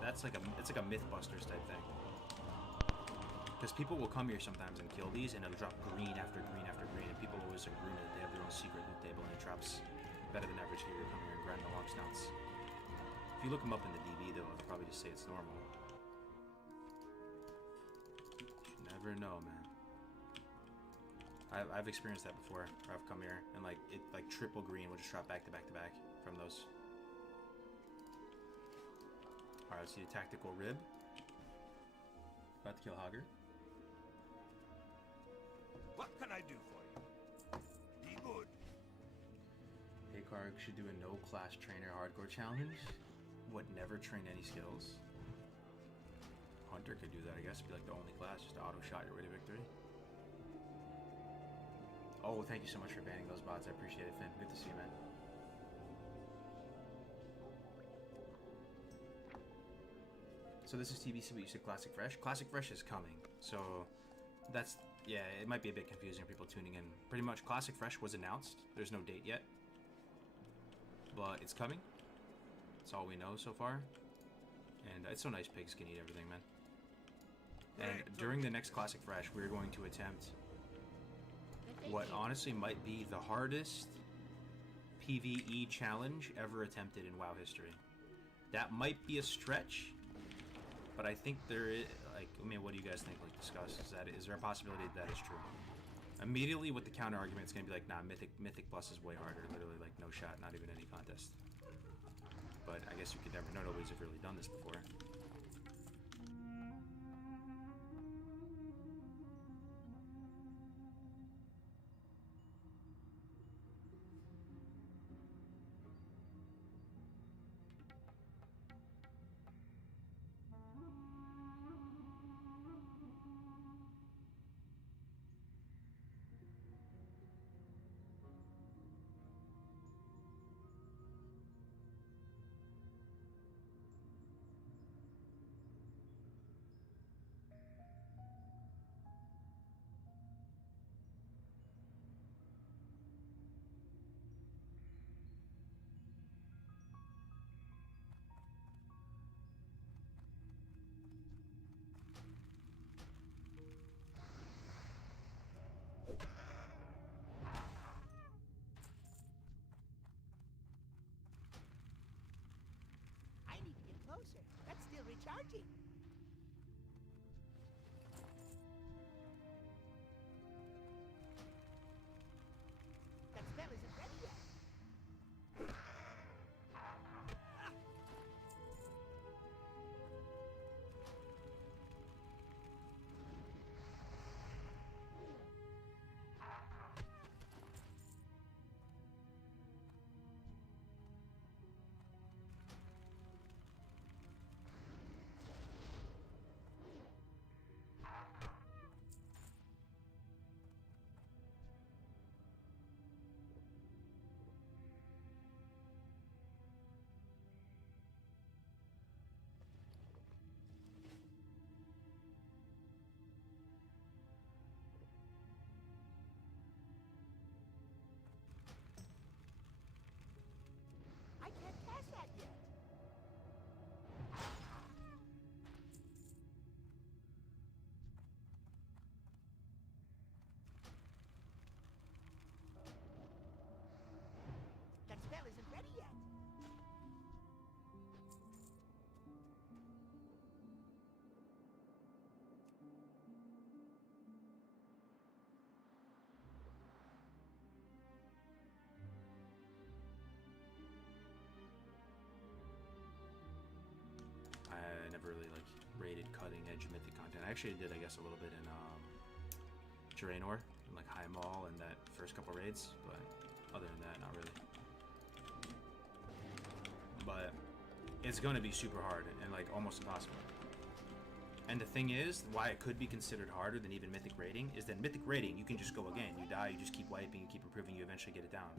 That's like it's like a Mythbusters type thing. Because people will come here sometimes and kill these, and it'll drop green after green after green, and people always agree that they have their own secret loot table, and it drops better than average here. You're coming here and grinding the long snouts. If you look them up in the DB, though, they'll probably just say it's normal. You never know, man. I've experienced that before, where I've come here, and like triple green will just drop back to back to back from those. Alright, let's see the tactical rib. About to kill Hogger. What can I do for you? Be good. Haykarg should do a no class trainer hardcore challenge. What, never train any skills? Hunter could do that, I guess. Be like the only class, just auto shot your way to victory. Oh, thank you so much for banning those bots. I appreciate it, Finn. Good to see you, man. So this is TBC, but you said Classic Fresh. Classic Fresh is coming, so that's, yeah, it might be a bit confusing for people tuning in. Pretty much, Classic Fresh was announced. There's no date yet, but it's coming. That's all we know so far. And it's so nice pigs can eat everything, man. And during the next Classic Fresh, we're going to attempt what honestly might be the hardest PvE challenge ever attempted in WoW history. That might be a stretch, but I think there is, like, I mean, what do you guys think? Like, discuss, is there a possibility that is true? Immediately with the counter argument, it's gonna be like, nah, Mythic Plus is way harder, literally, like, no shot, not even any contest. But I guess you could never know, nobody's ever really done this before. I need to get closer. That's still recharging. That spell isn't ready yet. I can't cast that yet. That spell isn't ready yet. I never really like rated cutting edge mythic content. I actually did, I guess, a little bit in Draenor, in like High Mall and that first couple raids, but other than that, not really. But it's gonna be super hard and like almost impossible. And the thing is, why it could be considered harder than even mythic rating is that mythic rating, you can just go again. You die, you just keep wiping, you keep improving, you eventually get it down.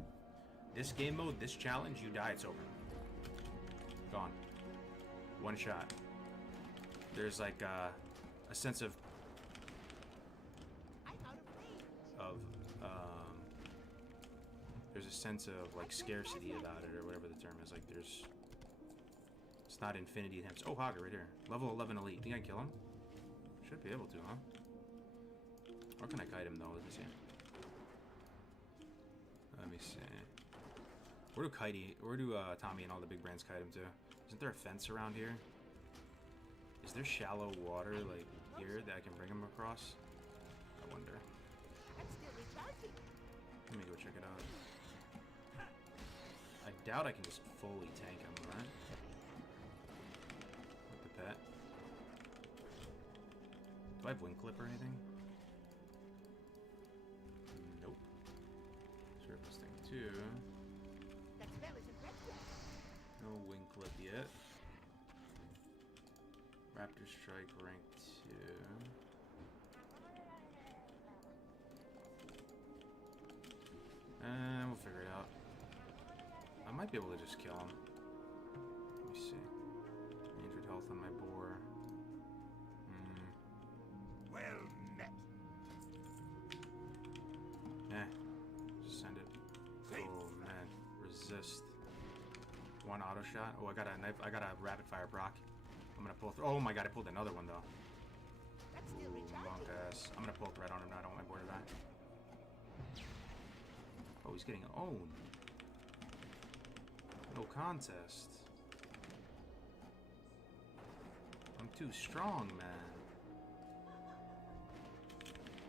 This game mode, this challenge, you die, it's over. Gone. One shot. There's like a sense of there's a sense of like scarcity about it, or whatever the term is. Like it's It's not infinity attempts. Oh, Haga right here. Level 11 elite. Think I can kill him? Should be able to, huh? Or can I kite him though? Let me see. Let me see. Where do Tommy and all the big brands kite him to? Isn't there a fence around here? Is there shallow water like here that I can bring him across? I wonder. That's still recharging. Let me go check it out. I doubt I can just fully tank him, right? With the pet. Do I have wing clip or anything? Nope. Surface thing too. That spell isn't ready yet. No wing clip yet. Raptor strike rank 2. And we'll figure it out. I might be able to just kill him. Let me see. 300 health on my boar. Well met. Just send it. Oh man, resist. One auto shot. Oh, I got a knife. I got a rapid fire Brock. I'm gonna pull through. Oh my god, I pulled another one though. That's still Monk recharging. ass. I'm gonna pull thread on him now. I don't want my board to die. Oh, he's getting owned. No contest. I'm too strong, man.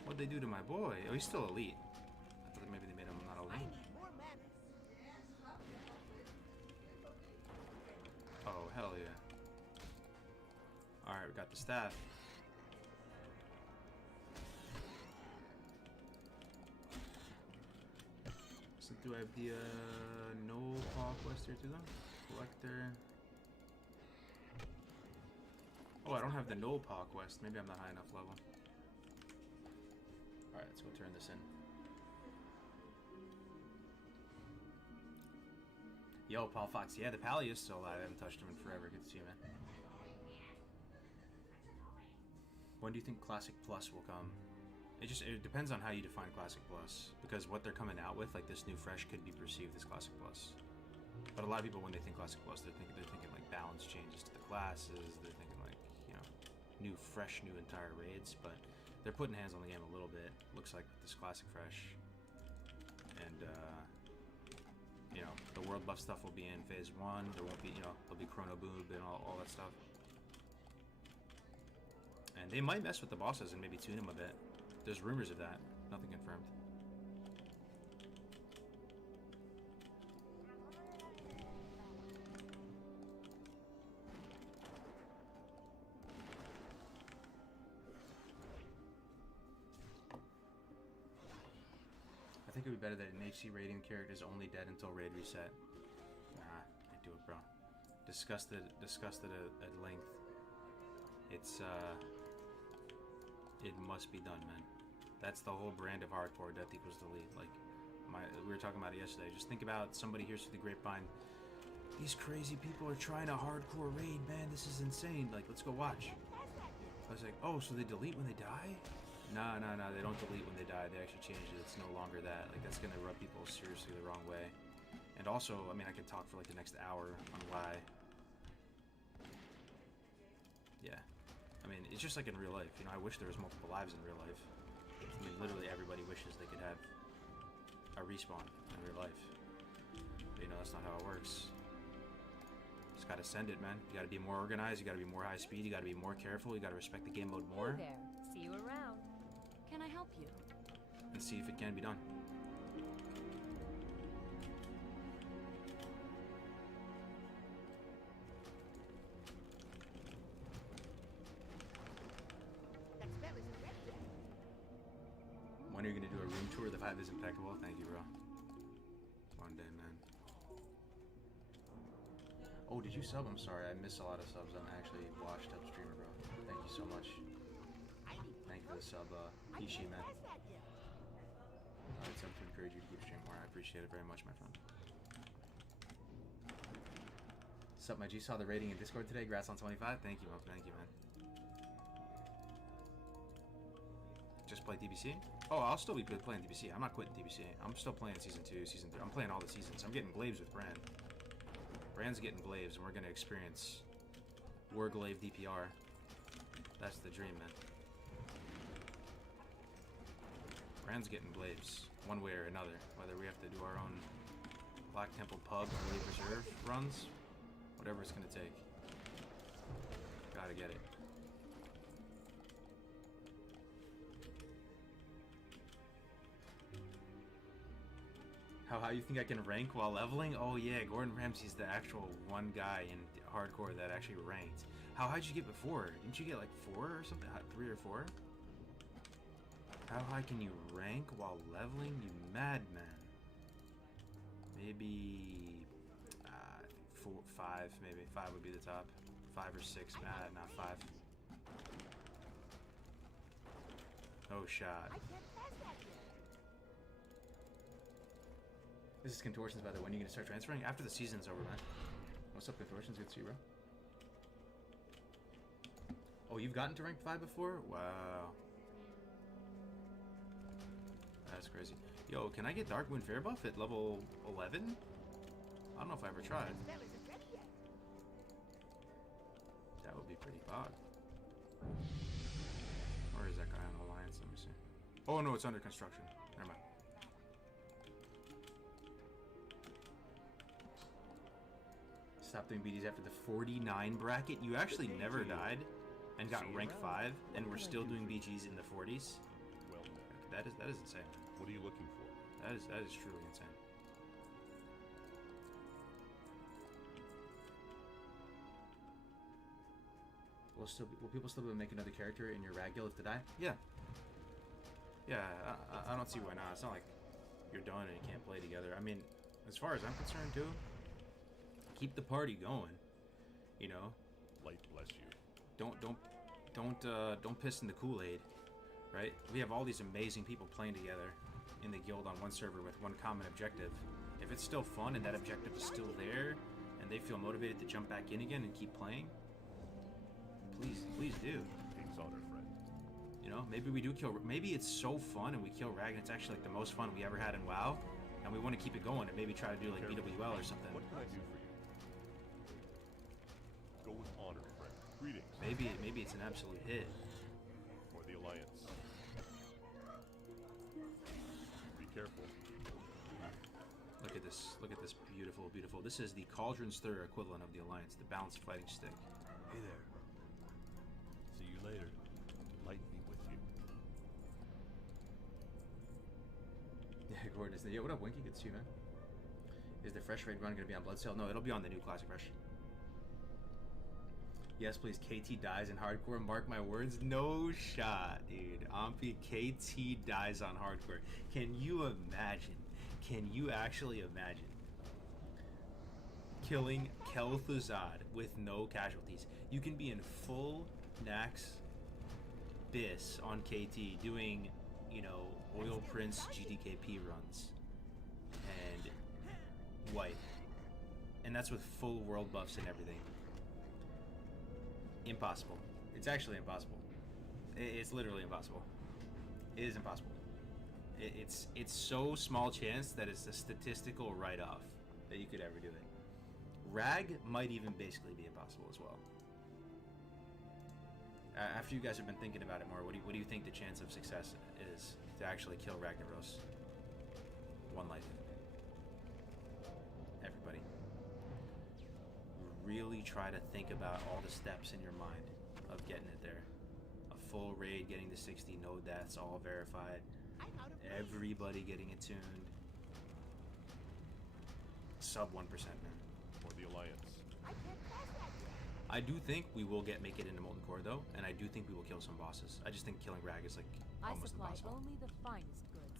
What'd they do to my boy? Oh, he's still elite. I thought maybe they made him not I elite. need more mana. Oh, hell yeah. Alright, we got the staff. So do I have the no Paul quest here to them? Collector. Oh, I don't have the no Paw quest. Maybe I'm not high enough level. Alright, let's go turn this in. Yo, Paul Fox. Yeah, the Pally is still alive. I haven't touched him in forever. Good to see you, man. When do you think Classic Plus will come? It depends on how you define Classic Plus, because what they're coming out with, like this new Fresh, could be perceived as Classic Plus. But a lot of people, when they think Classic Plus, they're thinking like balance changes to the classes. They're thinking like, you know, new fresh, new entire raids. But they're putting hands on the game a little bit. Looks like with this Classic Fresh, and you know, the world buff stuff will be in phase 1. There won't be, you know, there'll be Chrono Boob and all that stuff. And they might mess with the bosses and maybe tune them a bit. There's rumors of that. Nothing confirmed. I think it would be better that an HC rating character is only dead until raid reset. Nah, can't do it, bro. Discussed it at length. It's it must be done, man. That's the whole brand of hardcore. Death equals delete. Like, we were talking about it yesterday. Just think about somebody hears through the grapevine. These crazy people are trying a hardcore raid, man. This is insane. Like, let's go watch. I was like, oh, so they delete when they die? No, they don't delete when they die. They actually changed it. It's no longer that. Like, that's gonna rub people seriously the wrong way. And also, I mean, I could talk for like the next hour on why. Yeah. I mean, it's just like in real life. You know, I wish there was multiple lives in real life. I mean, literally everybody wishes they could have a respawn in real life. But, you know, that's not how it works. Just gotta send it, man. You gotta be more organized. You gotta be more high speed. You gotta be more careful. You gotta respect the game mode more. Hey there. See you around. Can I help you? And see if it can be done. That spell isn't ready yet. When are you gonna do a room tour? The vibe is impeccable. Thank you, bro. One day, man. Oh, did you sub? I'm sorry. I miss a lot of subs. I'm actually washed up streamer, bro. Thank you so much. Thank you for the sub, Ishi, man. It's up to encourage you to keep streaming more. I appreciate it very much, my friend. Sup, my G? Saw the rating in Discord today. Congrats on 25. Thank you, man. Thank you, man. Just play DBC? Oh, I'll still be playing DBC. I'm not quitting DBC. I'm still playing Season 2, Season 3. I'm playing all the seasons. I'm getting Glaves with Brand. Brand's getting Glaves, and we're going to experience Warglaive DPR. That's the dream, man. Brand's getting glaives, one way or another. Whether we have to do our own Black Temple Pub or Glaive Reserve runs, whatever it's gonna take. Gotta get it. How high you think I can rank while leveling? Oh yeah, Gordon Ramsay's the actual one guy in hardcore that actually ranked. How high did you get before? Didn't you get like 4 or something? 3 or 4? How high can you rank while leveling? You madman. Maybe I think 4, 5, maybe 5 would be the top. 5 or 6, not 5. Oh shot. I can't pass that yet. This is Contortions, by the way. When are you gonna start transferring? After the season's over, man. What's up, Contortions? Good to see you, bro. Oh, you've gotten to rank 5 before? Wow. That's crazy. Yo, can I get Darkmoon Fair buff at level 11? I don't know if I ever tried. That spell isn't ready yet. That would be pretty bog. Or is that guy on Alliance? Let me see. Oh no, it's under construction. Never mind. Stop doing BDs after the 49 bracket. You actually never died and got rank 5, and we're still doing BGs in the 40s. Well, That is insane. what are you looking for? That is truly insane. Will people still be able to make another character in your rag guild if they die? Yeah. Yeah, I don't see why not. It's not like you're done and you can't play together. I mean, as far as I'm concerned too, keep the party going. You know, Light bless you. don't piss in the Kool-Aid, right? We have all these amazing people playing together in the guild on one server with one common objective. If it's still fun and that objective is still there, and they feel motivated to jump back in again and keep playing, please do. King's honor, friend. You know, maybe we do kill. Maybe it's so fun and we kill Rag and it's actually like the most fun we ever had in WoW, and we want to keep it going and maybe try to do like BWL or something. What can I do for you? Go with honor, friend. Greetings. Maybe it's an absolute hit. For the Alliance. Be careful. Look at this. Look at this beautiful, beautiful. This is the Cauldron's Thur equivalent of the Alliance, the balanced fighting stick. Hey there. See you later. Light be with you. Yeah, Gordon is there. Yo, what up, Winky? Good to see you, man. Is the fresh raid run going to be on Bloodsail? No, it'll be on the new Classic Rush. Yes, please. KT dies in hardcore. Mark my words. No shot, dude. Ompi, KT dies on hardcore. Can you imagine? Can you actually imagine killing Kel'Thuzad with no casualties? You can be in full Nax Bis on KT doing, you know, Oil Prince GDKP runs and wipe. And that's with full world buffs and everything. Impossible. It's actually impossible. It's literally impossible. It is impossible. It's so small chance that it's a statistical write-off that you could ever do it. Rag might even basically be impossible as well. After you guys have been thinking about it more, what do you think the chance of success is to actually kill Ragnaros? One life. Everybody. Really try to think about all the steps in your mind of getting it there. A full raid, getting to 60, no deaths, all verified. I'm out of place. Everybody getting attuned. Sub 1%, man. For the Alliance. I can't pass that yet. I do think we will make it into Molten Core though, and I do think we will kill some bosses. I just think killing Rag is like I almost supply impossible. only the finest goods.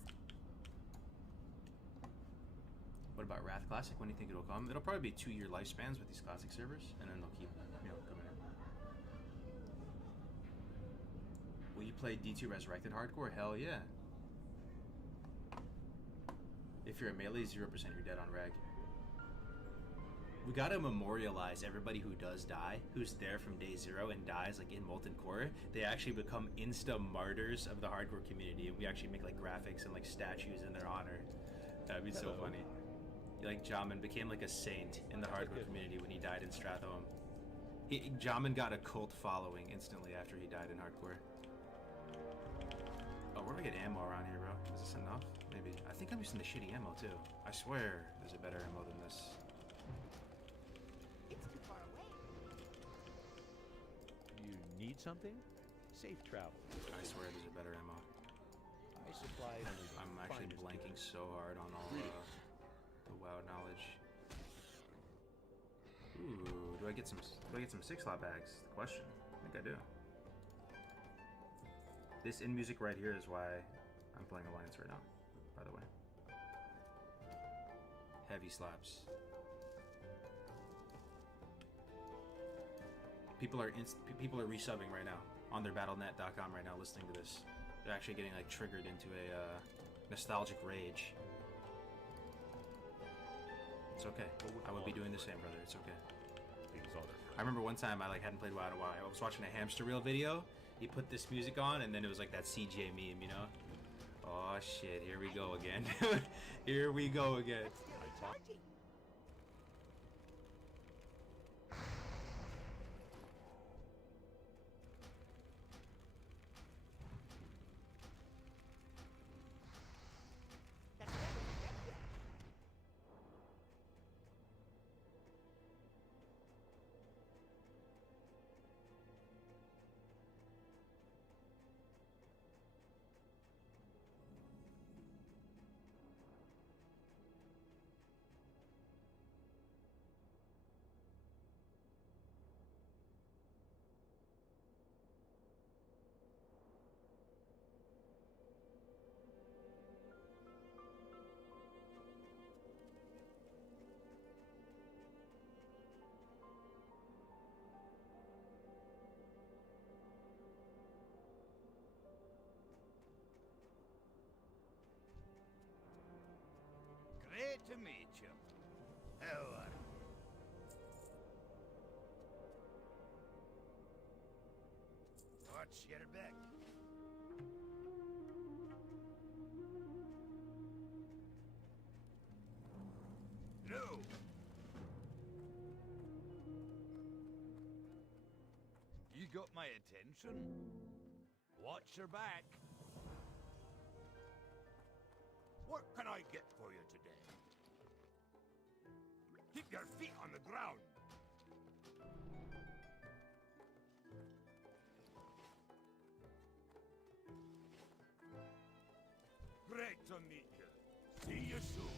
What about Wrath Classic? When do you think it'll come? It'll probably be 2-year lifespans with these classic servers, and then they'll keep, you know, coming in. Will you play D2 Resurrected Hardcore? Hell yeah. If you're a melee, 0% you're dead on Rag. We gotta memorialize everybody who does die, who's there from day 0 and dies like in Molten Core. They actually become insta martyrs of the hardcore community, and we actually make like graphics and like statues in their honor. That'd be so funny. Like Jamin became like a saint in the hardcore community when he died in Strathome. Jamin got a cult following instantly after he died in hardcore. Oh, where do I get ammo around here, bro? Is this enough? Maybe. I think I'm using the shitty ammo, too. I swear there's a better ammo than this. It's too far away. You need something? Safe travel. I swear there's a better ammo. I supply only the I'm actually finest blanking goods. so hard on all the WoW knowledge. Ooh, do I get some 6-slot bags? The question. I think I do. This in music right here is why I'm playing Alliance right now, by the way. Heavy slaps. People are resubbing right now on their battle.net.com right now listening to this. They're actually getting like triggered into a nostalgic rage. It's okay. I would be doing the same, brother. It's okay. I remember one time I like hadn't played WoW in a while. I was watching a hamster reel video. He put this music on, and then it was like that CJ meme, you know? Oh shit! Here we go again. Here we go again. But still recharging. That's never ready yet. Great to meet you. How are you? Watch your back. No. You got my attention? Watch your back. What can I get for you today? Keep your feet on the ground. Great to meet you. See you soon.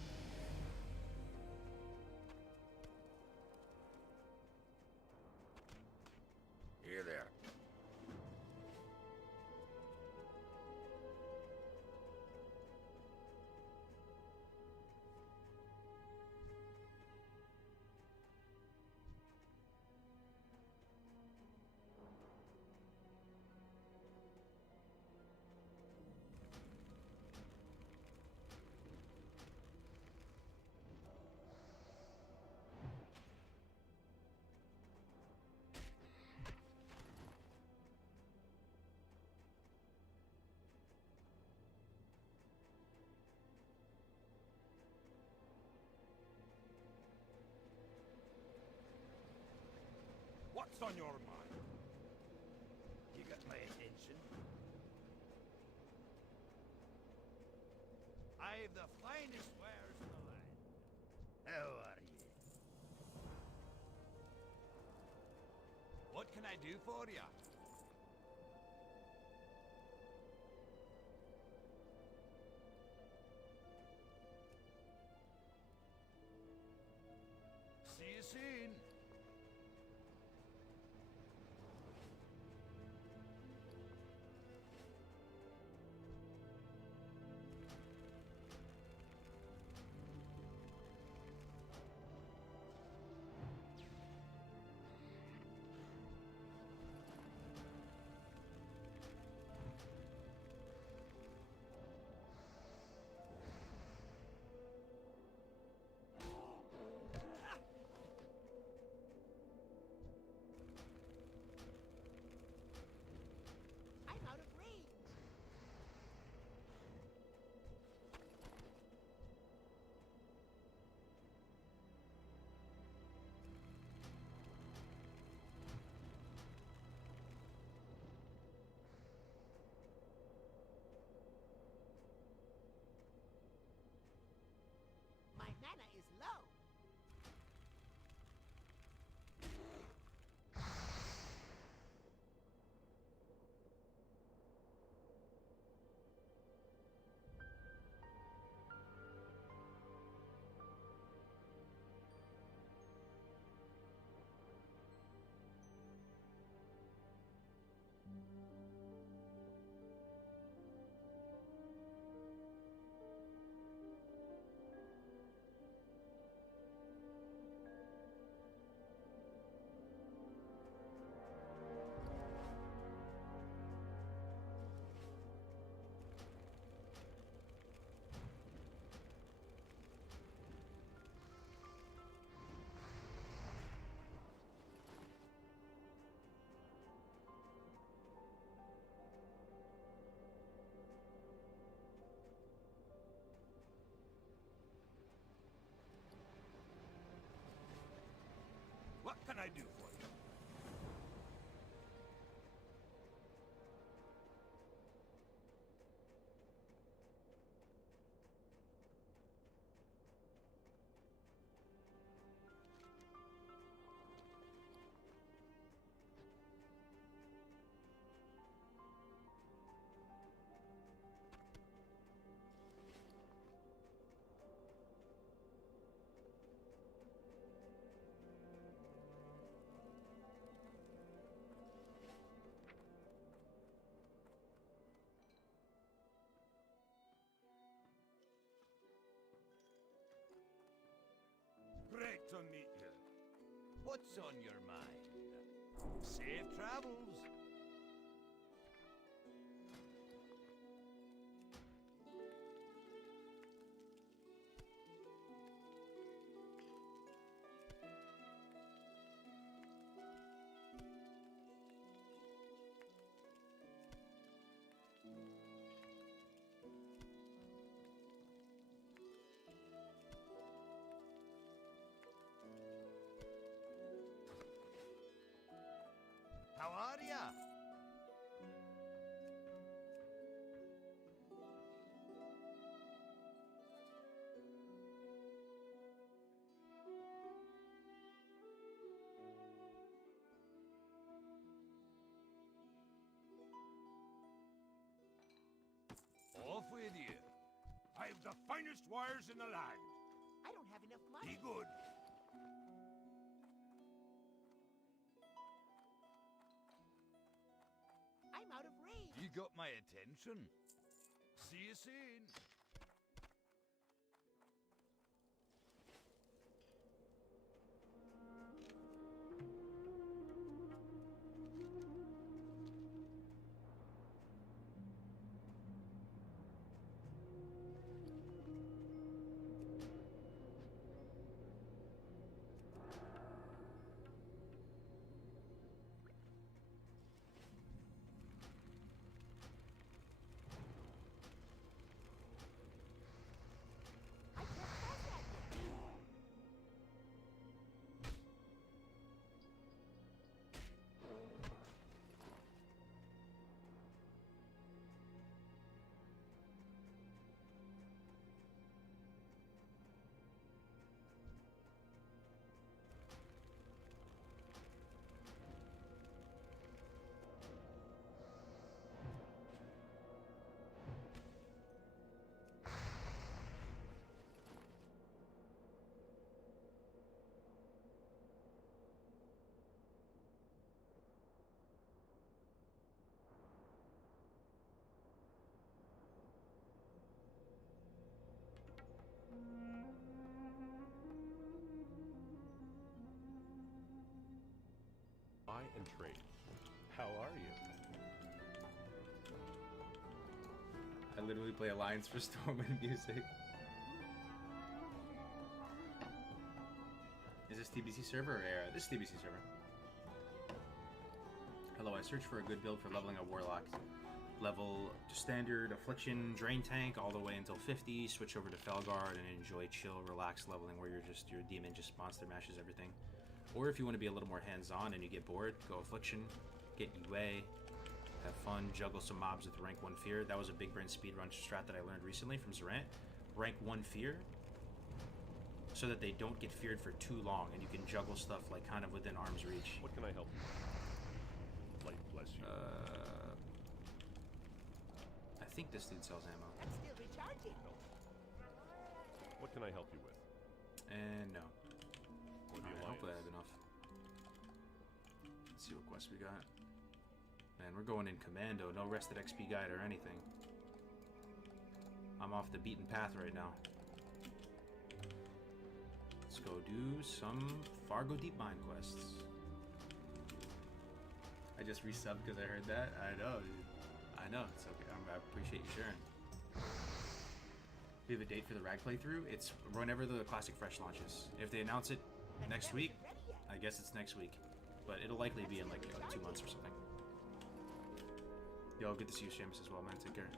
Here there. What's on your mind? You got my attention. I've the finest wares in the land. How are you? What can I do for you? See you soon. I do for you? Great to meet you. What's on your mind? Safe travels. How are ya? Off with you. I've the finest wires in the land. I don't have enough Be money. good. I'm out of range. You got my attention. See you soon. I can't pass that yet. Buy and trade. How are you? I literally play Alliance for Storm and music. Is this TBC server or AR? This is TBC server. Hello, I searched for a good build for leveling a Warlock. Level to standard, Affliction, Drain Tank, all the way until 50. Switch over to Felguard and enjoy chill, relaxed leveling where your demon just monster mashes everything. Or if you want to be a little more hands-on and you get bored, go Affliction, get UA, have fun, juggle some mobs with rank 1 Fear. That was a big brain speedrun strat that I learned recently from Zerant. Rank 1 Fear, so that they don't get feared for too long and you can juggle stuff like kind of within arm's reach. What can I help you with? Light bless you. I think this dude sells ammo. I'm still recharging. What can I help you with? And no. Or the Alright, hopefully I Alliance? have enough. Let's see what quests we got. Man, we're going in commando, no rested XP guide or anything. I'm off the beaten path right now. Let's go do some Fargo Deep Mine quests. I just resubbed because I heard that. I know, dude. I know, it's okay. I appreciate you sharing. We have a date for the Rag playthrough. It's whenever the Classic Fresh launches. If they announce it next week, I guess it's next week. But it'll likely be in like 2 months or something. Yo, good to see you, Seamus, as well, man. Take care.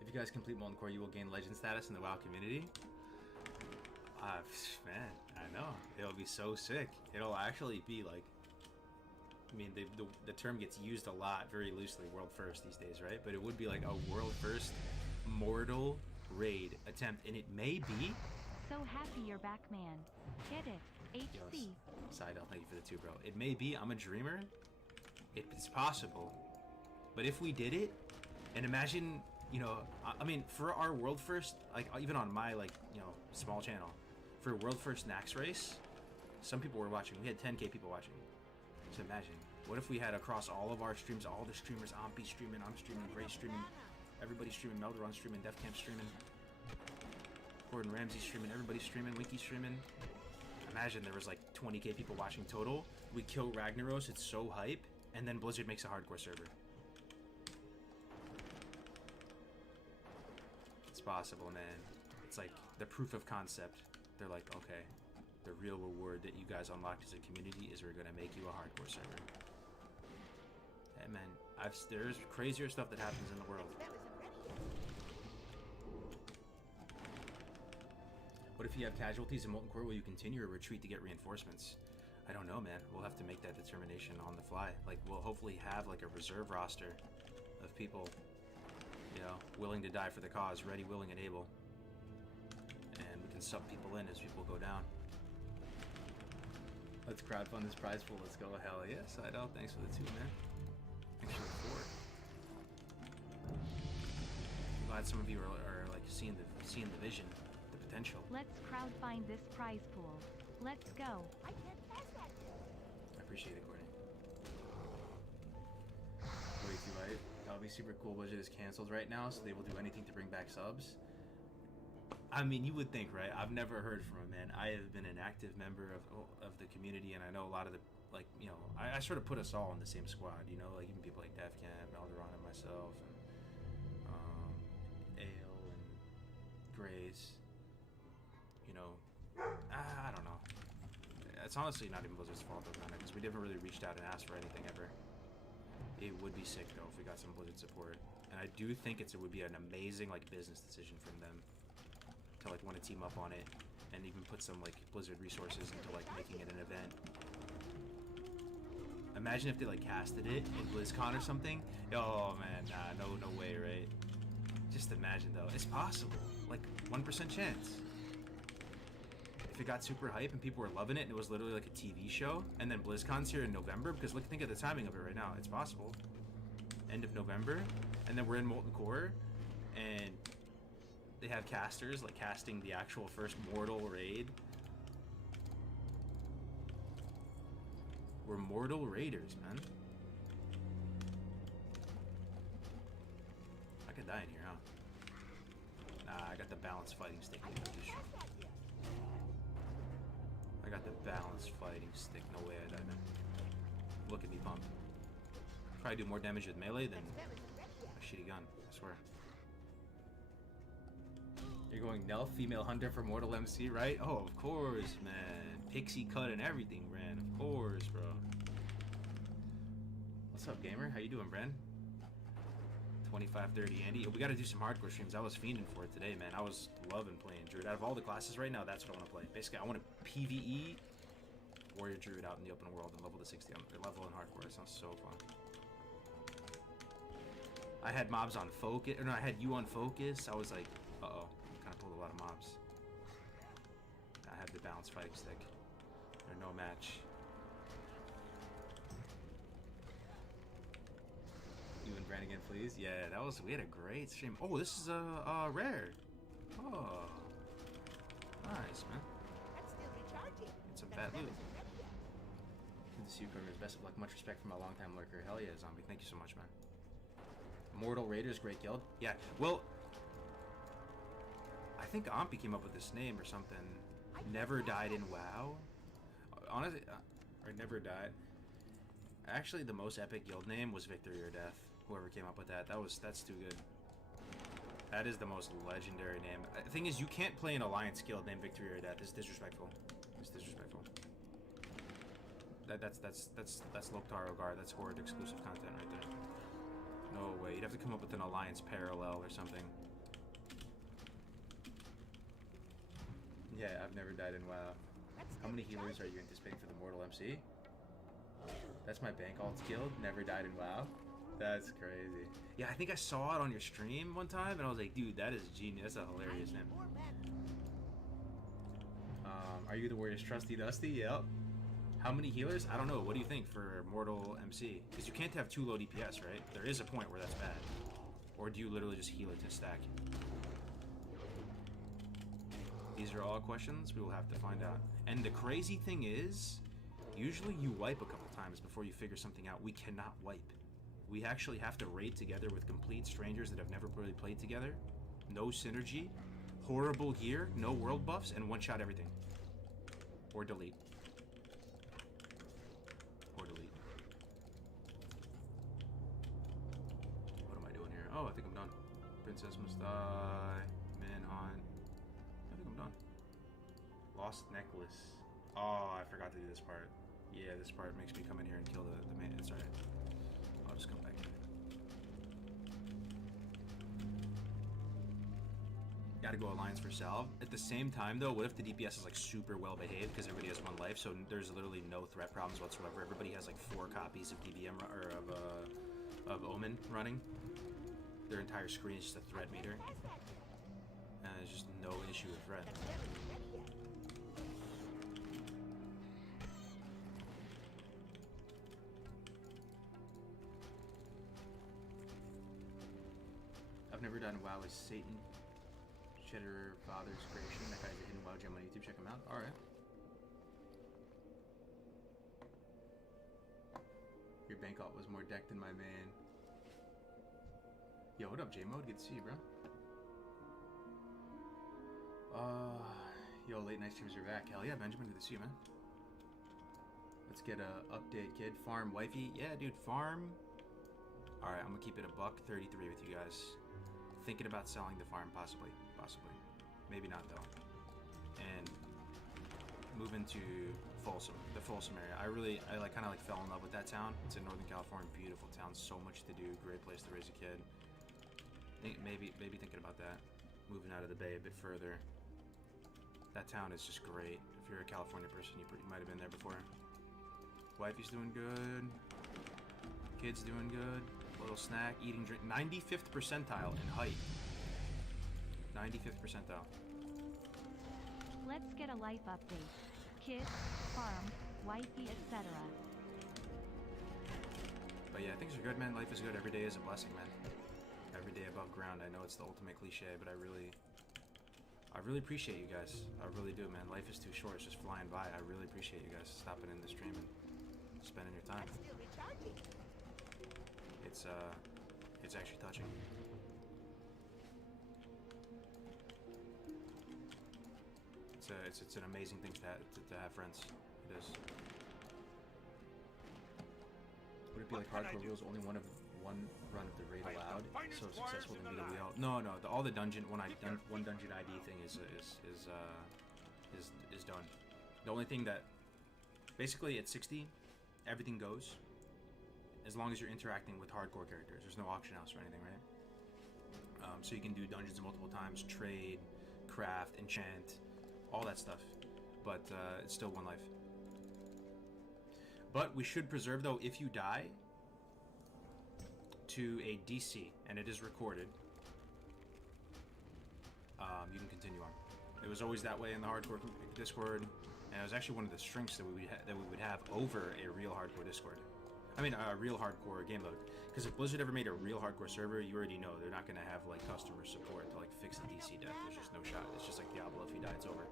If you guys complete Molten Core, you will gain legend status in the WoW community. Man, I know. It'll be so sick. It'll actually be like, I mean, the term gets used a lot, very loosely, world first these days, right? But it would be like a world first mortal raid attempt, and it may be. So happy you're back, man. Get it. HC. Side, I'll thank you for the 2, bro. It may be. I'm a dreamer. It's possible. But if we did it, and imagine, you know, I mean, for our world first, like even on my like, you know, small channel, for world first Nax race, some people were watching. We had 10K people watching. So imagine, what if we had across all of our streams, all the streamers, Ompi streaming, I'm streaming, Gray streaming, everybody streaming, Melderon streaming, Defcamp streaming, Gordon Ramsay streaming, everybody streaming, Winky streaming. Imagine there was like 20K people watching total. We kill Ragnaros, it's so hype, and then Blizzard makes a hardcore server. It's possible, man. It's like the proof of concept. They're like, okay, the real reward that you guys unlocked as a community is we're gonna make you a hardcore server. Hey man, there's crazier stuff that happens in the world. What if you have casualties in Molten Core? Will you continue or retreat to get reinforcements? I don't know, man. We'll have to make that determination on the fly. Like, we'll hopefully have like a reserve roster of people, you know, willing to die for the cause, ready, willing, and able. And we can sub people in as people go down. Let's crowdfund this prize pool. Let's go. Hell yes, I know. Thanks for the 2, man. Thanks for the 4. I'm glad some of you are like seeing the vision, the potential. Let's crowdfund this prize pool. Let's go. I can't pass that. I appreciate it, Courtney. Way too light. That'll be super cool. Budget is canceled right now, so they will do anything to bring back subs. I mean, you would think, right? I've never heard from him, man. I have been an active member of the community, and I know a lot of the, like, you know, I sort of put us all in the same squad, you know, like even people like Defcamp, Alderon, and myself, and Ale, and Grace, you know, I don't know. It's honestly not even Blizzard's fault, though, kind of, because we never really reached out and asked for anything ever. It would be sick, though, if we got some Blizzard support. And I do think it would be an amazing, like, business decision from them to like want to team up on it and even put some like Blizzard resources into like making it an event. Imagine if they like casted it in BlizzCon or something. Oh man, nah, no way, right? Just imagine though, it's possible. Like 1% chance. If it got super hype and people were loving it and it was literally like a TV show, and then BlizzCon's here in November, because look, think of the timing of it right now. It's possible. End of November, and then we're in Molten Core, and they have casters, like casting the actual first mortal raid. We're mortal raiders, man. I could die in here, huh? Nah, I got the balanced fighting stick. I got the balanced fighting stick. No way I died, man. Look at me pump. Probably do more damage with melee than a shitty gun, I swear. You're going Nelf, female hunter for Mortal MC, right? Oh, of course, man. Pixie cut and everything, Bran. Of course, bro. What's up, gamer? How you doing, Bran? 2530 Andy. We gotta do some hardcore streams. I was fiending for it today, man. I was loving playing Druid. Out of all the classes right now, that's what I want to play. Basically, I want to PvE Warrior Druid out in the open world and level to 60. Level in hardcore. It sounds so fun. I had mobs on focus. Or no, I had you on focus. I was like, uh-oh. Kind of pulled a lot of mobs. I have the balanced fighting stick. They're no match. You and Brand again, please. Yeah, we had a great stream. Oh, this is a rare. Oh, nice, man. That's still recharging. It's a bad loot. Good to see you, Cougars. Best of luck. Much respect from a longtime lurker. Hell yeah, zombie. Thank you so much, man. Mortal Raiders, great guild. Yeah, well, I think Ompi came up with this name or something. Never died in WoW. Honestly, or never died. Actually, the most epic guild name was Victory or Death. Whoever came up with that, that's too good. That is the most legendary name. The thing is, you can't play an alliance guild named Victory or Death. It's disrespectful. It's disrespectful. That's Loktar Ogar. That's Horde exclusive content right there. No way. You'd have to come up with an alliance parallel or something. Okay, I've never died in WoW. That's How still many healers are recharging. you anticipating for the Mortal MC? That's my bank alt skill. Never died in WoW. That's crazy. Yeah, I think I saw it on your stream one time, and I was like, dude, that is genius. That's a hilarious name. More men. Are you the Warriors Trusty Dusty? Yep. How many healers? I don't know. What do you think for Mortal MC? Because you can't have too low DPS, right? There is a point where that's bad. Or do you literally just heal it to stack? These are all questions we will have to find out. And the crazy thing is, usually you wipe a couple times before you figure something out. We cannot wipe. We actually have to raid together with complete strangers that have never really played together. No synergy, horrible gear, no world buffs, and one-shot everything. Or delete. Or delete. What am I doing here? Oh, I think I'm done. Princess must die. Manhunt. I think I'm done. Lost necklace. Oh, I forgot to do this part. Yeah, this part makes me come in here and kill the man. It's alright. I'll just come back here. Gotta go Alliance for Salve. At the same time, though, what if the DPS is like super well behaved because everybody has one life, so there's literally no threat problems whatsoever. Everybody has like 4 copies of DBM or of Omen running. Their entire screen is just a threat meter, and there's just no issue with threat. That's never been ready yet. I've never done WoW as Satan. Cheddar Father's Creation. That guy's a hidden WoW gem on YouTube. Check him out. Alright. Your bank alt was more decked than my man. Yo, what up, J-Mode? Good to see you, bro. Yo, late night streams are back. Hell yeah, Benjamin. Good to see you, man. Let's get a update, kid. Farm wifey. Yeah, dude, farm. Alright, I'm gonna keep it a $1.33 with you guys. Thinking about selling the farm, possibly. Maybe not, though. And move into Folsom, the Folsom area. I kind of fell in love with that town. It's in Northern California, beautiful town, so much to do, great place to raise a kid. Maybe thinking about that, moving out of the Bay a bit further. That town is just great. If you're a California person, you might have been there before. Wifey's doing good. Kids doing good. Little snack, eating, drink. 95th percentile in height. 95th percentile. Let's get a life update. Kids, farm, wifey, etc. But yeah, things are good, man. Life is good. Every day is a blessing, man. Every day above ground. I know it's the ultimate cliche, but I really appreciate you guys. I really do, man. Life is too short. It's just flying by. I really appreciate you guys stopping in the stream and spending your time. That's still recharging. It's actually touching. It's an amazing thing to have friends. It is. Would it be like hardcore rules? Only one run of the raid allowed. So successful to meet a wheel. No. All the dungeon one dungeon ID thing is done. The only thing that basically at 60, everything goes. As long as you're interacting with hardcore characters, there's no auction house or anything, right? So you can do dungeons multiple times, trade, craft, enchant, all that stuff. But it's still one life. But we should preserve, though, if you die to a DC, and it is recorded, you can continue on. It was always that way in the hardcore Discord, and it was actually one of the strengths that we would have over a real hardcore Discord. I mean, a real hardcore game mode. Because if Blizzard ever made a real hardcore server, you already know they're not going to have like customer support to like fix the DC death. There's just no shot. It's just like Diablo. If you die, it's over.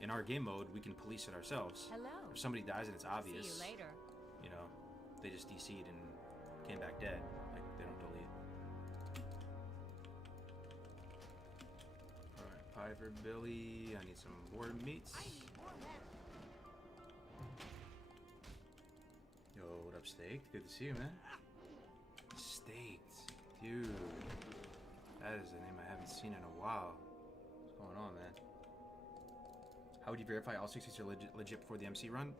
In our game mode, we can police it ourselves. Hello. If somebody dies and it's obvious, See you later. you know, they just DC'd and came back dead. Like they don't delete. All right, pie for Billy. I need some boar meats. I need more men. Yo, what up, Staked? Good to see you, man. Staked. Dude. That is a name I haven't seen in a while. What's going on, man? How would you verify all 60s are legit before the MC run?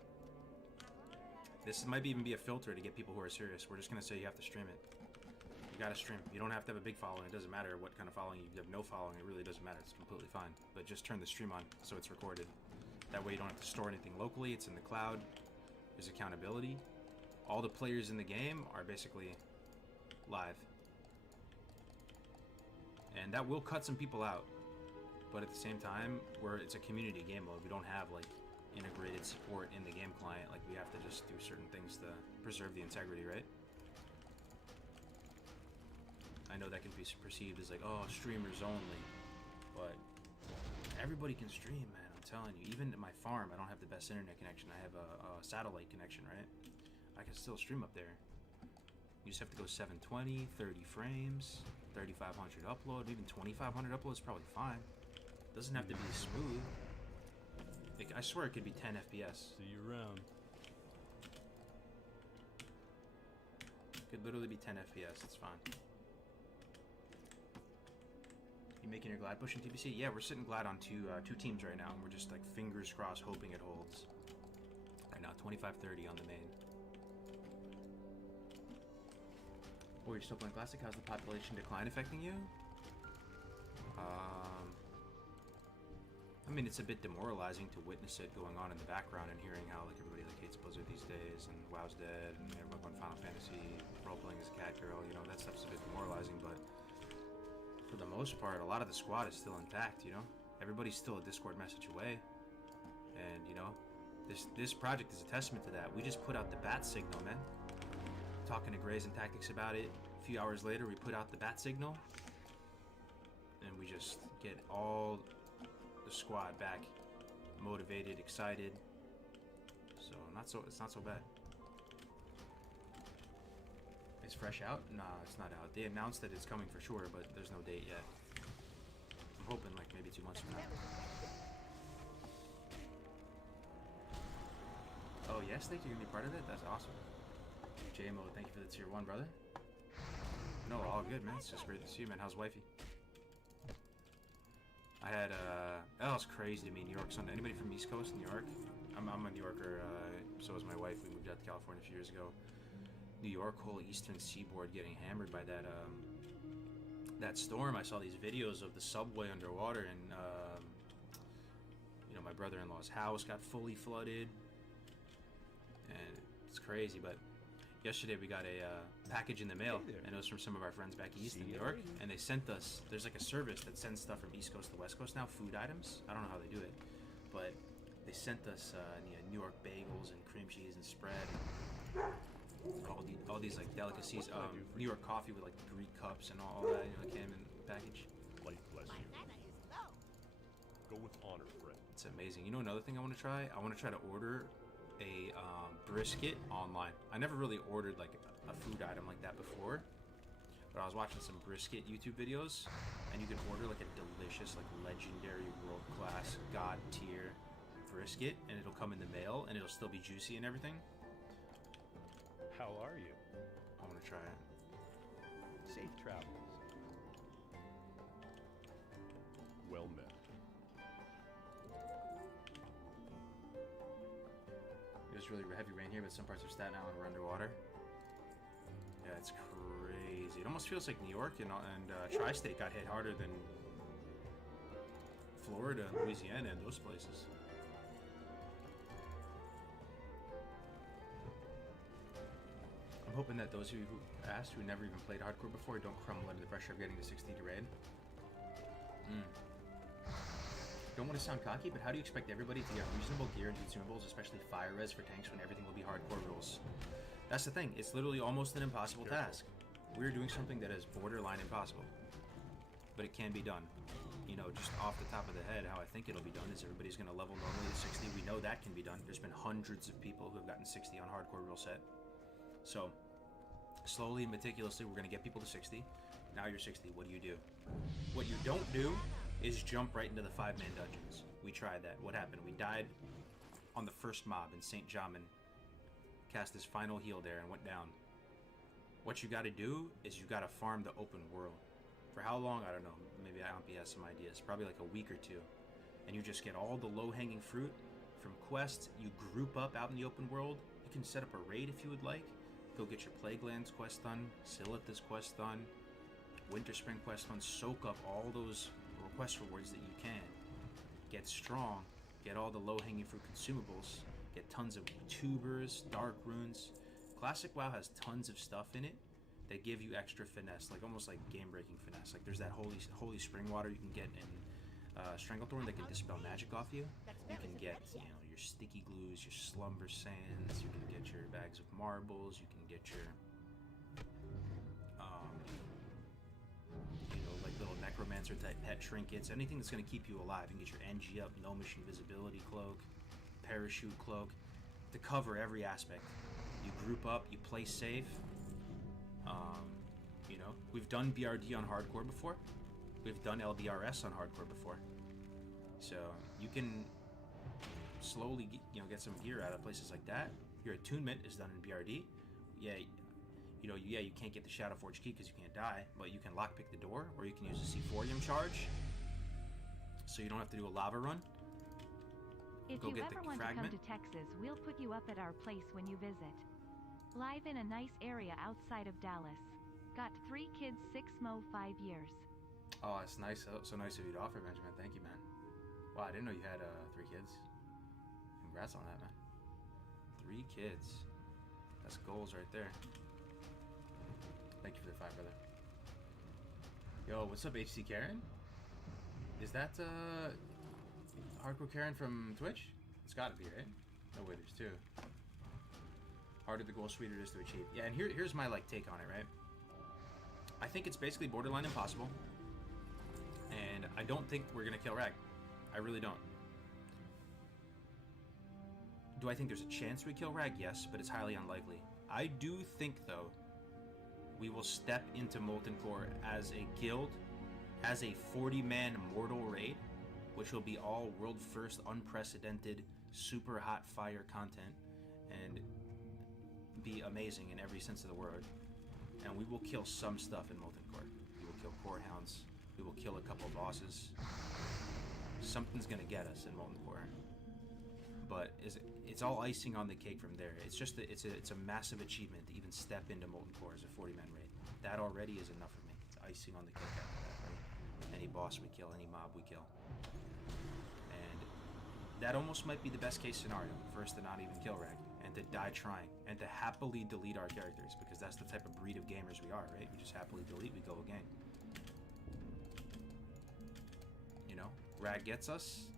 This might even be a filter to get people who are serious. We're just going to say you have to stream it. You gotta stream. You don't have to have a big following. It doesn't matter what kind of following you have. No following, it really doesn't matter. It's completely fine. But just turn the stream on so it's recorded. That way you don't have to store anything locally. It's in the cloud. There's accountability. All the players in the game are basically live. And that will cut some people out. But at the same time, it's a community game mode. We don't have like integrated support in the game client. Like we have to just do certain things to preserve the integrity, right? I know that can be perceived as like, oh, streamers only. But everybody can stream, man. I'm telling you. Even at my farm, I don't have the best internet connection. I have a satellite connection, right? I can still stream up there. You just have to go 720, 30 frames, 3500 upload, even 2500 upload is probably fine. Doesn't have to be smooth. Like, I swear it could be 10 FPS. See you around. Could literally be 10 FPS. It's fine. You making your glad push in TBC? Yeah, we're sitting glad on two teams right now, and we're just like fingers crossed, hoping it holds. Right now, 25-30 on the main. Oh, you're still playing Classic? How's the population decline affecting you? I mean, it's a bit demoralizing to witness it going on in the background and hearing how like everybody like hates Blizzard these days, and WoW's dead, and everyone on Final Fantasy, role-playing as a cat girl, you know, that stuff's a bit demoralizing, but for the most part, a lot of the squad is still intact, you know? Everybody's still a Discord message away, and, you know, this project is a testament to that. We just put out the bat signal, man. Talking to Grays and Tactics about it. A few hours later, we put out the bat signal, and we just get all the squad back motivated, excited. So it's not so bad. Is Fresh out? Nah, it's not out. They announced that it's coming for sure, but there's no date yet. I'm hoping like maybe 2 months from now. Oh yes, thank you. You're gonna be part of it? That's awesome. JMO, thank you for the tier 1, brother. No, all good, man. It's just great to see you, man. How's wifey? I had, that was crazy to me, New York Sunday. Anybody from East Coast, New York? I'm a New Yorker, so was my wife. We moved out to California a few years ago. New York, whole eastern seaboard getting hammered by that storm. I saw these videos of the subway underwater, and, you know, my brother-in-law's house got fully flooded. And it's crazy, but yesterday we got a package in the mail, and it was from some of our friends back east in New York, and they sent us, there's like a service that sends stuff from East Coast to West Coast now, food items. I don't know how they do it, but they sent us New York bagels and cream cheese and spread, all these like delicacies, New York coffee with like Greek cups and all that, you know, came in the package. Life bless you. Go with honor, friend. It's amazing. You know another thing I want to try? I want to try to order a brisket online. I never really ordered like a food item like that before, but I was watching some brisket YouTube videos, and you can order like a delicious, like legendary, world-class, god tier brisket, and it'll come in the mail, and it'll still be juicy and everything. How are you? I want to try it. Safe travels. Well met. There's really heavy rain here, but some parts of Staten Island were underwater. Yeah, it's crazy. It almost feels like New York and Tri-State got hit harder than Florida and Louisiana and those places. I'm hoping that those of you who asked who never even played hardcore before don't crumble under the pressure of getting to 60 to raid. Don't want to sound cocky, but how do you expect everybody to get reasonable gear and consumables, especially fire res for tanks, when everything will be hardcore rules? That's the thing. It's literally almost an impossible task. We're doing something that is borderline impossible, but it can be done. You know, just off the top of the head, how I think it'll be done is everybody's going to level normally to 60. We know that can be done. There's been hundreds of people who have gotten 60 on hardcore rule set. So, slowly and meticulously, we're going to get people to 60. Now you're 60. What do? What you don't do is jump right into the 5-man dungeons. We tried that. What happened? We died on the first mob in St. Jamin. Cast his final heal there and went down. What you gotta do is you gotta farm the open world. For how long? I don't know. Maybe Ampy has some ideas. Probably like a week or two. And you just get all the low-hanging fruit from quests. You group up out in the open world. You can set up a raid if you would like. Go get your Plaguelands quest done, Silithus quest done, Winter Spring quest done. Soak up all those quest rewards that you can. Get strong. Get all the low-hanging fruit consumables. Get tons of tubers, dark runes. Classic WoW has tons of stuff in it that give you extra finesse, like almost like game-breaking finesse. Like there's that holy spring water you can get in Stranglethorn that can dispel magic off you. You can get, you know, your sticky glues, your slumber sands. You can get your bags of marbles. You can get your, you know, like little necromancer type pet trinkets. Anything that's going to keep you alive. You can get your NG up, gnomish invisibility cloak, parachute cloak, to cover every aspect. You group up, you play safe. You know, we've done BRD on hardcore before. We've done LBRS on hardcore before. So you can slowly, you know, get some gear out of places like that. Your attunement is done in BRD. Yeah, you know, yeah, you can't get the Shadowforge key because you can't die, but you can lockpick the door, or you can use a Sephorium charge, so you don't have to do a lava run. If Go you get ever the want fragment. to come to Texas, we'll put you up at our place when you visit. Live in a nice area outside of Dallas. Got 3 kids, 6 mo, 5 years. Oh, it's nice. So nice of you to offer, Benjamin. Thank you, man. Wow, I didn't know you had 3 kids. Congrats on that, man. 3 kids. That's goals right there. Thank you for the 5, brother. Yo, what's up, HC Karen? Is that Hardcore Karen from Twitch? It's gotta be, right? No way, there's 2. Harder the goal, sweeter it is to achieve. Yeah, and here's my like take on it, right? I think it's basically borderline impossible. And I don't think we're gonna kill Rag. I really don't. Do I think there's a chance we kill Rag? Yes, but it's highly unlikely. I do think, though, we will step into Molten Core as a guild, as a 40-man mortal raid, which will be all world-first, unprecedented, super hot fire content, and be amazing in every sense of the word. And we will kill some stuff in Molten Core. We will kill Core Hounds. We will kill a couple bosses. Something's gonna get us in Molten Core. But it's all icing on the cake from there. It's just that it's a massive achievement to even step into Molten Core as a 40-man raid. That already is enough for me. It's icing on the cake after that, right? Any boss we kill, any mob we kill. And that almost might be the best case scenario for us to not even kill Rag, and to die trying, and to happily delete our characters, because that's the type of breed of gamers we are, right? We just happily delete, we go again. You know, Rag gets us.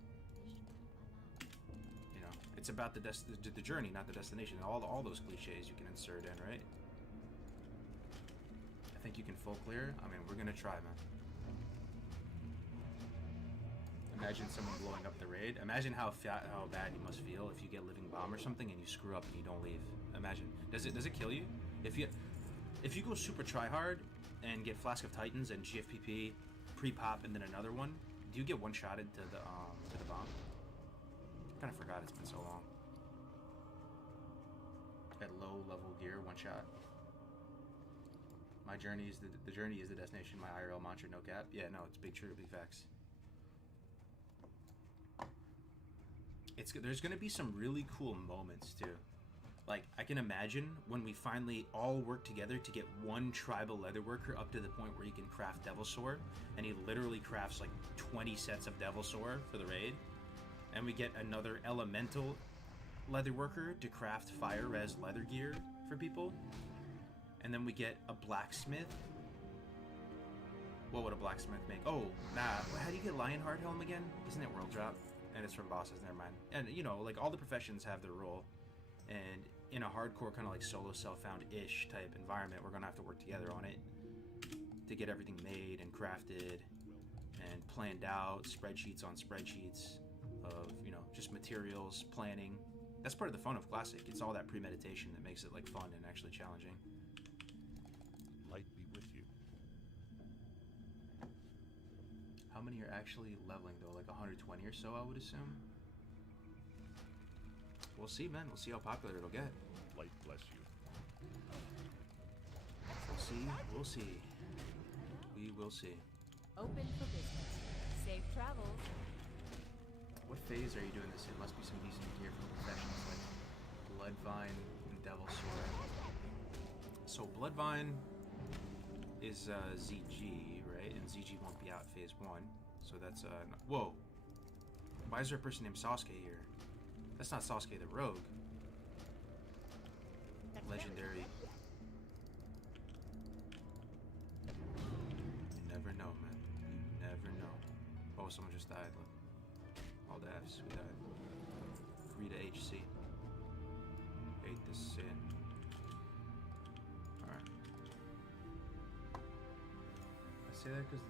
You know, it's about the journey, not the destination. All those cliches you can insert in, right? I think you can full clear. I mean, we're gonna try, man. Imagine someone blowing up the raid. Imagine how bad you must feel if you get Living Bomb or something and you screw up and you don't leave. Imagine. Does it kill you? If you go super try hard and get Flask of Titans and GFPP pre-pop and then another one, do you get one-shotted to the bomb? I kind of forgot, it's been so long. At low level gear, one shot. My journey is the journey is the destination. My IRL mantra, no cap. Yeah, no, it's big true, big facts. There's gonna be some really cool moments too. Like, I can imagine when we finally all work together to get one tribal leatherworker up to the point where he can craft Devil Sword, and he literally crafts like 20 sets of Devil Sword for the raid, and we get another elemental leatherworker to craft fire res leather gear for people, and then we get a blacksmith. What would a blacksmith make? Oh, nah. How do you get Lionheart Helm again? Isn't it world drop? And it's from bosses, never mind. And, you know, like, all the professions have their role. And in a hardcore kind of like solo self-found-ish type environment, we're going to have to work together on it to get everything made and crafted and planned out, spreadsheets on spreadsheets of, you know, just materials, planning. That's part of the fun of Classic. It's all that premeditation that makes it, like, fun and actually challenging. Light be with you. How many are actually leveling, though? Like 120 or so, I would assume? We'll see, man. We'll see how popular it'll get. Light bless you. We'll see. We'll see. We will see. Open for business. Safe travels. What phase are you doing this in? Must be some decent gear from professions like Bloodvine and Devil Sword. So Bloodvine is ZG, right? And ZG won't be out phase 1. So that's whoa. Why is there a person named Sasuke here? That's not Sasuke the Rogue. That's Legendary. You never know, man. You never know. Oh, someone just died. Look. All the F's. We died. Rita HC. Hate the sin. Alright. I say that because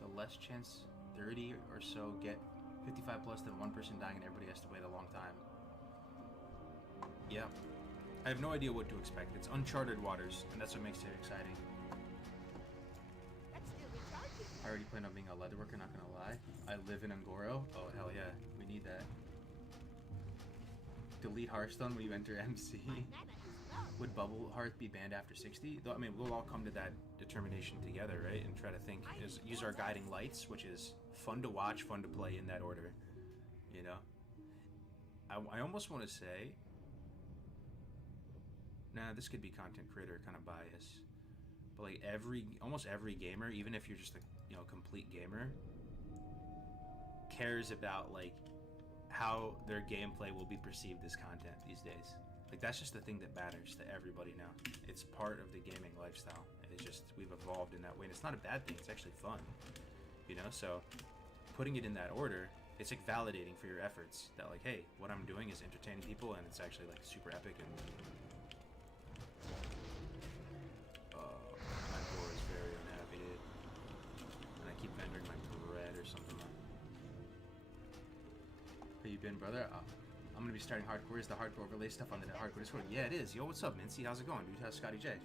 the less chance 30 or so get 55 plus than one person dying and everybody has to wait a long time. Yeah. I have no idea what to expect. It's uncharted waters, and that's what makes it exciting. That's still recharging. I already plan on being a leatherworker, not gonna lie. I live in Angoro. Oh, hell yeah. We need that. Delete Hearthstone when you enter MC. Mana is low. Would Bubble Hearth be banned after 60? Though, I mean, we'll all come to that determination together, right? And try to think, use our guiding lights, which is fun to watch, fun to play in that order. You know? I almost want to say... Nah, this could be content creator kind of bias. But like almost every gamer, even if you're just a complete gamer, cares about like how their gameplay will be perceived as content these days. Like that's just the thing that matters to everybody now. It's part of the gaming lifestyle. And it's just we've evolved in that way, and it's not a bad thing. It's actually fun, So putting it in that order, it's like validating for your efforts. That like, hey, what I'm doing is entertaining people, and it's actually like super epic and. My boar is very unhappy, dude. And I keep vending my bread or something. How you been, brother? I'm gonna be starting hardcore. Is the hardcore overlay stuff on the hardcore Discord? Yeah, it is. Yo, what's up, Mincy? How's it going, dude? How's Scotty J?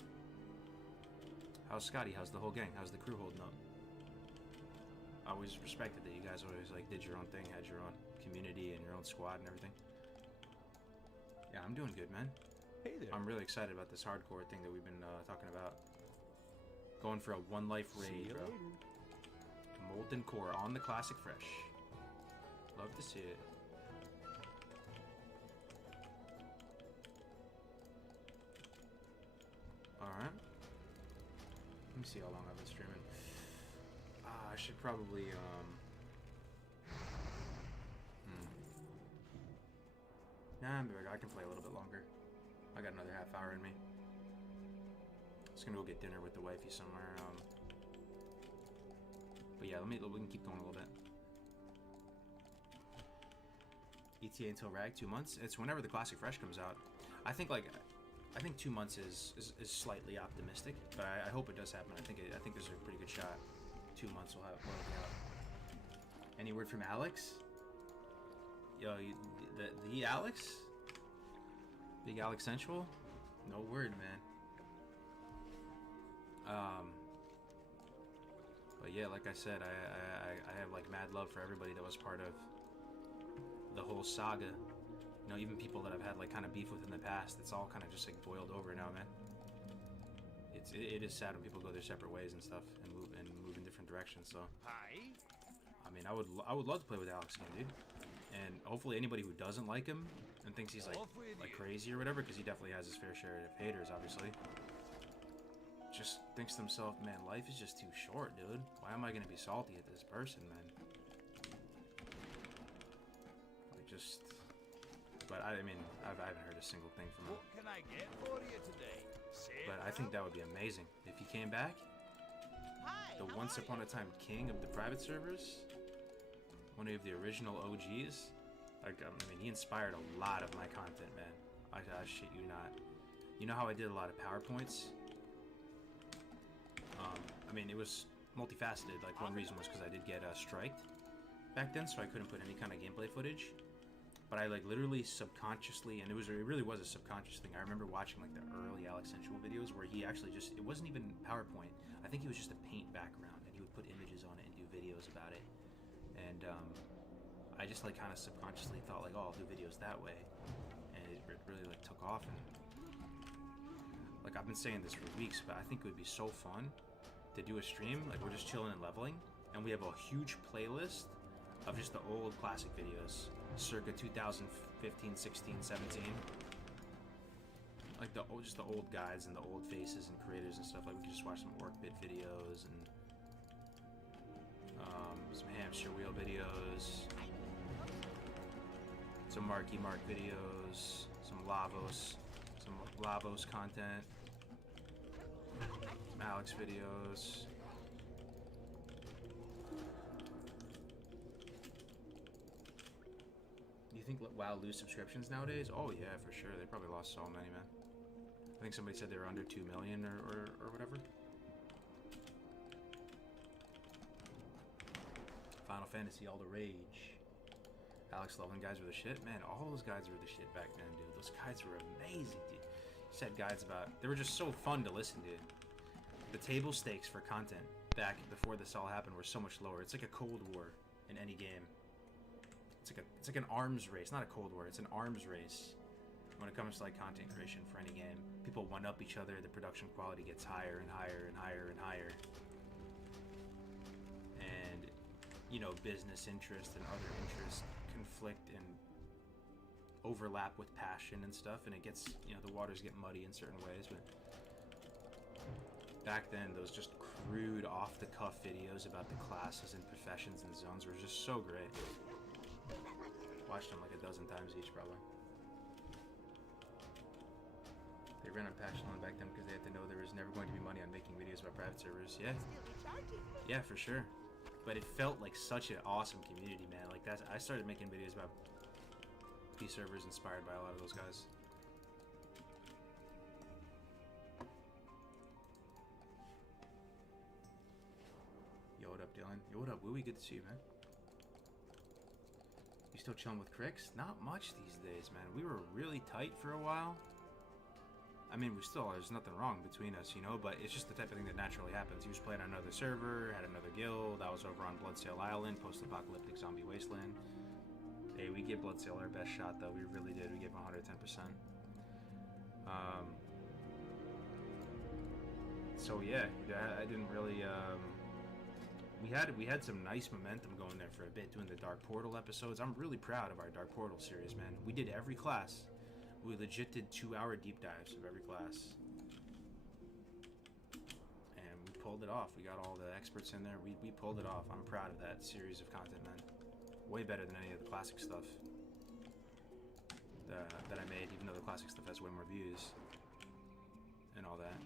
How's Scotty? How's the whole gang? How's the crew holding up? I always respected that you guys always like did your own thing, had your own community and your own squad and everything. Yeah, I'm doing good, man. Hey there. I'm really excited about this hardcore thing that we've been talking about. Going for a one life See raid, you bro. later. Molten Core on the Classic Fresh. Love to see it. Alright. Let me see how long I've been streaming. I should probably, Nah, I can play a little bit longer. I got another half hour in me. Just gonna go get dinner with the wifey somewhere. But yeah, we can keep going a little bit. ETA until RAG, 2 months. It's whenever the Classic Fresh comes out. I think 2 months is slightly optimistic, but I hope it does happen. I think there's a pretty good shot. 2 months will be out. Any word from Alex? Yo, the Alex? Big Alex Sensual? No word, man. But yeah, like I said, I have like mad love for everybody that was part of the whole saga. Even people that I've had like kind of beef with in the past, it's all kind of just like boiled over now, man. It is sad when people go their separate ways and stuff and move in different directions. So Hi. I mean, I would love to play with Alex again, dude. And hopefully anybody who doesn't like him and thinks he's like crazy or whatever, because he definitely has his fair share of haters, obviously. Just thinks to himself, man, life is just too short, dude. Why am I gonna be salty at this person, man? Like but I mean, I haven't heard a single thing from him. What can I get for you today? But I think that would be amazing if he came back. Hi, The how once are upon a time king of the private servers, one of the original OGs. Like, I mean, he inspired a lot of my content, man. I shit you not. You know how I did a lot of PowerPoints? I mean, it was multifaceted. Like, one reason was because I did get striked back then, so I couldn't put any kind of gameplay footage. But I like literally subconsciously, and it really was a subconscious thing. I remember watching like the early Alex Sensual videos where he actually it wasn't even PowerPoint. I think it was just a paint background, and he would put images on it and do videos about it. And I just like kind of subconsciously thought like, oh, I'll do videos that way, and it really like took off. And like I've been saying this for weeks, but I think it would be so fun to do a stream. Like we're just chilling and leveling, and we have a huge playlist of just the old classic videos, circa 2015, 16, 17. like just the old guides and the old faces and creators and stuff. Like we could just watch some orc bit videos and some hamster wheel videos, some Marky Mark videos, some Lavos content, some Alex videos. You think WoW lose subscriptions nowadays? Oh yeah, for sure. They probably lost so many, man. I think somebody said they were under 2 million or whatever. Final Fantasy, all the rage. Alex Loveland guides were the shit. Man, all those guides were the shit back then, dude. Those guides were amazing, dude. He said guides about... They were just so fun to listen to. The table stakes for content back before this all happened were so much lower. It's like a Cold War in any game. It's like an arms race. Not a Cold War. It's an arms race when it comes to like content creation for any game. People one up each other. The production quality gets higher and higher and higher and higher. And you know, business interest and other interests conflict and overlap with passion and stuff, and it gets, you know, the waters get muddy in certain ways. But back then, those just crude, off-the-cuff videos about the classes and professions and zones were just so great. Watched them like a dozen times each, probably. They ran on patch loan back then because they had to know there was never going to be money on making videos about private servers. Yeah. Yeah, for sure. But it felt like such an awesome community, man. Like that's, I started making videos about P servers inspired by a lot of those guys. Yo, what up, Dylan? Yo, what up, Wooey? Good to see you, man. You still chilling with Cricks? Not much these days, man. We were really tight for a while. I mean, there's nothing wrong between us, you know, but it's just the type of thing that naturally happens. He was playing on another server, had another guild. I was over on Bloodsail Island, post-apocalyptic zombie wasteland. Hey, we gave Bloodsail our best shot, though. We really did. We gave 110%. So yeah, I didn't really. We had some nice momentum going there for a bit doing the Dark Portal episodes. I'm really proud of our Dark Portal series, man. We did every class. We legit did 2-hour deep dives of every class. And we pulled it off. We got all the experts in there. We pulled it off. I'm proud of that series of content, man. Way better than any of the classic stuff that I made, even though the classic stuff has way more views and all that.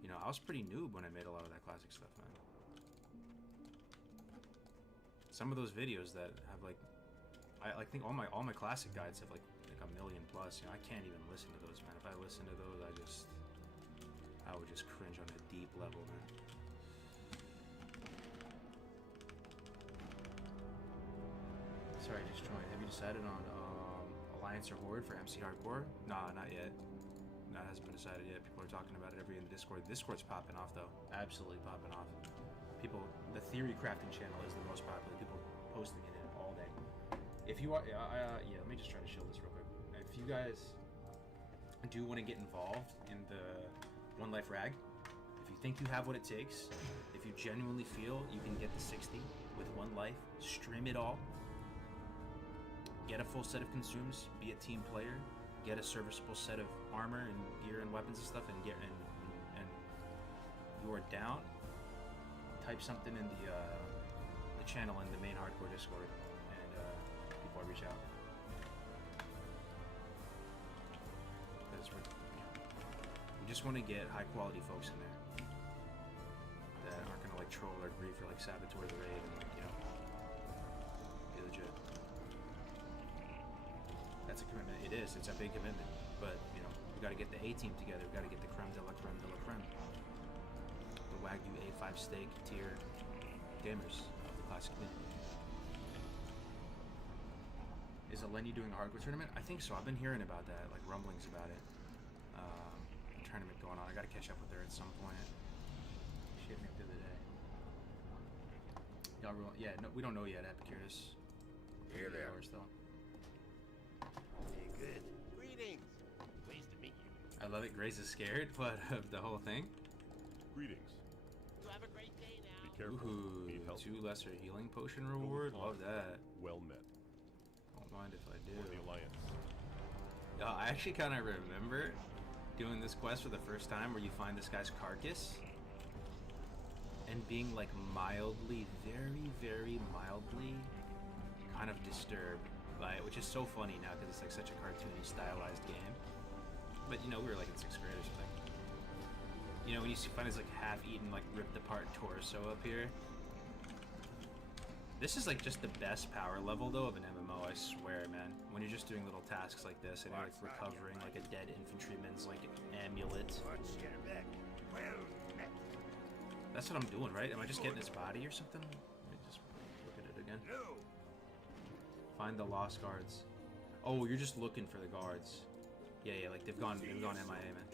You know, I was pretty noob when I made a lot of that classic stuff, man. Some of those videos that have like, I think all my classic guides have like a million plus. You know, I can't even listen to those, man. If I listen to those, I would just cringe on a deep level, man. Sorry, just joined. Have you decided on Alliance or Horde for MC Hardcore? Nah, not yet. That hasn't been decided yet. People are talking about it in the Discord. Discord's popping off, though. Absolutely popping off. People, the theory crafting channel is the most popular. People posting it in all day. If you are, yeah, let me just try to show this real quick. If you guys do want to get involved in the One Life Rag, if you think you have what it takes, if you genuinely feel you can get the 60 with one life, stream it all, get a full set of consumes, be a team player, get a serviceable set of armor and gear and weapons and stuff, and you're down, type something in the channel in the main hardcore Discord, and people reach out. Because we just want to get high quality folks in there that aren't gonna like troll or grief or like saboteur the raid and like, you know, be legit. That's a commitment. It is. It's a big commitment. But you know, we got to get the A team together. We got to get the creme de la creme de la creme. The Wagyu A5 steak tier gamers of the classic community. Is Eleni doing a hardcore tournament? I think so. I've been hearing about that, like rumblings about it. A tournament going on. I got to catch up with her at some point. She hit me up the other day. Y'all, yeah, no, we don't know yet, Epicurus. Here they are. Still. Hey, good. Greetings. Pleased to meet you. I love it. Grace is scared, but of the whole thing. Greetings. You have a great day Be now. careful. Ooh, Need help? 2 lesser healing potion reward. Love that. Well met. Won't mind if I do. For the Alliance. I actually kind of remember doing this quest for the first time where you find this guy's carcass and being like mildly, very, very mildly kind of disturbed by it, which is so funny now because it's like such a cartoony, stylized game. But you know, we were like in 6th grade or something. You know, when you find his like half-eaten, like ripped apart torso up here. This is like just the best power level though of an MMO, I swear, man. When you're just doing little tasks like this and you're like recovering like a dead infantryman's like amulet. That's what I'm doing, right? Am I just getting his body or something? Let me just look at it again. Find the lost guards. Oh, you're just looking for the guards. Yeah, like they've gone MIA, man.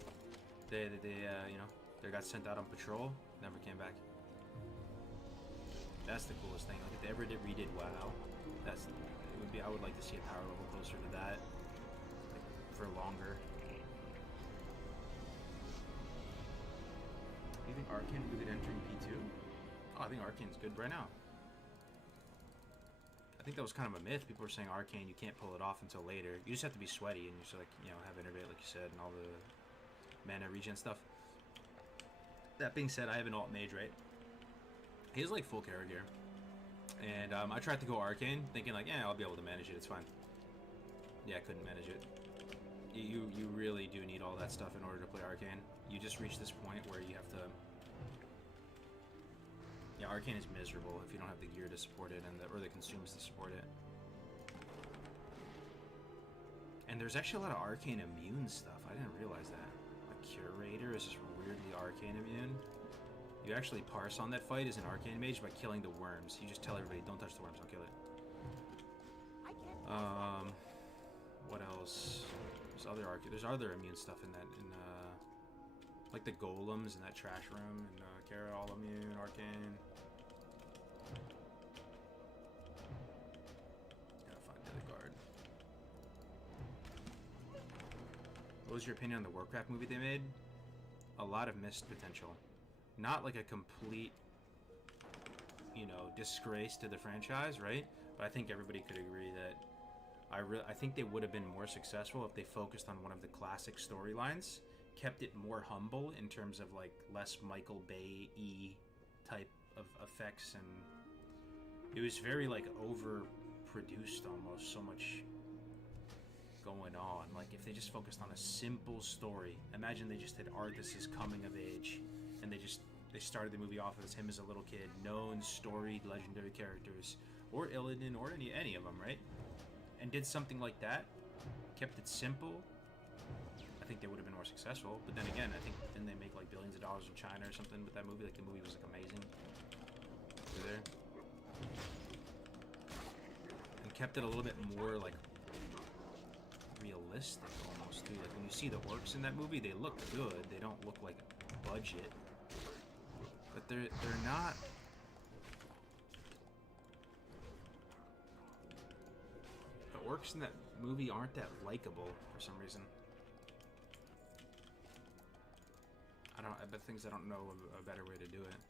They you know, they got sent out on patrol, never came back. That's the coolest thing. Like if they ever redid WoW, it would be. I would like to see a power level closer to that, like for longer. You think Arcane would be good entering P2? Oh, I think Arcane's good right now. I think that was kind of a myth. People were saying Arcane, you can't pull it off until later. You just have to be sweaty and you just like, you know, have innervate like you said and all the mana regen stuff. That being said, I have an alt mage, right? He has like full Kara gear. And I tried to go Arcane, thinking like, yeah, I'll be able to manage it, it's fine. Yeah, I couldn't manage it. You really do need all that stuff in order to play Arcane. You just reach this point where you have to... Yeah, Arcane is miserable if you don't have the gear to support it or the consumes to support it. And there's actually a lot of Arcane immune stuff. I didn't realize that. A Curator is just weirdly Arcane immune. You actually parse on that fight as an Arcane Mage by killing the worms. You just tell everybody, don't touch the worms, I'll kill it. What else? There's other immune stuff in that, like the golems in that trash room, and Kara, all immune, Arcane. Gotta find the other guard. What was your opinion on the Warcraft movie they made? A lot of missed potential. Not like a complete, you know, disgrace to the franchise, right? But I think everybody could agree that I think they would have been more successful if they focused on one of the classic storylines, kept it more humble in terms of like less Michael Bay-y type of effects, and it was very like overproduced almost, so much going on. Like if they just focused on a simple story, imagine they just did Arthas's coming of age, and they started the movie off as him as a little kid, known, storied, legendary characters, or Illidan, or any of them, right? And did something like that, kept it simple. I think they would have been more successful. But then again, I think didn't they make like billions of dollars in China or something with that movie? Like the movie was like amazing. Over there. And kept it a little bit more like realistic almost too. Like when you see the orcs in that movie, they look good. They don't look like budget. But they're not. The orcs in that movie aren't that likable for some reason. I bet things I don't know a better way to do it.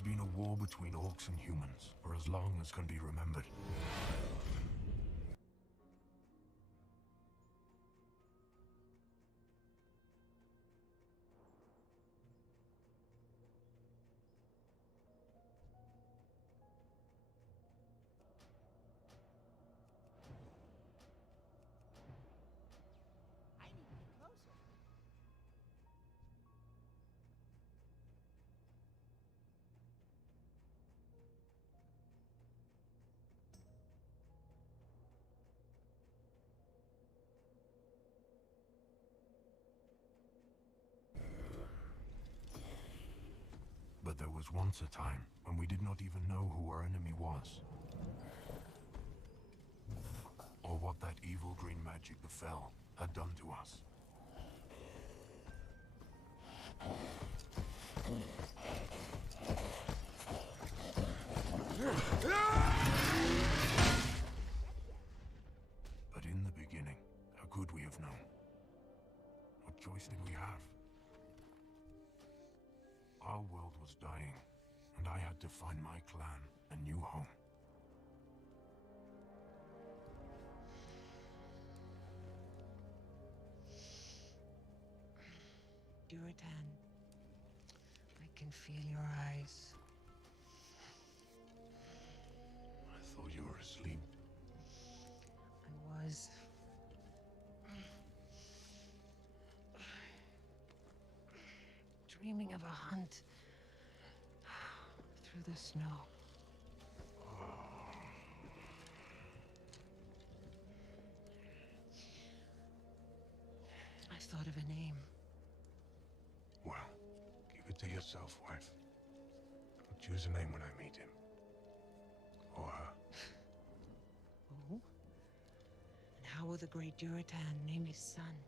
There's been a war between orcs and humans for as long as can be remembered. I need to get closer. But there was once a time when we did not even know who our enemy was. Or what that evil green magic befell had done to us. But in the beginning, how could we have known? What choice did we have? Our world was dying, and I had to find my clan a new home. Durotan, I can feel your eyes. I thought you were asleep. I was. Dreaming of a hunt through the snow. I thought of a name. Well, keep it to yourself, wife. I'll choose a name when I meet him. Or her. Oh? And how will the great Durotan name his son?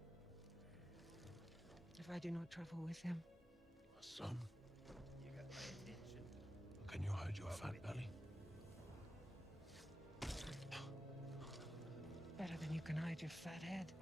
If I do not travel with him? A son? You got my attention. Can you hide your fat belly? Better than you can hide your fat head.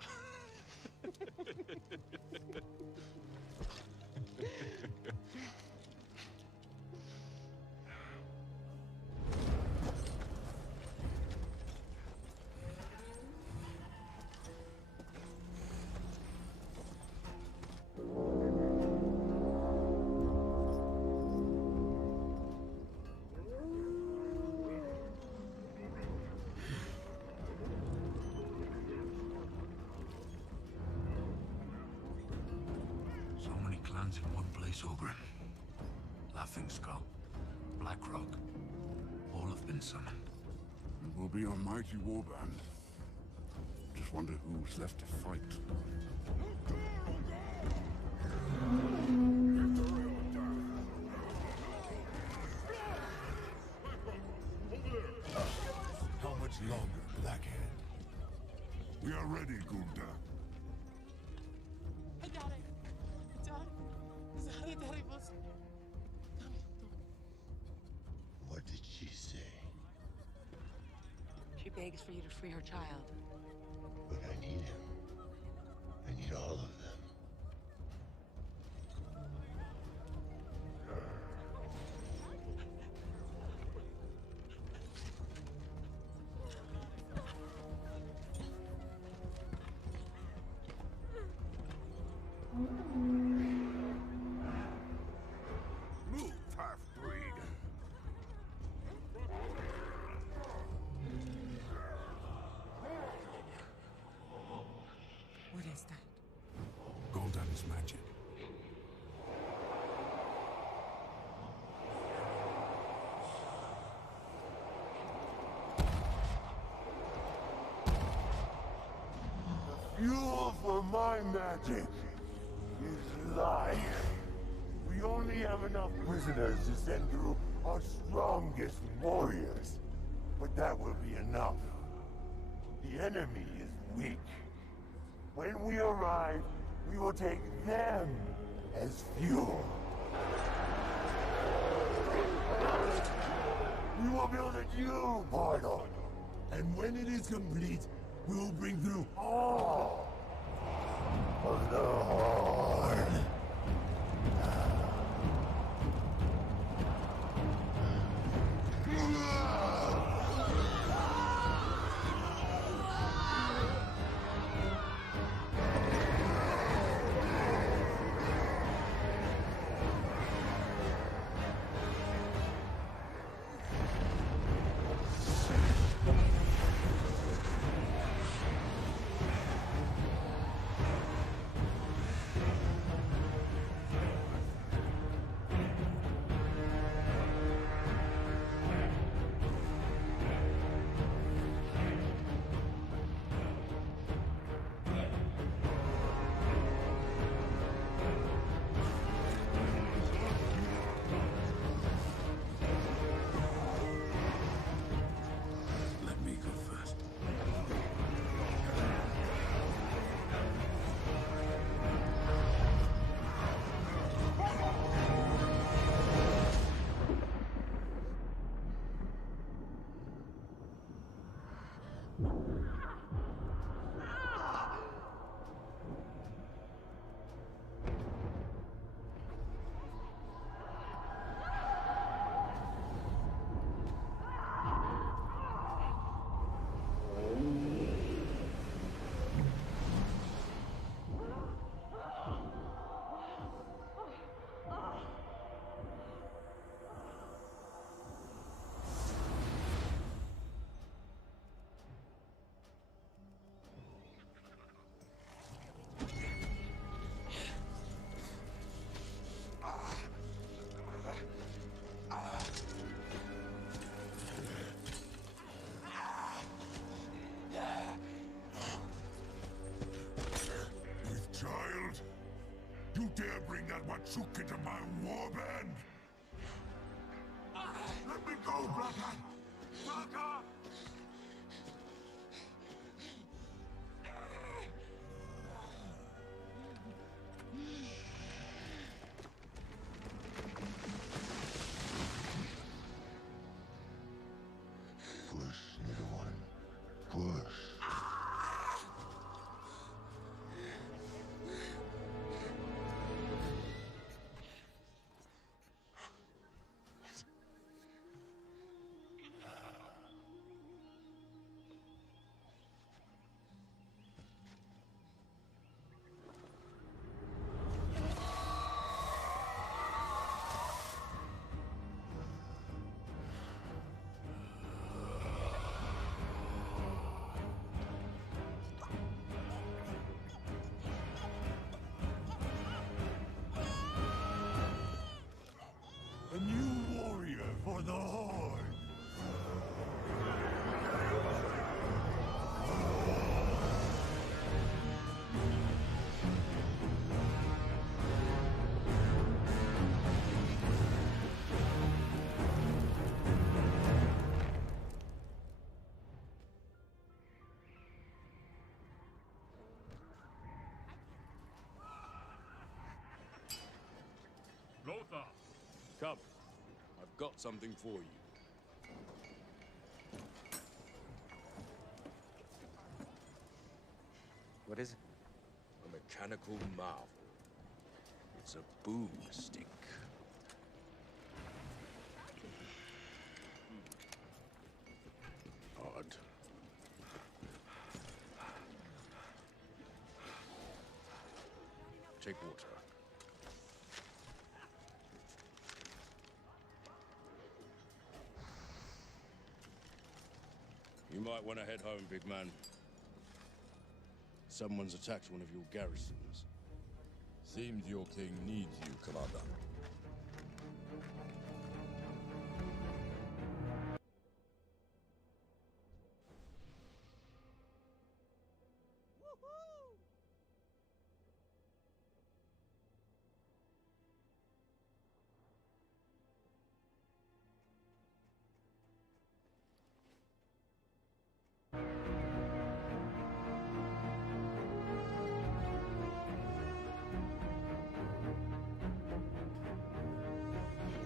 So many clans in one place, Ogren. Laughing Skull, Black Rock, all have been summoned. It will be a mighty warband. Just wonder who's left to fight. How much longer, Blackhand? We are ready, Gulda. I got it. Dad, terribles. What did she say? She begs for you to free her child. But I need him. I need all of them. Move, half-breed. What is that? Gul'dan's magic. Fuel for my magic is life. We only have enough prisoners to send through our strongest warriors. But that will be enough. The enemy is weak. When we arrive, we will take them as fuel. We will build a new portal. And when it is complete, we will bring through all of the Horde. dare bring that Wachuk into my warband? Let me go, brother! Brother! Push, little one. Push. A new warrior for the Horde! Lothar, come. I've got something for you. What is it? A mechanical marvel. It's a boomstick. Odd. Take water. You might want to head home, big man. Someone's attacked one of your garrisons. Seems your king needs you, Commander.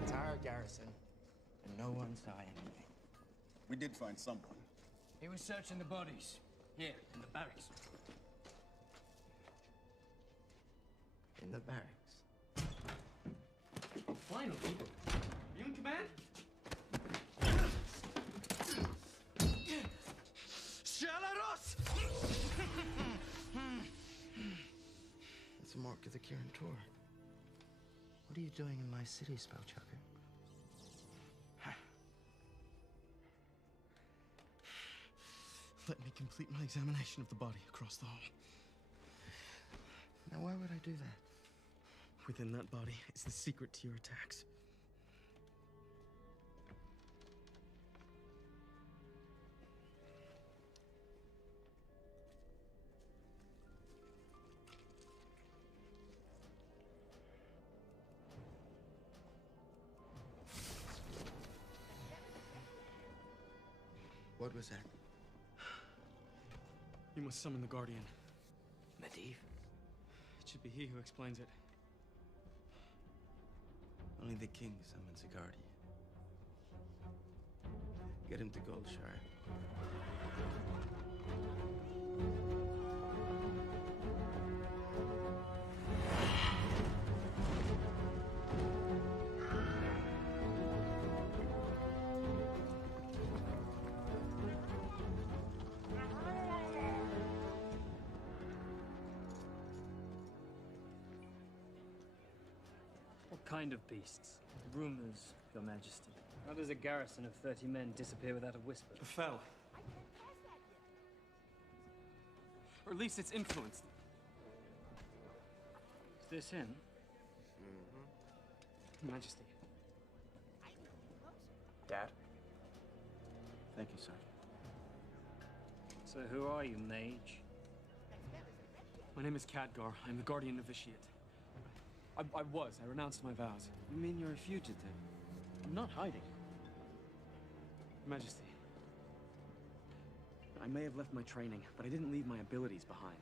Entire garrison, and no one saw anything. We did find someone. He was searching the bodies. Here, in the barracks. In the barracks. Finally! You in command? Shalaros! It's a mark of the Kirin Tor. What are you doing in my city, Spellchucker? Let me complete my examination of the body across the hall. Now, why would I do that? Within that body is the secret to your attacks. What was that? You must summon the Guardian. Medivh? It should be he who explains it. Only the king summons a guardian. Get him to Goldshire. What kind of beasts? Rumors, Your Majesty. How does a garrison of 30 men disappear without a whisper? Fell. Or at least it's influenced. Is this him? Majesty. Dad? Thank you, Sergeant. So who are you, mage? My name is Khadgar. I'm the Guardian Novitiate. I was. I renounced my vows. You mean you're a fugitive? I'm not hiding. Majesty. I may have left my training, but I didn't leave my abilities behind.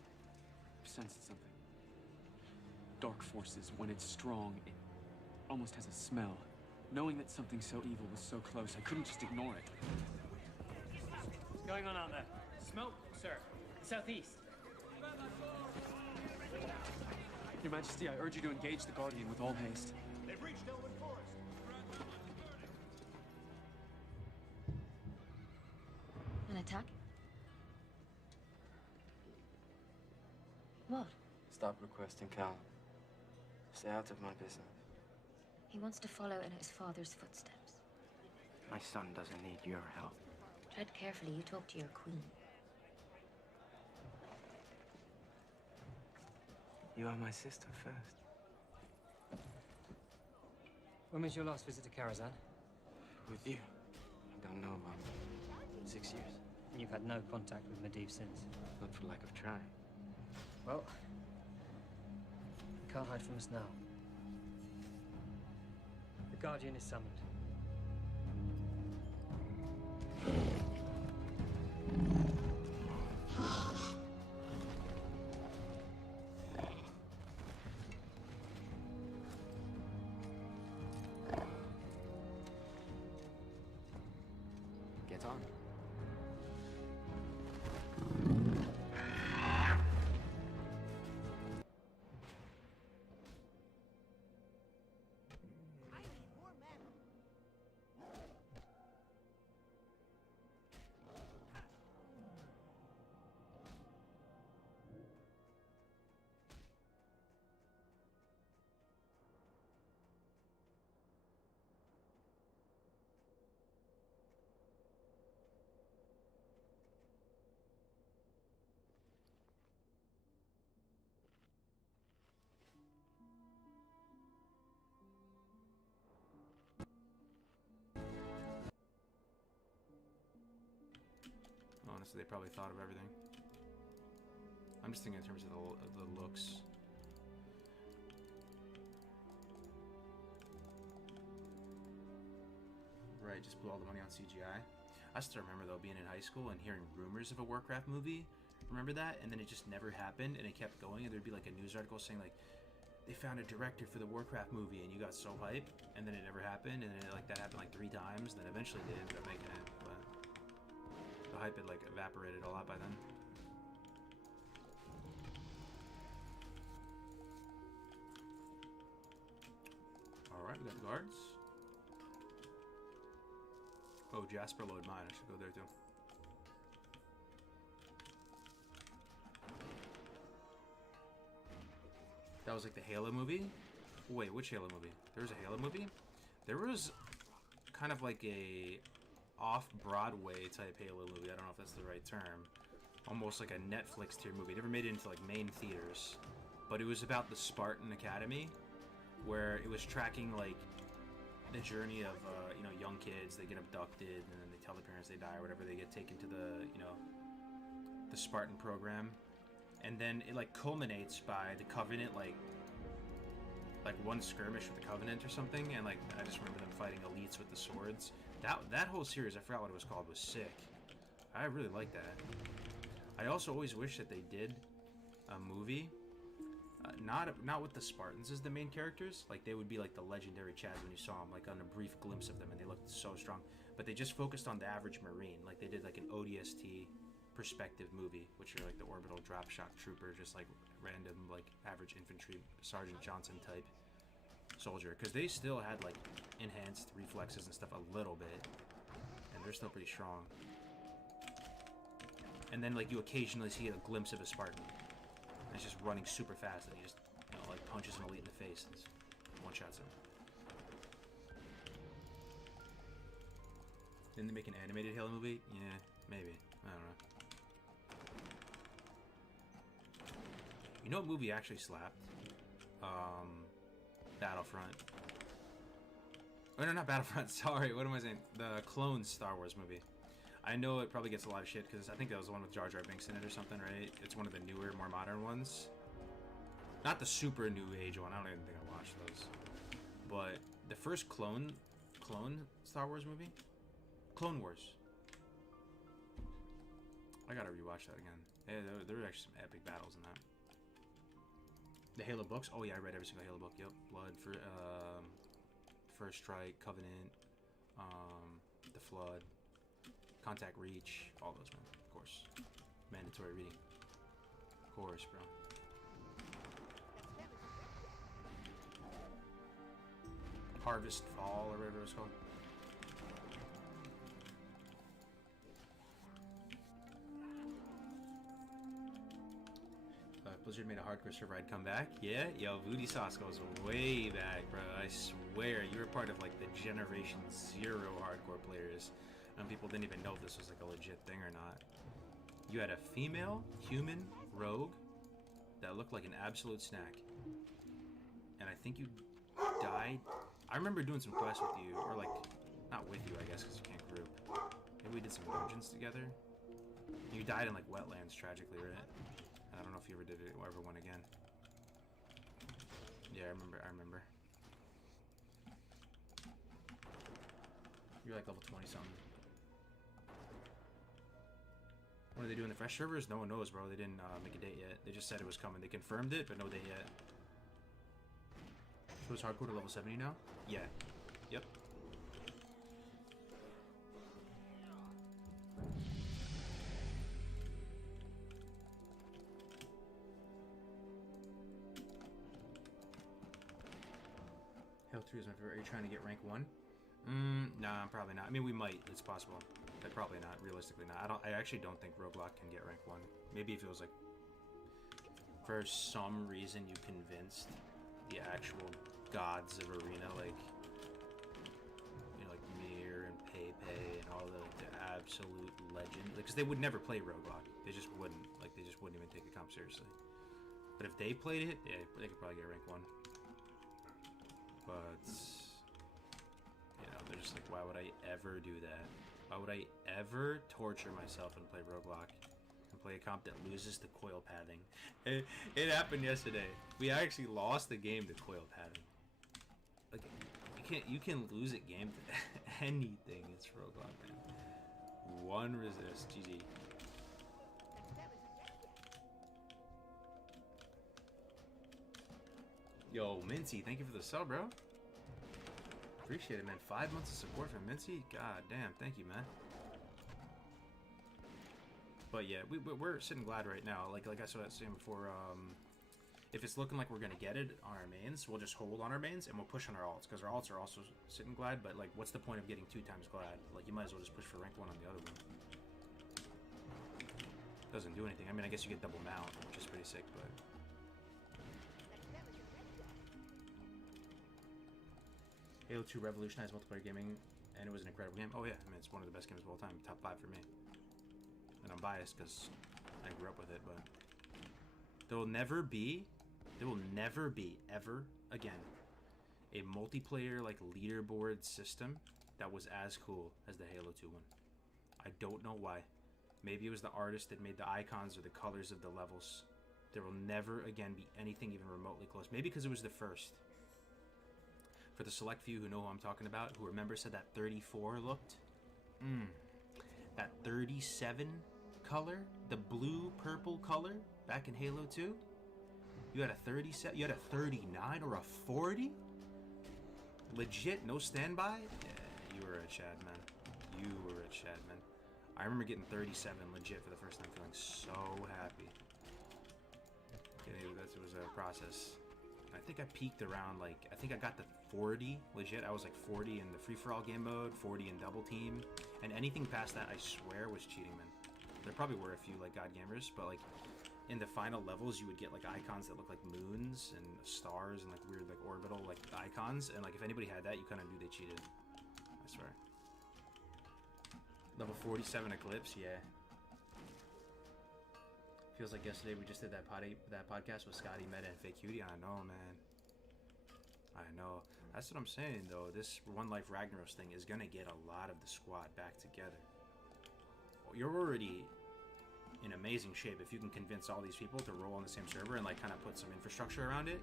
I've sensed something. Dark forces, when it's strong, it almost has a smell. Knowing that something so evil was so close, I couldn't just ignore it. What's going on out there? Smoke, sir. Southeast. Your Majesty, I urge you to engage the Guardian with all haste. They've reached Elwyn Forest. An attack? What? Stop requesting Callum. Stay out of my business. He wants to follow in his father's footsteps. My son doesn't need your help. Tread carefully, you talk to your queen. You are my sister first. When was your last visit to Karazhan? With you? I don't know, Mom. 6 years. And you've had no contact with Medivh since? Not for lack of trying. Well, you can't hide from us now. The Guardian is summoned. Get on. Honestly, they probably thought of everything. I'm just thinking in terms of the looks. Right, just blew all the money on CGI. I still remember though being in high school and hearing rumors of a Warcraft movie. Remember that? And then it just never happened, and it kept going, and there'd be like a news article saying like, they found a director for the Warcraft movie, and you got so hyped, and then it never happened, and then like that happened like 3 times, and then eventually they ended up making it, but the hype had like evaporated a lot by then. Alright, we got the guards. Oh, Jasper load mine, I should go there too. That was like the Halo movie? Wait, which Halo movie? There was a Halo movie? There was kind of like a off-Broadway type Halo movie. I don't know if that's the right term. Almost like a Netflix tier movie. It never made it into like main theaters. But it was about the Spartan Academy, where it was tracking like the journey of you know, young kids. They get abducted and then they tell the parents they die or whatever. They get taken to the, you know, the Spartan program. And then it like culminates by the Covenant like one skirmish with the Covenant or something, and like I just remember them fighting elites with the swords. That whole series, I forgot what it was called, was sick. I really like that. I also always wish that they did a movie, not with the Spartans as the main characters. Like they would be like the legendary Chads when you saw them, like on a brief glimpse of them, and they looked so strong. But they just focused on the average Marine. Like they did like an ODST perspective movie, which are like the orbital drop shot trooper, just like random like average infantry Sergeant Johnson type soldier, because they still had like enhanced reflexes and stuff a little bit, and they're still pretty strong. And then like you occasionally see a glimpse of a Spartan, and it's just running super fast, and he just, you know, like punches an elite in the face and one shots him. Didn't they make an animated Halo movie? Yeah, maybe. I don't know. You know what movie actually slapped? Battlefront. Oh, no, not Battlefront. Sorry, what am I saying? The Clone Star Wars movie. I know it probably gets a lot of shit because I think that was the one with Jar Jar Binks in it or something, right? It's one of the newer, more modern ones. Not the super new age one. I don't even think I watched those. But the first clone Star Wars movie? Clone Wars. I gotta rewatch that again. Yeah, there were actually some epic battles in that. The Halo books? Oh yeah, I read every single Halo book. Yep. Blood, for First Strike, Covenant, The Flood, Contact Reach, all those, man. Of course. Mandatory reading. Of course, bro. Harvest Fall, or whatever it's called. Blizzard made a hardcore server, I'd come back. Yeah, yo, Voodoo Sauce goes way back, bro. I swear, you were part of like the Generation Zero hardcore players, and people didn't even know if this was like a legit thing or not. You had a female human rogue that looked like an absolute snack, and I think you died. I remember doing some quests with you, or like, not with you, I guess, because you can't group. Maybe we did some dungeons together. You died in like wetlands, tragically, right? I don't know if you ever did it or ever went again. Yeah, I remember. You're like level 20 something. What are they doing the fresh servers? No one knows, bro. They didn't make a date yet. They just said it was coming. They confirmed it, but no date yet. So it's hardcore to level 70 now? Yeah. Yep. Halo 3 is my favorite. Are you trying to get rank 1? Nah, probably not. I mean, we might. It's possible. But probably not. Realistically not. I actually don't think Roguelike can get rank 1. Maybe if it was like, for some reason you convinced the actual gods of Arena, like, you know, like Mir and Pepe and all the absolute legends. Because they would never play Roguelike. They just wouldn't. Like, they just wouldn't even take the comp seriously. But if they played it, yeah, they could probably get rank 1. But, you know, they're just like, why would I ever do that? Why would I ever torture myself and play Roguelike and play a comp that loses to coil padding? It happened yesterday. We actually lost the game to coil padding. Like, you can lose a game to anything. It's Roguelike, man. One resist, GG. Yo, Mincy, thank you for the sub, bro. Appreciate it, man. 5 months of support from Mincy? God damn, thank you, man. But yeah, we're sitting glad right now. Like I was saying before, if it's looking like we're gonna get it on our mains, we'll just hold on our mains and we'll push on our alts, because our alts are also sitting glad. But like, what's the point of getting 2 times glad? Like, you might as well just push for rank 1 on the other one. Doesn't do anything. I mean, I guess you get double mount, which is pretty sick, but. Halo 2 revolutionized multiplayer gaming, and it was an incredible game. Oh yeah, I mean, it's one of the best games of all time. Top 5 for me. And I'm biased because I grew up with it, but there will never be, ever again, a multiplayer like leaderboard system that was as cool as the Halo 2 one. I don't know why. Maybe it was the artist that made the icons or the colors of the levels. There will never again be anything even remotely close. Maybe because it was the first. For the select few who know who I'm talking about, who remember said that 34 looked, that 37 color, the blue-purple color back in Halo 2, you had a 37, you had a 39 or a 40? Legit, no standby? Yeah, you were a Chad, man. You were a Chad, man. I remember getting 37 legit for the first time, feeling so happy. Yeah, that was a process. I think I peaked around, like, I think I got the 40 legit. I was like 40 in the free-for-all game mode, 40 in double team, and anything past that I swear was cheating, man. There probably were a few like god gamers, but like in the final levels you would get like icons that look like moons and stars and like weird like orbital like icons, and like if anybody had that, you kind of knew they cheated. I swear. Level 47 Eclipse, yeah. Feels like yesterday we just did that podcast with Scotty, Meta, and Fake Cutie. I know, man. I know. That's what I'm saying, though. This One Life Ragnaros thing is gonna get a lot of the squad back together. You're already in amazing shape if you can convince all these people to roll on the same server and like kind of put some infrastructure around it.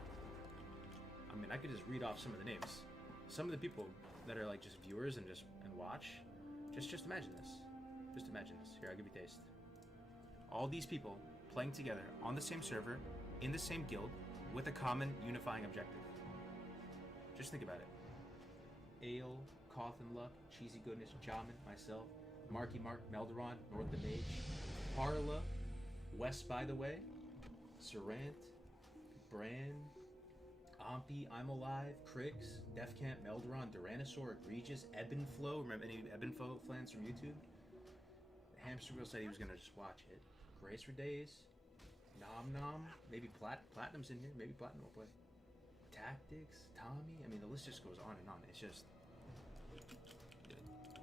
I mean, I could just read off some of the names. Some of the people that are like just viewers and watch. Just imagine this. Just imagine this. Here, I'll give you a taste. All these people playing together on the same server, in the same guild, with a common unifying objective. Just think about it. Ale, Cawthon Luck, Cheesy Goodness, Jamin, myself, Marky Mark, Melderon, North the Mage, Parla, West by the way, Serant, Bran, Ompi, I'm Alive, Crix, Defcamp, Melderon, Duranosaur, Egregious, Ebbenflow. Remember any Ebbenflow fans from YouTube? Hamster Wheel said he was gonna just watch it. Grace for Days, Nom Nom, maybe Platinum's in here. Maybe Platinum will play. Tactics, Tommy. I mean, the list just goes on and on. It's just,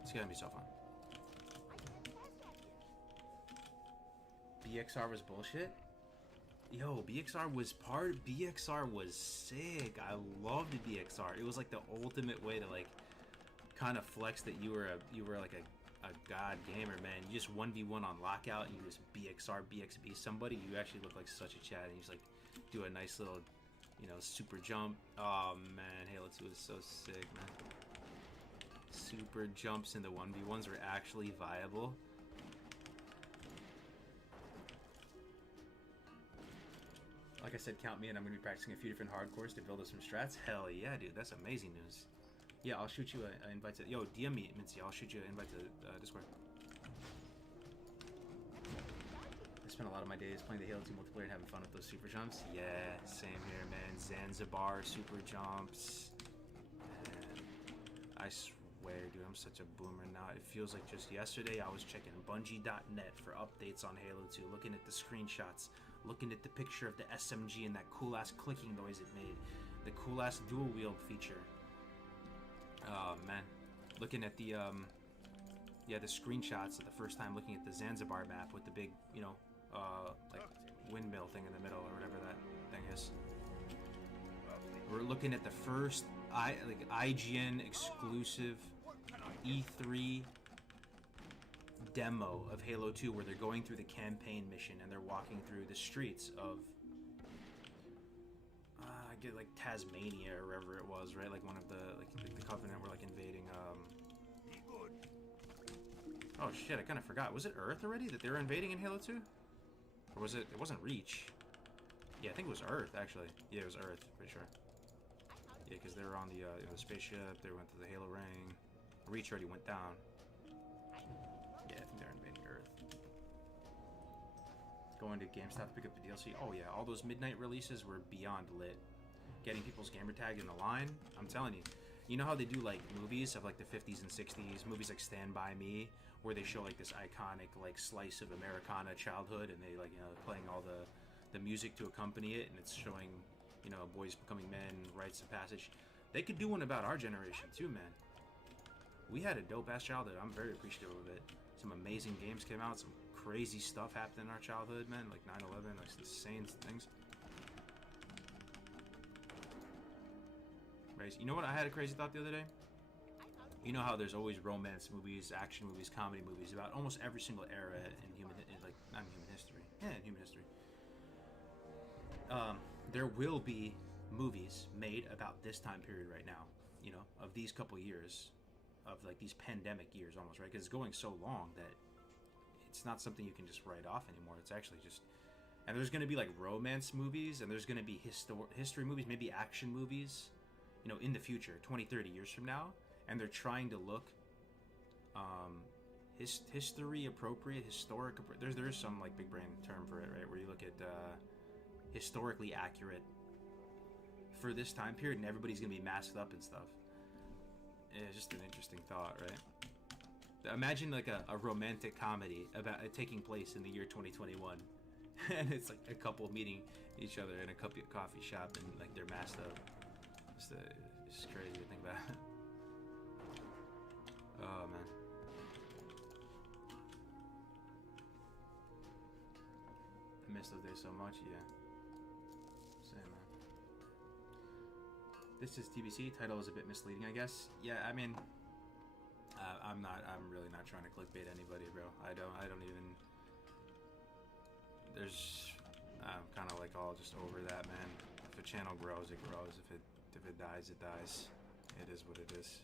it's gonna be so fun. BXR was bullshit. Yo, BXR was sick. I loved BXR. It was like the ultimate way to like kind of flex that you were like a god gamer, man. You just 1v1 on lockout and you just BXR, BXB somebody. You actually look like such a Chad, and you just like do a nice little, you know, super jump. Oh man, Halo 2 is so sick, man. Super jumps in the 1v1s were actually viable. Like I said, count me in. I'm going to be practicing a few different hardcores to build up some strats. Hell yeah, dude. That's amazing news. Yeah, I'll shoot you an invite to... Yo, DM me, Mincy. I'll shoot you an invite to Discord. I spent a lot of my days playing the Halo 2 multiplayer and having fun with those super jumps. Yeah, same here, man. Zanzibar super jumps. Man, I swear, dude, I'm such a boomer now. It feels like just yesterday I was checking Bungie.net for updates on Halo 2, looking at the screenshots, looking at the picture of the SMG and that cool-ass clicking noise it made. The cool-ass dual-wield feature. Oh, man. Looking at the, yeah, the screenshots of the first time looking at the Zanzibar map with the big, you know, like, windmill thing in the middle or whatever that thing is. We're looking at the first, IGN exclusive E3 demo of Halo 2 where they're going through the campaign mission and they're walking through the streets of I get like Tasmania or wherever it was, right? Like one of the the Covenant were like invading oh shit, I kind of forgot. Was it Earth already that they were invading in Halo 2? Or was it wasn't Reach. Yeah, I think it was Earth actually. Yeah, it was Earth, pretty sure. Yeah, because they were on the spaceship, they went to the Halo ring. Reach already went down. Yeah, I think they're invading Earth. Going to GameStop to pick up the DLC. Oh yeah, all those midnight releases were beyond lit. Getting people's gamer tag in the line. I'm telling you. You know how they do like movies of like the 50s and 60s, movies like Stand By Me, where they show like this iconic like slice of Americana childhood, and they like, you know, playing all the music to accompany it, and it's showing, you know, boys becoming men, rites of passage. They could do one about our generation too, man. We had a dope-ass childhood. I'm very appreciative of it. Some amazing games came out. Some crazy stuff happened in our childhood, man. Like 9/11, like insane things. Crazy. You know what? I had a crazy thought the other day. You know how there's always romance movies, action movies, comedy movies about almost every single era in human, like not in human history. Yeah, in human history. There will be movies made about this time period right now. You know, of these couple years. Of like these pandemic years almost, right? Because it's going so long that it's not something you can just write off anymore. It's actually just, and there's going to be like romance movies, and there's going to be history movies, maybe action movies, you know, in the future, 20, 30 years from now, and they're trying to look history appropriate, there's some like big brain term for it, right? Where you look at historically accurate for this time period, and everybody's going to be masked up and stuff. It's just an interesting thought, right? Imagine like a romantic comedy about taking place in the year 2021, and it's like a couple meeting each other in a coffee shop, and like they're masked up. It's just crazy to think about. Oh man. I miss those days so much. Yeah. Same, man. This is TBC. Title is a bit misleading, I guess. Yeah, I mean, I'm really not trying to clickbait anybody, bro. I don't even. I'm kind of like all just over that, man. If the channel grows, it grows. If it dies, it dies. It is what it is.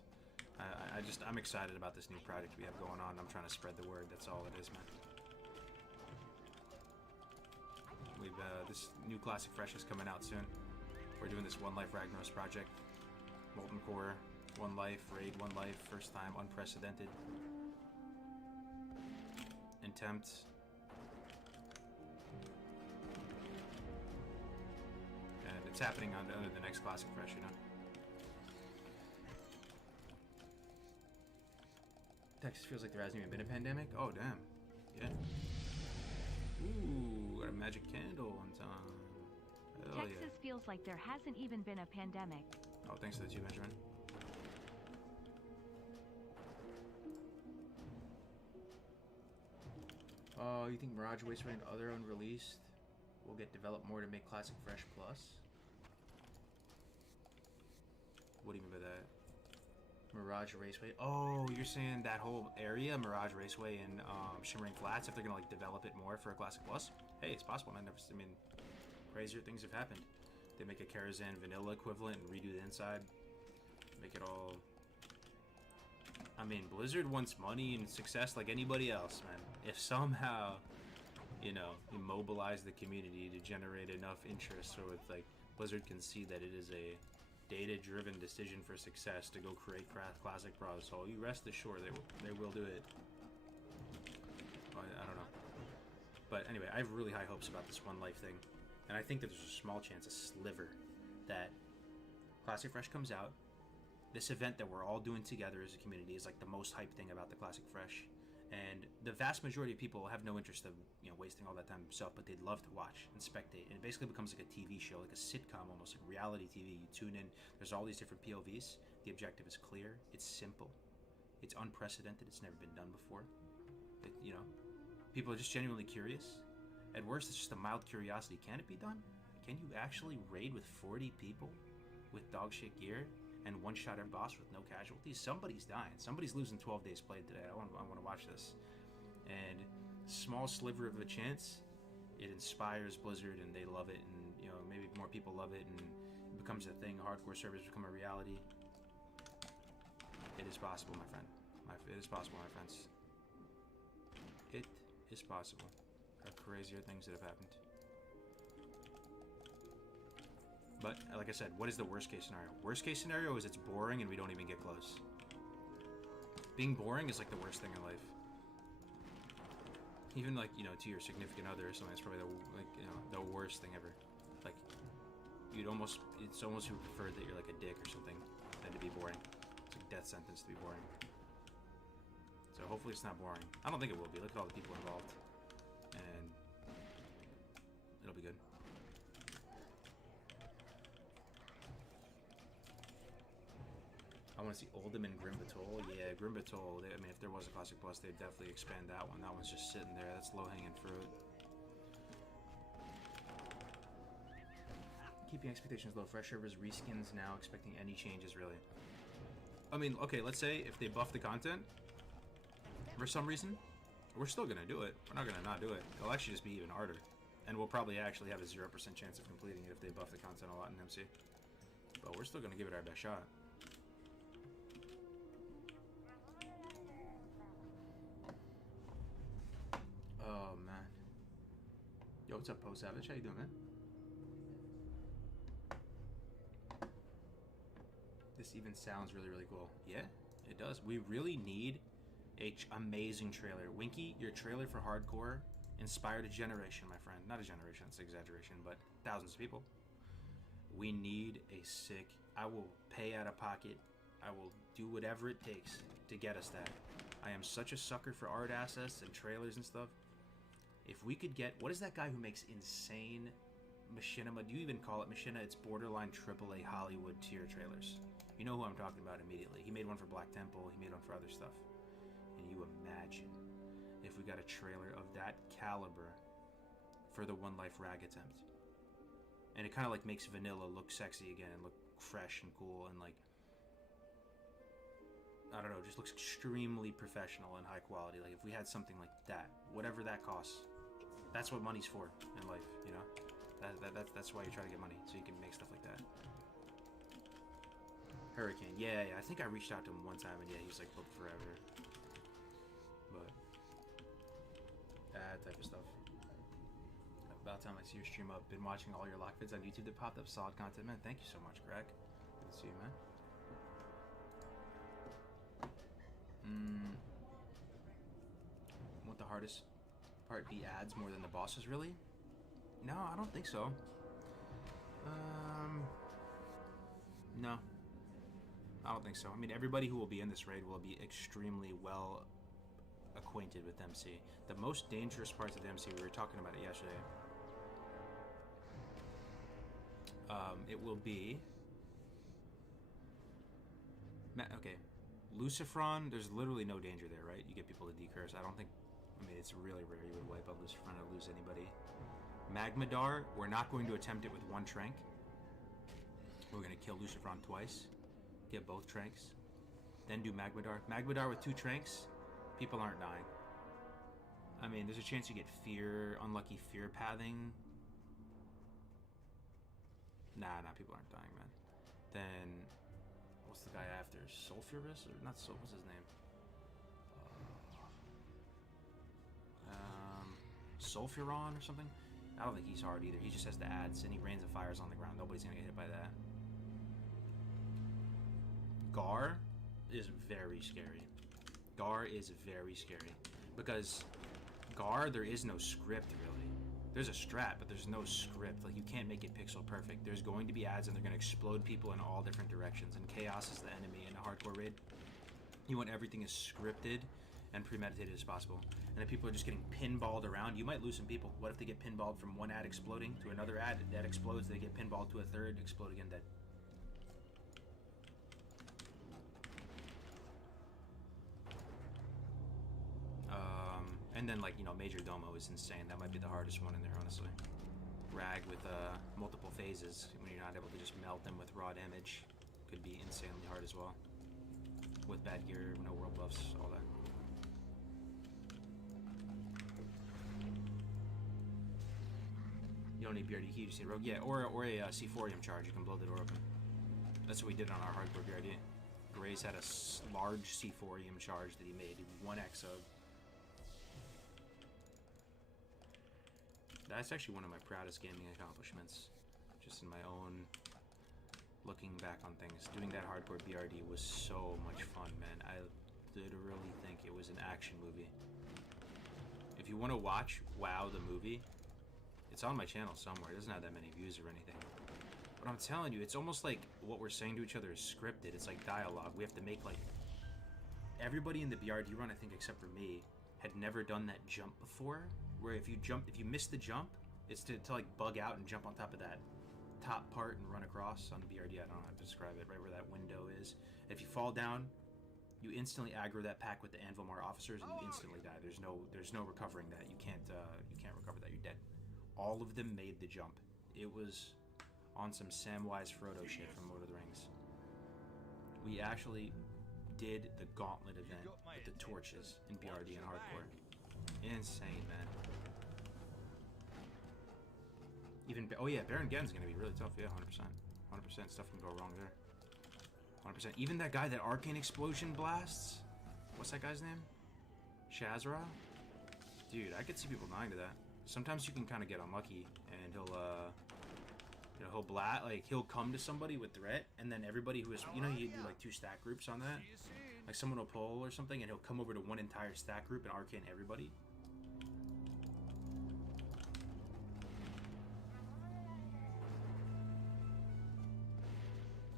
I'm excited about this new project we have going on. I'm trying to spread the word. That's all it is, man. This new Classic Fresh is coming out soon. We're doing this One Life Ragnaros project. Molten Core, One Life, Raid, One Life, first time, unprecedented. Intempt. And it's happening under the next Classic Fresh, you know? Texas feels like there hasn't even been a pandemic? Oh, damn. Yeah. Ooh, got a magic candle on time. Hell Texas yeah. feels like there hasn't even been a pandemic. Oh, thanks to the 2, Benjamin. Oh, you think Mirage Wasteland and other unreleased will get developed more to make Classic Fresh Plus? What do you mean by that? Mirage Raceway. Oh, you're saying that whole area, Mirage Raceway and Shimmering Flats, if they're gonna like develop it more for a Classic Plus? Hey, it's possible, man. I mean, crazier things have happened. They make a Karazhan vanilla equivalent and redo the inside. Make it all... I mean, Blizzard wants money and success like anybody else, man. If somehow, you know, you mobilize the community to generate enough interest so it's like Blizzard can see that it is a data-driven decision for success to go create Classic Bros. So you rest assured they will do it. I don't know. But anyway, I have really high hopes about this One Life thing. And I think that there's a small chance, a sliver, that Classic Fresh comes out. This event that we're all doing together as a community is like the most hyped thing about the Classic Fresh. And the vast majority of people have no interest of, you know, wasting all that time themselves, but they'd love to watch and spectate. And it basically becomes like a TV show, like a sitcom, almost like reality TV. You tune in, there's all these different POVs. The objective is clear, it's simple, it's unprecedented, it's never been done before. You know, people are just genuinely curious. At worst, it's just a mild curiosity. Can it be done? Can you actually raid with 40 people with dog shit gear and one-shot every boss with no casualties? Somebody's dying. Somebody's losing 12 days played today. I want to watch this. And small sliver of a chance, it inspires Blizzard and they love it, and you know, maybe more people love it and it becomes a thing. Hardcore servers become a reality. It is possible, my friend. It is possible, my friends. It is possible. There are crazier things that have happened. But, like I said, what is the worst case scenario? Worst case scenario is it's boring and we don't even get close. Being boring is like the worst thing in life. Even like, you know, to your significant other or something, that's probably the worst thing ever. Like, it's almost you would prefer that you're like a dick or something than to be boring. It's like a death sentence to be boring. So hopefully it's not boring. I don't think it will be. Look at all the people involved. And it'll be good. I want to see Oldham and Grimbatol. Yeah, Grimbatol. I mean, if there was a Classic Plus, they'd definitely expand that one. That one's just sitting there. That's low-hanging fruit. Keeping expectations low. Fresh servers, reskins now, expecting any changes, really. I mean, okay, let's say if they buff the content for some reason, we're still going to do it. We're not going to not do it. It'll actually just be even harder. And we'll probably actually have a 0% chance of completing it if they buff the content a lot in MC. But we're still going to give it our best shot. Oh, man. Yo, what's up, Post Savage? How you doing, man? This even sounds really, really cool. Yeah, it does. We really need a amazing trailer. Winky, your trailer for Hardcore inspired a generation, my friend. Not a generation, that's an exaggeration, but thousands of people. We need a sick... I will pay out of pocket. I will do whatever it takes to get us that. I am such a sucker for art assets and trailers and stuff. If we could get... What is that guy who makes insane machinima? Do you even call it machinima? It's borderline AAA Hollywood tier trailers. You know who I'm talking about immediately. He made one for Black Temple. He made one for other stuff. And you imagine if we got a trailer of that caliber for the One Life Rag attempt. And it kind of like makes vanilla look sexy again and look fresh and cool and like... I don't know, just looks extremely professional and high quality. Like if we had something like that, whatever that costs, That's what money's for in life, you know? That's why you try to get money, so you can make stuff like that. Hurricane, yeah, I think I reached out to him one time, and yeah, he was like booked forever. But that type of stuff. About time I see your stream up. Been watching all your lock vids on YouTube that popped up. Solid content, man. Thank you so much, Greg. Good to see you, man. Won't the hardest part be ads more than the bosses, really? No, I don't think so. No. I don't think so. I mean, everybody who will be in this raid will be extremely well acquainted with MC. The most dangerous parts of the MC, we were talking about it yesterday. It will be... Okay. Lucifron, there's literally no danger there, right? You get people to decurse. I don't think... I mean, it's really rare you would wipe out Lucifron or lose anybody. Magmadar, we're not going to attempt it with one trank. We're going to kill Lucifron twice. Get both tranks. Then do Magmadar. Magmadar with 2 tranks, people aren't dying. I mean, there's a chance you get fear, unlucky fear pathing. Nah, people aren't dying, man. Then, what's the guy after? Sulfurous? Or not Sul, what's his name? Sulfuron or something? I don't think he's hard either. He just has the ads, and he rains and fires on the ground. Nobody's gonna get hit by that. Gar is very scary. Gar is very scary. Because Gar, there is no script, really. There's a strat, but there's no script. Like, you can't make it pixel perfect. There's going to be ads, and they're going to explode people in all different directions, and chaos is the enemy in a hardcore raid. You want everything as scripted and premeditated as possible. And if people are just getting pinballed around, you might lose some people. What if they get pinballed from one ad exploding to another ad that explodes, they get pinballed to a third, explode again, dead. And then, like, you know, Major Domo is insane. That might be the hardest one in there, honestly. Rag with multiple phases, when you're not able to just melt them with raw damage, could be insanely hard as well. With bad gear, no world buffs, all that. You don't need BRD key, you just need rogue. Yeah, or a C4ium charge, you can blow the door open. That's what we did on our hardcore BRD. Grace had a large C4ium charge that he made, 1x of. That's actually one of my proudest gaming accomplishments. Just in my own looking back on things. Doing that hardcore BRD was so much fun, man. I literally think it was an action movie. If you want to watch WoW the movie, it's on my channel somewhere. It doesn't have that many views or anything. But I'm telling you, it's almost like what we're saying to each other is scripted. It's like dialogue. We have to make, like... Everybody in the BRD run, I think except for me, had never done that jump before. Where if you miss the jump, it's to like bug out and jump on top of that top part and run across on the BRD. I don't know how to describe it, right where that window is. If you fall down, you instantly aggro that pack with the Anvilmar officers and you instantly die. There's no recovering that. You can't recover that. You're dead. All of them made the jump. It was on some Samwise Frodo shit from Lord of the Rings. We actually did the gauntlet event with the torches in BRD and hardcore. Insane, man. Even, oh yeah, Baron Gen's gonna be really tough, yeah, 100%. 100% stuff can go wrong there. 100%. Even that guy that Arcane Explosion blasts? What's that guy's name? Shazra? Dude, I could see people dying to that. Sometimes you can kind of get unlucky, and he'll come to somebody with threat, and then everybody who is, you know, you do like 2 stack groups on that? Like someone will pull or something, and he'll come over to one entire stack group and arcane everybody.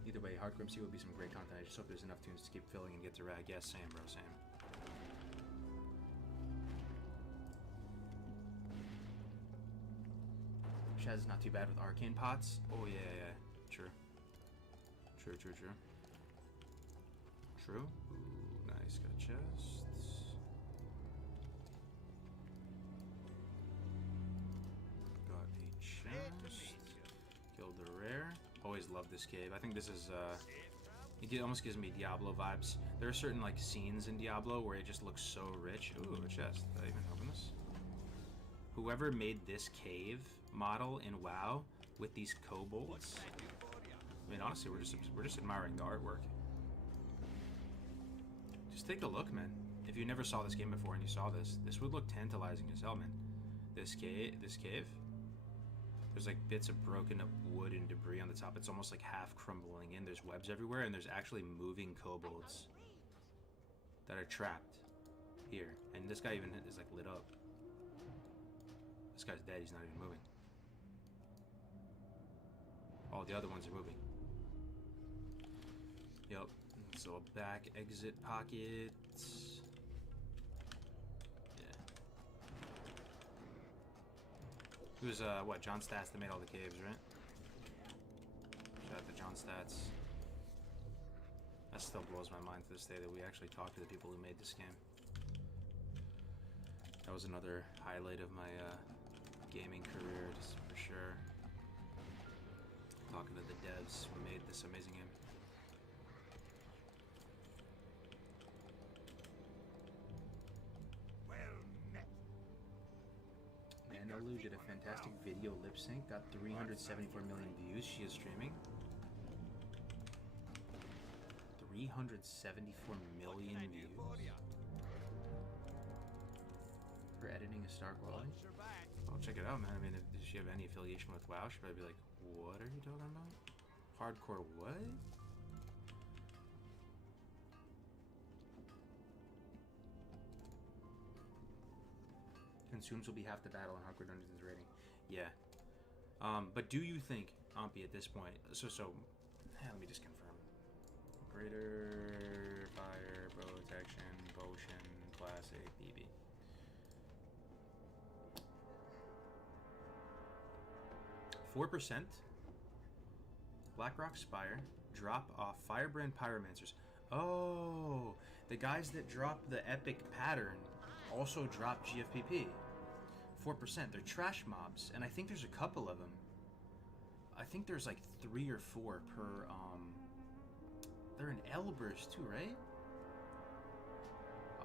Either way, Hardcore MC will be some great content. I just hope there's enough tunes to keep filling and get to rag. Yes, same, bro, same. Shaz is not too bad with arcane pots. Oh, yeah. True. True. Ooh, nice. Got chests. Got a chest. Killed the rare. Always love this cave. I think this is, it almost gives me Diablo vibes. There are certain, like, scenes in Diablo where it just looks so rich. Ooh, a chest. Did I even open this? Whoever made this cave model in WoW with these kobolds, I mean, honestly, we're just admiring the artwork. Just take a look, man. If you never saw this game before and you saw this, this would look tantalizing as hell, man. This cave, there's like bits of broken up wood and debris on the top. It's almost like half crumbling in. There's webs everywhere, and there's actually moving kobolds that are trapped here. And this guy even is like lit up. This guy's dead. He's not even moving. All the other ones are moving. Yep. So a back exit pocket. Yeah. It was what, John Stats that made all the caves, right? Shout out to John Stats. That still blows my mind to this day that we actually talked to the people who made this game. That was another highlight of my gaming career, just for sure. Talking to the devs who made this amazing game. Nanalu did a fantastic video lip sync, got 374 million views. She is streaming. 374 million views. For editing a star quality? I'll check it out, man. I mean, does she have any affiliation with WoW? She'd probably be like, what are you talking about? Hardcore what? Consumes will be half the battle in Hardcore Dungeons rating. Yeah. But do you think, Ampi, at this point, let me just confirm. Greater fire protection, potion, classic, BB. %. Blackrock Spire. Drop off Firebrand Pyromancers. Oh, the guys that drop the epic pattern also drop GFPP. 4%. They're trash mobs, and I think there's a couple of them. I think there's like 3 or 4 per. They're in Elbers too, right?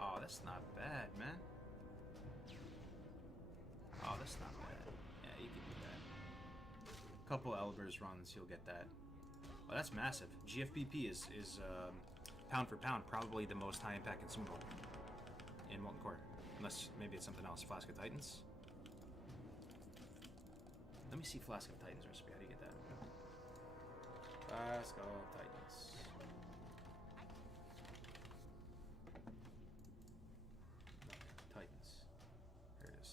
Oh, that's not bad, man. Oh, that's not bad. Yeah, you can do that. Couple Elbers runs, you'll get that. Oh, that's massive. GFPP is pound for pound probably the most high impact consumable in Molten Core, unless maybe it's something else. Flask of Titans. Let me see Flask of Titans recipe. How do you get that? Flask of Titans. Titans. There it is.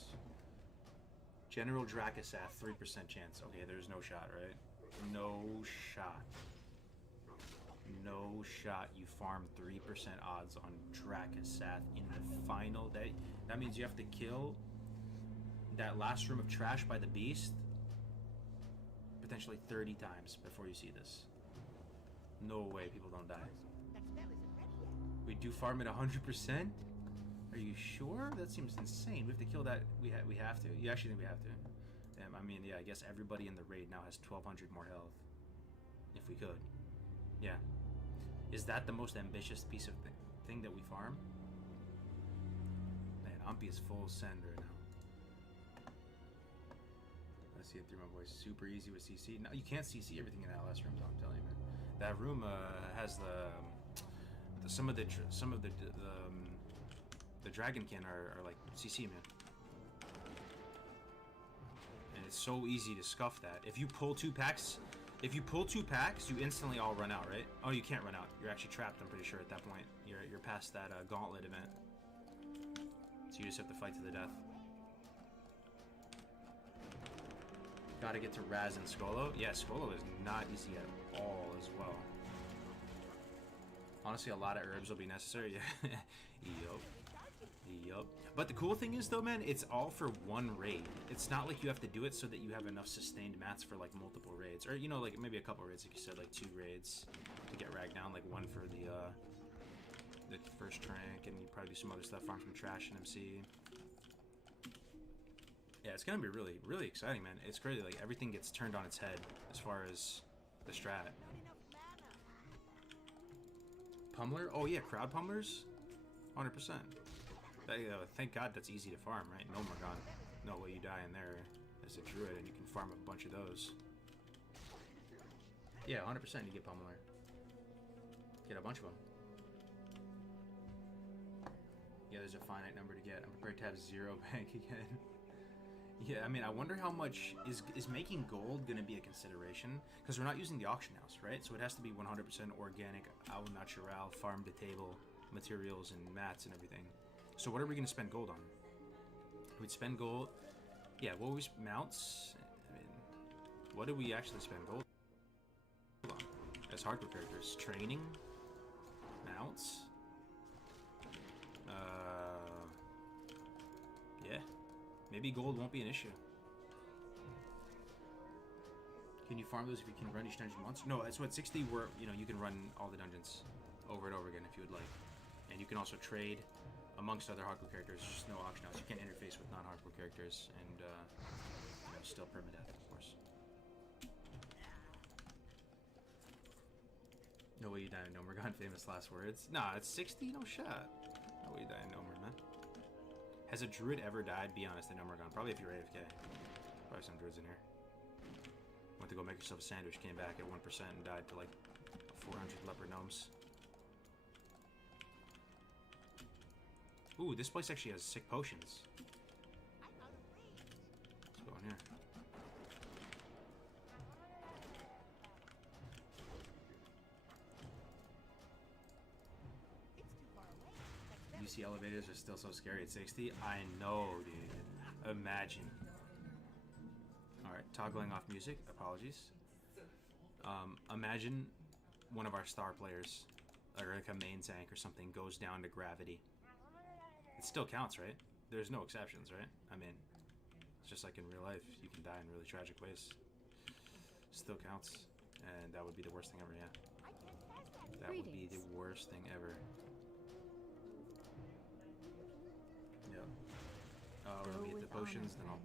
General Dracasath, 3% chance. Okay, there's no shot, right? No shot. No shot you farm 3% odds on Dracasath in the final day. That means you have to kill that last room of trash by the beast potentially 30 times before you see this. No way people don't die. We do farm it 100%? Are you sure? That seems insane. We have to kill that. We have to. You actually think we have to? Damn, I mean, yeah, I guess everybody in the raid now has 1,200 more health. If we could. Yeah. Is that the most ambitious piece of thing that we farm? Man, Ampi is full send right now. I see it through my voice. Super easy with CC. No, you can't CC everything in that last room, I'm telling you, man. That room has some of the dragonkin are like CC, man. And it's so easy to scuff that. If you pull 2 packs, you instantly all run out, right? Oh, you can't run out. You're actually trapped, I'm pretty sure, at that point. You're past that gauntlet event. So you just have to fight to the death. Gotta get to Raz and Skolo. Yeah, Skolo is not easy at all as well. Honestly, a lot of herbs will be necessary. Yeah. Yup. But the cool thing is, though, man, it's all for one raid. It's not like you have to do it so that you have enough sustained mats for, like, multiple raids. Or, you know, like, maybe a couple raids, like you said, like 2 raids to get ragged down. Like, one for the first trank, and you probably do some other stuff, farm some trash and MC. Yeah, it's gonna be really, really exciting, man. It's crazy, like, everything gets turned on its head as far as the strat. Pummeler? Oh, yeah, crowd pummelers? 100%. Thank God that's easy to farm, right? No Morgan. No way you die in there as a druid, and you can farm a bunch of those. Yeah, 100% you get pummeler. Get a bunch of them. Yeah, there's a finite number to get. I'm prepared to have 0 bank again. Yeah, I mean, I wonder how much is making gold going to be a consideration? Because we're not using the auction house, right? So it has to be 100% organic, au natural, farm to table materials and mats and everything. So what are we going to spend gold on? We'd spend gold... Yeah, what we... Mounts? I mean, what do we actually spend gold on? As hardcore characters. Training? Mounts? Yeah. Maybe gold won't be an issue. Can you farm those if you can run each dungeon once? No, so at 60 where, you know, you can run all the dungeons over and over again if you would like. And you can also trade amongst other hardcore characters, just no auction house. You can't interface with non-hardcore characters and you know, still permadeath, of course. No way you die in Nomergon, famous last words. Nah, it's 60, no shot. No way you die in Nomer, man. Has a druid ever died? Be honest, in Nomergon. Probably if you're AFK. Probably some druids in here. Went to go make yourself a sandwich, came back at 1% and died to like 400 leopard gnomes. Ooh, this place actually has sick potions. Let's go in here. UC elevators are still so scary at 60. I know, dude. Imagine. Alright, toggling off music. Apologies. Imagine one of our star players, or like a main tank or something, goes down to gravity. It still counts, right? There's no exceptions, right? I mean, it's just like in real life. You can die in really tragic ways. Still counts. And that would be the worst thing ever, yeah. That would be the worst thing ever. Yep. We're gonna get the potions, then I'll...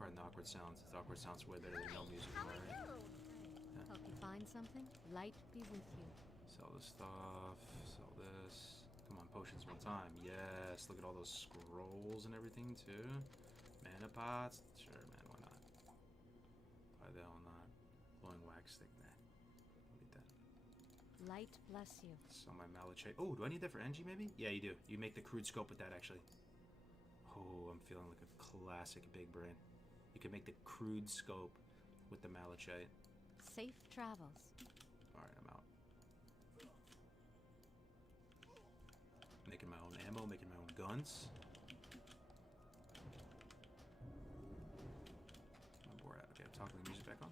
Pardon the awkward sounds. The awkward sounds way better than no music, am I right? Yeah. Help you find something? Light be with you. Sell this stuff. Sell this. Come on, potions one time. Yes, look at all those scrolls and everything too. Mana pots. Sure, man, why not? Why the hell not? Blowing wax stick, nah. Don't need that. Light bless you. Sell my malachite. Oh, do I need that for NG maybe? Yeah, you do. You make the crude scope with that actually. Oh, I'm feeling like a classic big brain. You can make the crude scope with the malachite. Safe travels. Alright, I'm out. Making my own ammo, making my own guns. I'm bored out. Okay, I'm talking the music back on.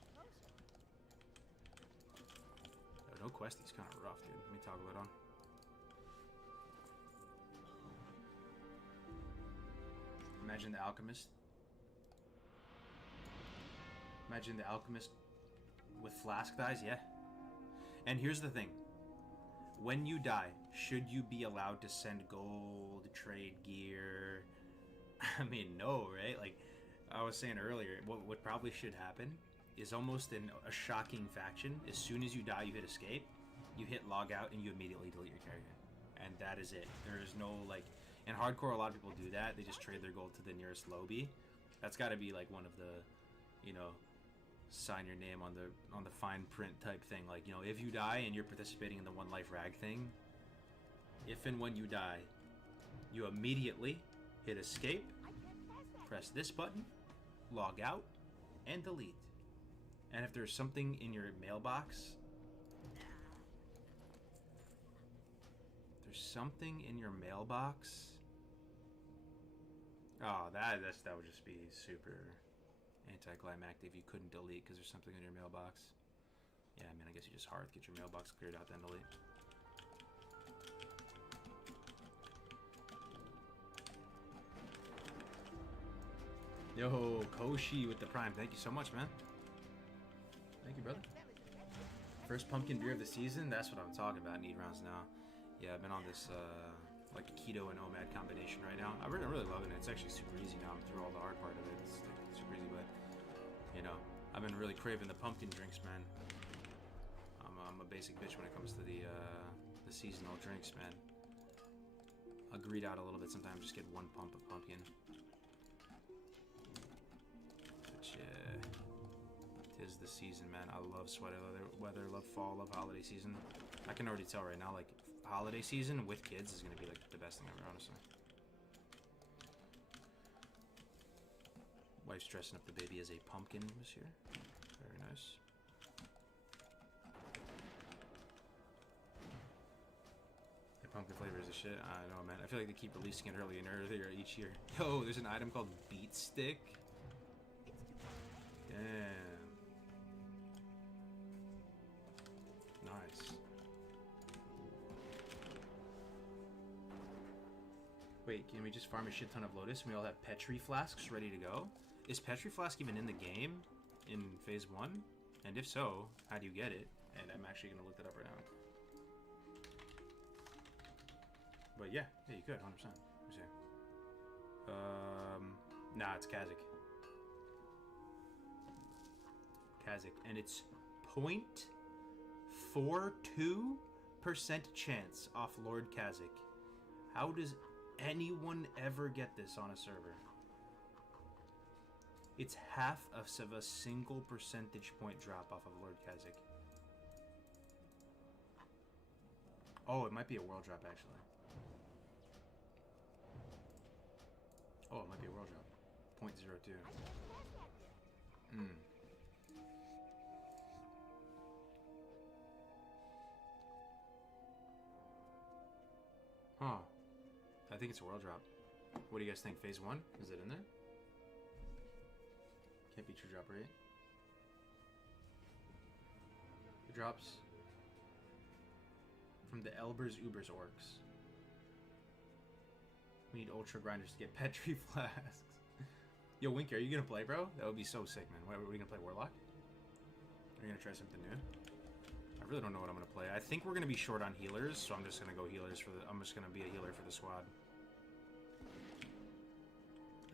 Oh, no questies, kind of rough, dude. Let me toggle it on. Imagine the alchemist. Imagine the alchemist with flask dies, yeah. And here's the thing. When you die, should you be allowed to send gold, trade gear? I mean, no, right? Like I was saying earlier, what probably should happen is almost a shocking faction. As soon as you die, you hit escape, you hit log out, and you immediately delete your character. And that is it. There is no, like... In hardcore, a lot of people do that. They just trade their gold to the nearest lobby. That's got to be like one of the, you know, sign your name on the fine print type thing. Like, you know, if you die and you're participating in the one life rag thing, if and when you die, you immediately hit escape, press this button, log out, and delete. And if there's something in your mailbox, something in your mailbox. Oh, that would just be super anticlimactic if you couldn't delete because there's something in your mailbox. Yeah, I mean, I guess you just hard get your mailbox cleared out then delete. Yo, Koshi with the prime. Thank you so much, man. Thank you, brother. First pumpkin beer of the season. That's what I'm talking about. Need rounds now. Yeah, I've been on this like keto and OMAD combination right now. I'm really loving it. It's actually super easy now. I'm through all the hard part of it. It's super easy, but you know, I've been really craving the pumpkin drinks, man. I'm a basic bitch when it comes to the seasonal drinks, man. I'll greed out a little bit sometimes. Just get one pump of pumpkin. this season, man. I love sweater weather, love fall, love holiday season. I can already tell right now, like, holiday season with kids is gonna be like the best thing ever, honestly. Wife's dressing up the baby as a pumpkin this year. Very nice. The pumpkin flavor is a shit. I know, man. I feel like they keep releasing it earlier and earlier each year. Yo, there's an item called Beat Stick. Damn. Nice. Wait, can we just farm a shit ton of Lotus and we all have Petri Flasks ready to go? Is Petri Flask even in the game in Phase 1? And if so, how do you get it? And I'm actually going to look that up right now. But yeah, you could, 100%. Let me see. Nah, it's Kazakh. Kazakh, and it's 0.42% chance off Lord Kazakh. How does anyone ever get this on a server? It's half of a single percentage point drop off of Lord Kazakh. Oh, it might be a world drop, actually. Oh, it might be a world drop. 0.02. Huh. I think it's a world drop. What do you guys think? Phase 1? Is it in there? Can't be true drop rate. It drops from the Elbers, Ubers, Orcs. We need Ultra Grinders to get Petri Flasks. Yo, Winky, are you gonna play, bro? That would be so sick, man. What, are we gonna play Warlock? Are you gonna try something new? I really don't know what I'm gonna play. I think we're gonna be short on healers, so I'm just gonna go healers for the. I'm just gonna be a healer for the squad.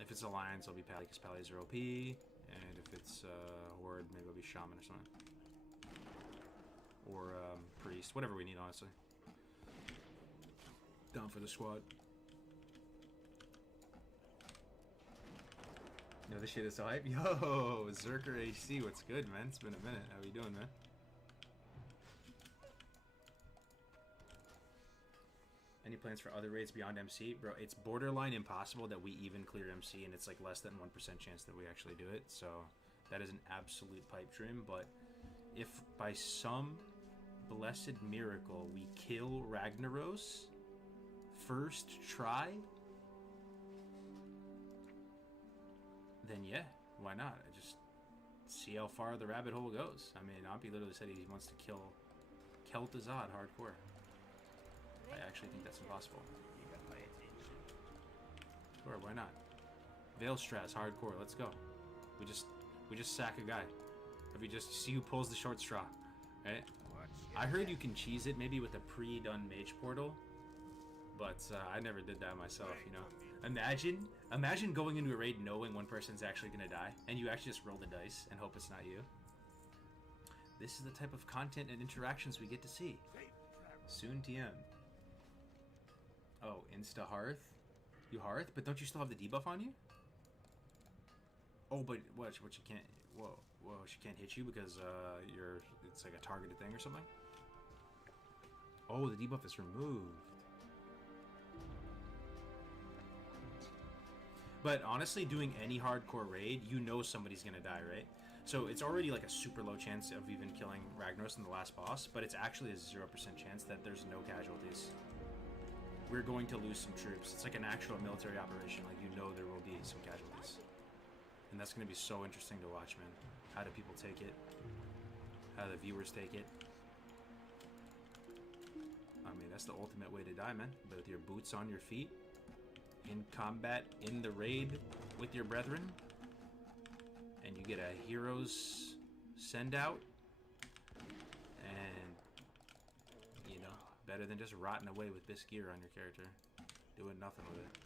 If it's Alliance, I'll be Pally because Pallies are OP, and if it's Horde, maybe I'll be Shaman or something, or Priest, whatever we need, honestly. Down for the squad. Yo, this shit is so hype. Yo, Zerker HC, what's good, man? It's been a minute. How you doing, man? Any plans for other raids beyond MC? Bro, it's borderline impossible that we even clear MC, and it's like less than 1% chance that we actually do it. So that is an absolute pipe dream. But if by some blessed miracle we kill Ragnaros first try, then yeah, why not? I just see how far the rabbit hole goes. I mean, Ampi literally said he wants to kill Kel'Thuzad hardcore. I actually think that's impossible. Sure, why not? Veilstraz hardcore, let's go. We just sack a guy. If we just see who pulls the short straw, right? I heard you can cheese it maybe with a pre-done mage portal, but I never did that myself, you know. Imagine going into a raid knowing one person's actually gonna die, and you actually just roll the dice and hope it's not you. This is the type of content and interactions we get to see. Soon TM. Oh, Insta Hearth? You Hearth? But don't you still have the debuff on you? Oh, but what you can't... Whoa, she can't hit you because it's like a targeted thing or something? Oh, the debuff is removed. But honestly, doing any hardcore raid, you know somebody's gonna die, right? So it's already like a super low chance of even killing Ragnaros in the last boss, but it's actually a 0% chance that there's no casualties. We're going to lose some troops. It's like an actual military operation. Like, you know there will be some casualties. And that's going to be so interesting to watch, man. How do people take it? How do the viewers take it? I mean, that's the ultimate way to die, man. But with your boots on your feet, in combat, in the raid, with your brethren, and you get a hero's send out, and, you know, better than just rotting away with this gear on your character, doing nothing with it.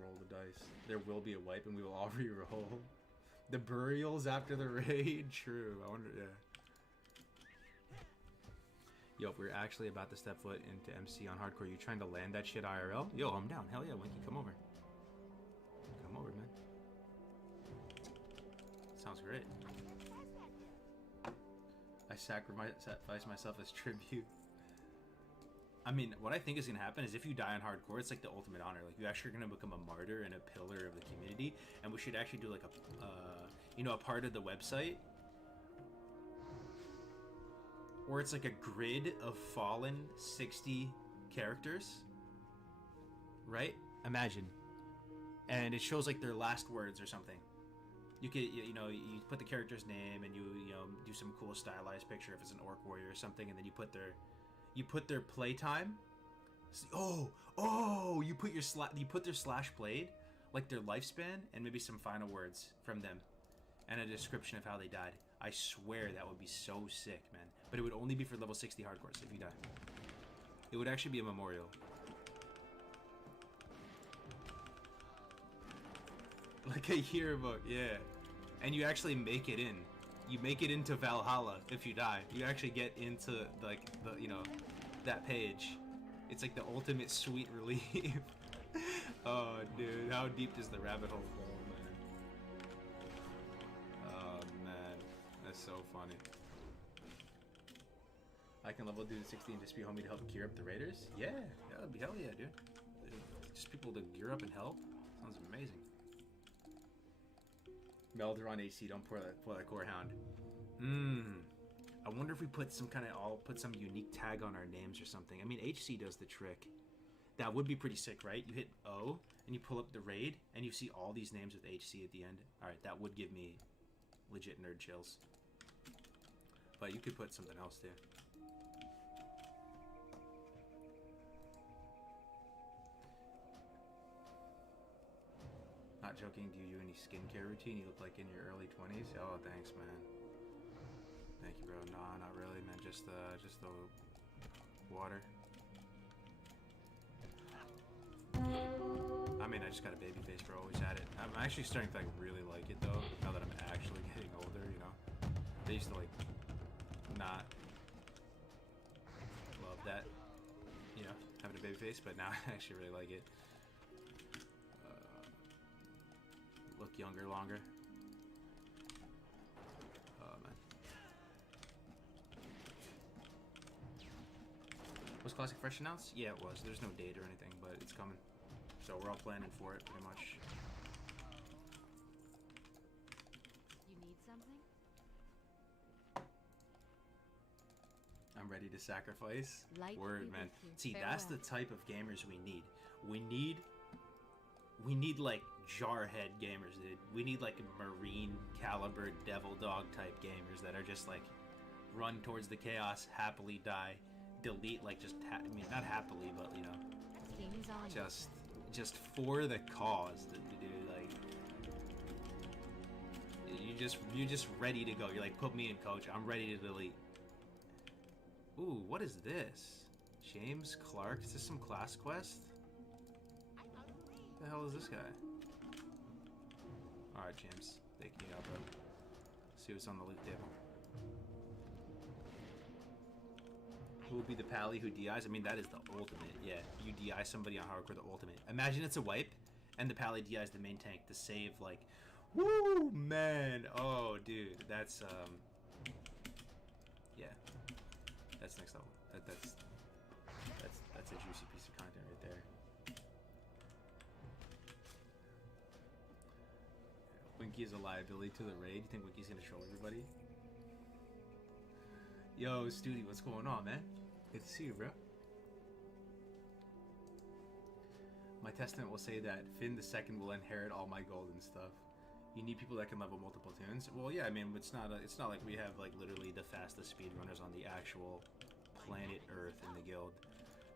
Roll the dice. There will be a wipe and we will all re-roll. The burials after the raid? True. I wonder, yeah. Yo, if we're actually about to step foot into MC on hardcore, you trying to land that shit IRL? Yo, I'm down. Hell yeah, Winky, come over. Come over, man. I sacrifice myself as tribute. I mean, what I think is gonna happen is if you die on hardcore, it's like the ultimate honor. Like you actually are gonna become a martyr and a pillar of the community, and we should actually do like a, you know, a part of the website, or it's like a grid of fallen 60 characters, right? Imagine, and it shows like their last words or something. You could, you know, you put the character's name and you know, do some cool stylized picture if it's an orc warrior or something, and then you put their playtime. You put their slash played, like their lifespan, and maybe some final words from them, and a description of how they died. I swear that would be so sick, man. But it would only be for level 60 hardcores if you die. It would actually be a memorial. Like a yearbook, yeah. And you actually make it in. You make it into Valhalla if you die. You actually get into like the, you know, that page. It's like the ultimate sweet relief. Oh, dude, how deep does the rabbit hole go, man? Oh, man, that's so funny. I can level dude 60 and just be homie to help gear up the raiders? Yeah, that'd be hell yeah, dude. Just people to gear up and help? Sounds amazing. Melder on AC, don't pour that core hound. I wonder if we put some kind of, I'll put some unique tag on our names or something. I mean, HC does the trick. That would be pretty sick, right? You hit O, and you pull up the raid, and you see all these names with HC at the end. Alright, that would give me legit nerd chills. But you could put something else, too. Not joking, do you do any skincare routine? You look like in your early 20s? Oh, thanks, man. Thank you, bro. Nah, not really, man. Just the water. I mean, I just got a baby face, bro. Always had it. I'm actually starting to like really like it though. Now that I'm actually getting older, you know. I used to like not love that, you know, having a baby face, but now I actually really like it. Look younger longer. Oh man. Was Classic Fresh announced? Yeah, it was. There's no date or anything, but it's coming. So we're all planning for it, pretty much. You need something? I'm ready to sacrifice. Light Word, man. See, Farewell. that's the type of gamers we need. We need like jarhead gamers, dude. We need like marine caliber devil dog type gamers that are just like run towards the chaos, happily die, delete, like just I mean, not happily, but you know, King's on just for the cause, dude. Like you're just ready to go. You're like, put me in, coach. I'm ready to delete. Ooh, what is this? James Clark? Is this some class quest? What the hell is this guy? Alright, James. Thank you, bro. See what's on the loot table. Who will be the pally who DIs? I mean, that is the ultimate. Yeah, you DI somebody on hardcore, the ultimate. Imagine it's a wipe, and the pally DIs the main tank to save, like... Woo, man! Oh, dude, that's, yeah. That's next level. That's a juicy piece of content right there. Winky is a liability to the raid. You think Winky's gonna troll everybody? Yo, Studi, what's going on, man? Good to see you, bro. My testament will say that Finn the Second will inherit all my gold and stuff. You need people that can level multiple tunes. Well, yeah, I mean, it's not like we have like literally the fastest speedrunners on the actual planet Earth in the guild.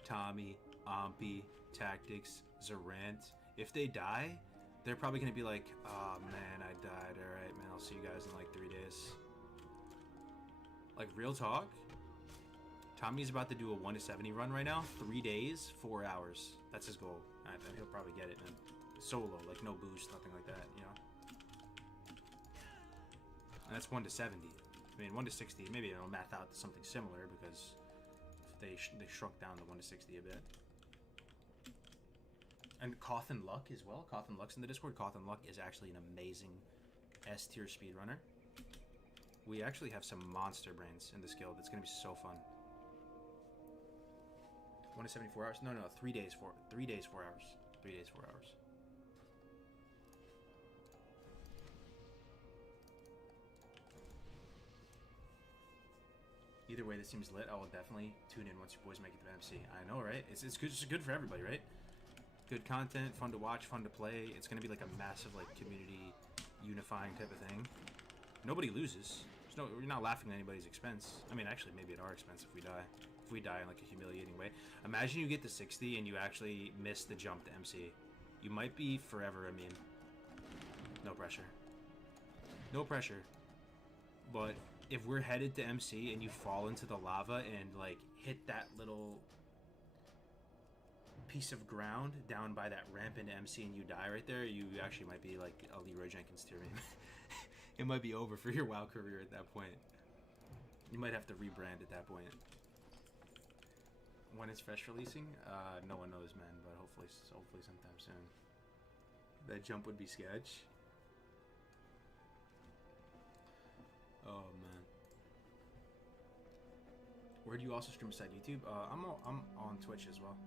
Tommy, Ampi, Tactics, Zarant. If they die, they're probably gonna be like, oh man, I died. All right, man, I'll see you guys in like 3 days. Like, real talk, Tommy's about to do a 1 to 70 run right now. 3 days, 4 hours. That's his goal. And he'll probably get it, man. Solo, like no boost, nothing like that, you know? And that's 1 to 70. I mean, 1 to 60, maybe it'll math out to something similar because they shrunk down the 1 to 60 a bit. And Cawthon Luck as well. Cawthon Luck's in the Discord. Cawthon Luck is actually an amazing S-tier speedrunner. We actually have some monster brains in this guild. It's gonna be so fun. 1 to 74 hours? No, 3 days, 4 hours. 3 days, 4 hours. Either way, this seems lit. I will definitely tune in once you boys make it to MC. I know, right? It's good. It's good for everybody, right? Good content, fun to watch, fun to play. It's gonna be like a massive like community unifying type of thing. Nobody loses. We're not laughing at anybody's expense. I mean, actually, maybe at our expense if we die. If we die in like a humiliating way. Imagine you get to 60 and you actually miss the jump to MC. You might be forever immune. No pressure. No pressure. But if we're headed to MC and you fall into the lava and like hit that little piece of ground down by that ramp into MC and you die right there, you actually might be like a Leroy Jenkins theory. It might be over for your WoW career at that point. You might have to rebrand at that point. When it's fresh releasing, no one knows, man. But hopefully sometime soon. That jump would be sketch. Oh man. Where do you also stream beside YouTube? I'm on Twitch as well.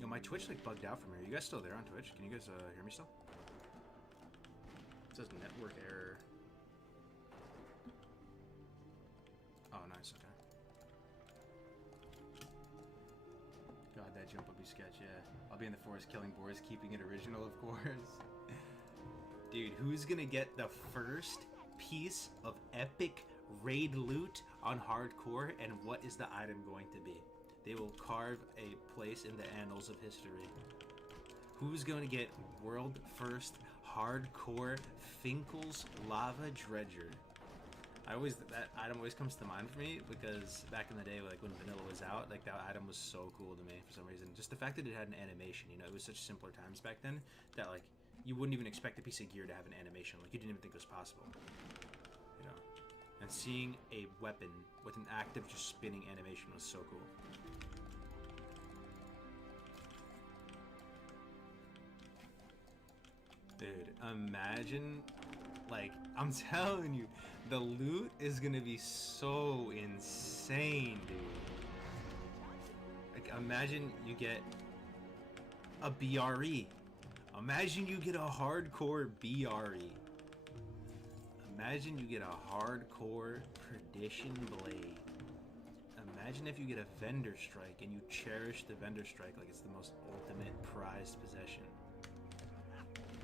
Yo, my Twitch like bugged out from here. You guys still there on Twitch? Can you guys hear me still? It says network error. Oh, nice. Okay. God, that jump would be sketch. Yeah, I'll be in the forest killing boars, keeping it original, of course. Dude, who's gonna get the first piece of epic raid loot on hardcore, and what is the item going to be? They will carve a place in the annals of history. Who's going to get world first hardcore Finkel's Lava Dredger? That item always comes to mind for me because back in the day, like when vanilla was out, like that item was so cool to me for some reason. Just the fact that it had an animation, you know, it was such simpler times back then that like you wouldn't even expect a piece of gear to have an animation. Like you didn't even think it was possible, you know. And seeing a weapon with an active just spinning animation was so cool. Dude, imagine, like, I'm telling you, the loot is gonna be so insane, dude. Like, imagine you get a BRE. Imagine you get a hardcore BRE. Imagine you get a hardcore Perdition Blade. Imagine if you get a Vendor Strike and you cherish the Vendor Strike like it's the most ultimate prized possession.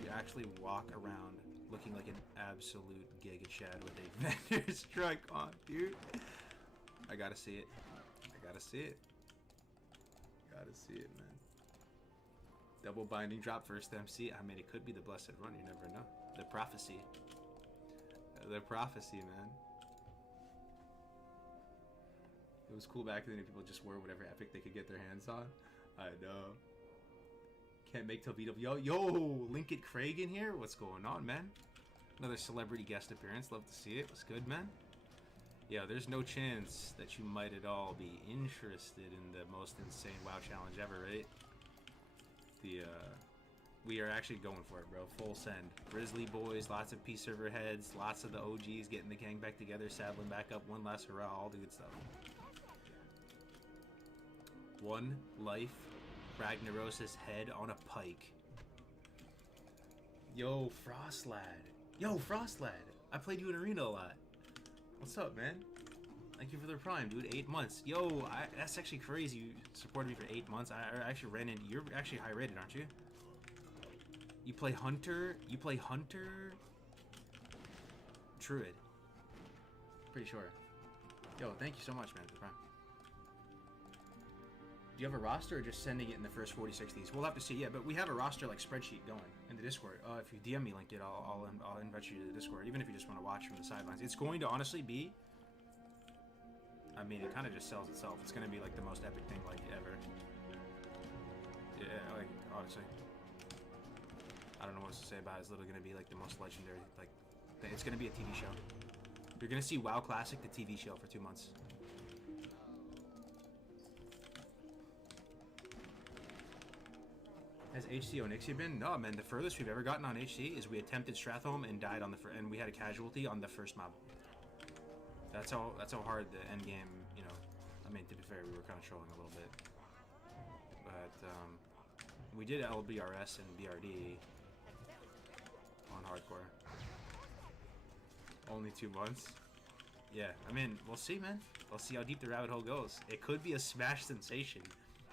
You actually walk around looking like an absolute Giga Chad with a Vendor Strike on, dude. I gotta see it. I gotta see it. Gotta see it, man. Double binding drop first MC. I mean, it could be the Blessed Run. You never know. The prophecy. The prophecy, man. It was cool back then. People just wore whatever epic they could get their hands on. I know. Can't make till VW. Yo, Linkit Craig in here? What's going on, man? Another celebrity guest appearance. Love to see it. What's good, man? Yeah, there's no chance that you might at all be interested in the most insane WoW challenge ever, right? We are actually going for it, bro. Full send. Grizzly boys, lots of Peace Server heads, lots of the OGs getting the gang back together, saddling back up, one last hurrah, all the good stuff. One life, Ragnaros' head on a pike. Yo, Frost Lad. Yo, Frost Lad. I played you in Arena a lot. What's up, man? Thank you for the prime, dude. 8 months. Yo, that's actually crazy. You supported me for 8 months. I actually ran in. You're actually high rated, aren't you? You play Hunter. You play Hunter. Druid. Pretty sure. Yo, thank you so much, man, for the prime. Do you have a roster or just sending it in the first 40, 60s? We'll have to see, yeah, but we have a roster like spreadsheet going in the Discord. If you DM me link it, I'll invite you to the Discord, even if you just want to watch from the sidelines. It's going to honestly be, I mean, it kind of just sells itself. It's going to be like the most epic thing like ever. Yeah, like, honestly. I don't know what else to say about it. It's literally going to be like the most legendary, like, thing. It's going to be a TV show. You're going to see WoW Classic, the TV show, for 2 months. Has HC Onyxia been? No, man. The furthest we've ever gotten on HC is we attempted Stratholme and died on the and we had a casualty on the first mob. That's how hard the end game. You know, I mean, to be fair, we were kind of trolling a little bit, but we did LBRS and BRD on hardcore. Only 2 months. Yeah, I mean, we'll see, man. We'll see how deep the rabbit hole goes. It could be a smash sensation.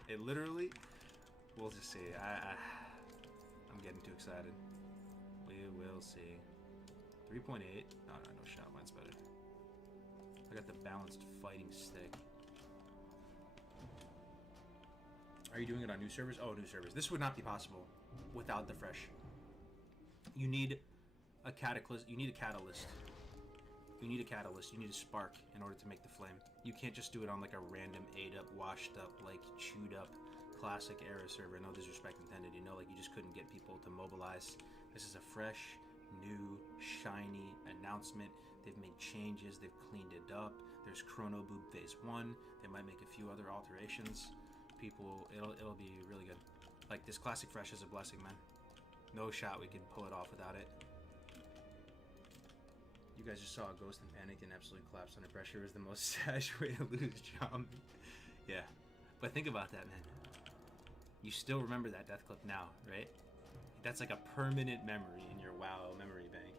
It literally. We'll just see. I'm getting too excited. We will see. 3.8. No, no shot. Mine's better. I got the balanced fighting stick. Are you doing it on new servers? Oh, new servers. This would not be possible without the fresh. You need a catalyst. You need a catalyst. You need a catalyst. You need a spark in order to make the flame. You can't just do it on like a random ate up, washed up, like chewed up classic era server. No disrespect intended, you know, like you just couldn't get people to mobilize. This is a fresh, new, shiny announcement. They've made changes, they've cleaned it up. There's Chrono Boob Phase 1. They might make a few other alterations. People, it'll be really good. Like, this classic fresh is a blessing, man. No shot we can pull it off without it. You guys just saw a ghost and panicked and absolutely collapsed under pressure. It was the most sad way to lose John. Yeah, but think about that, man. You still remember that death clip now, right? That's like a permanent memory in your WoW memory bank.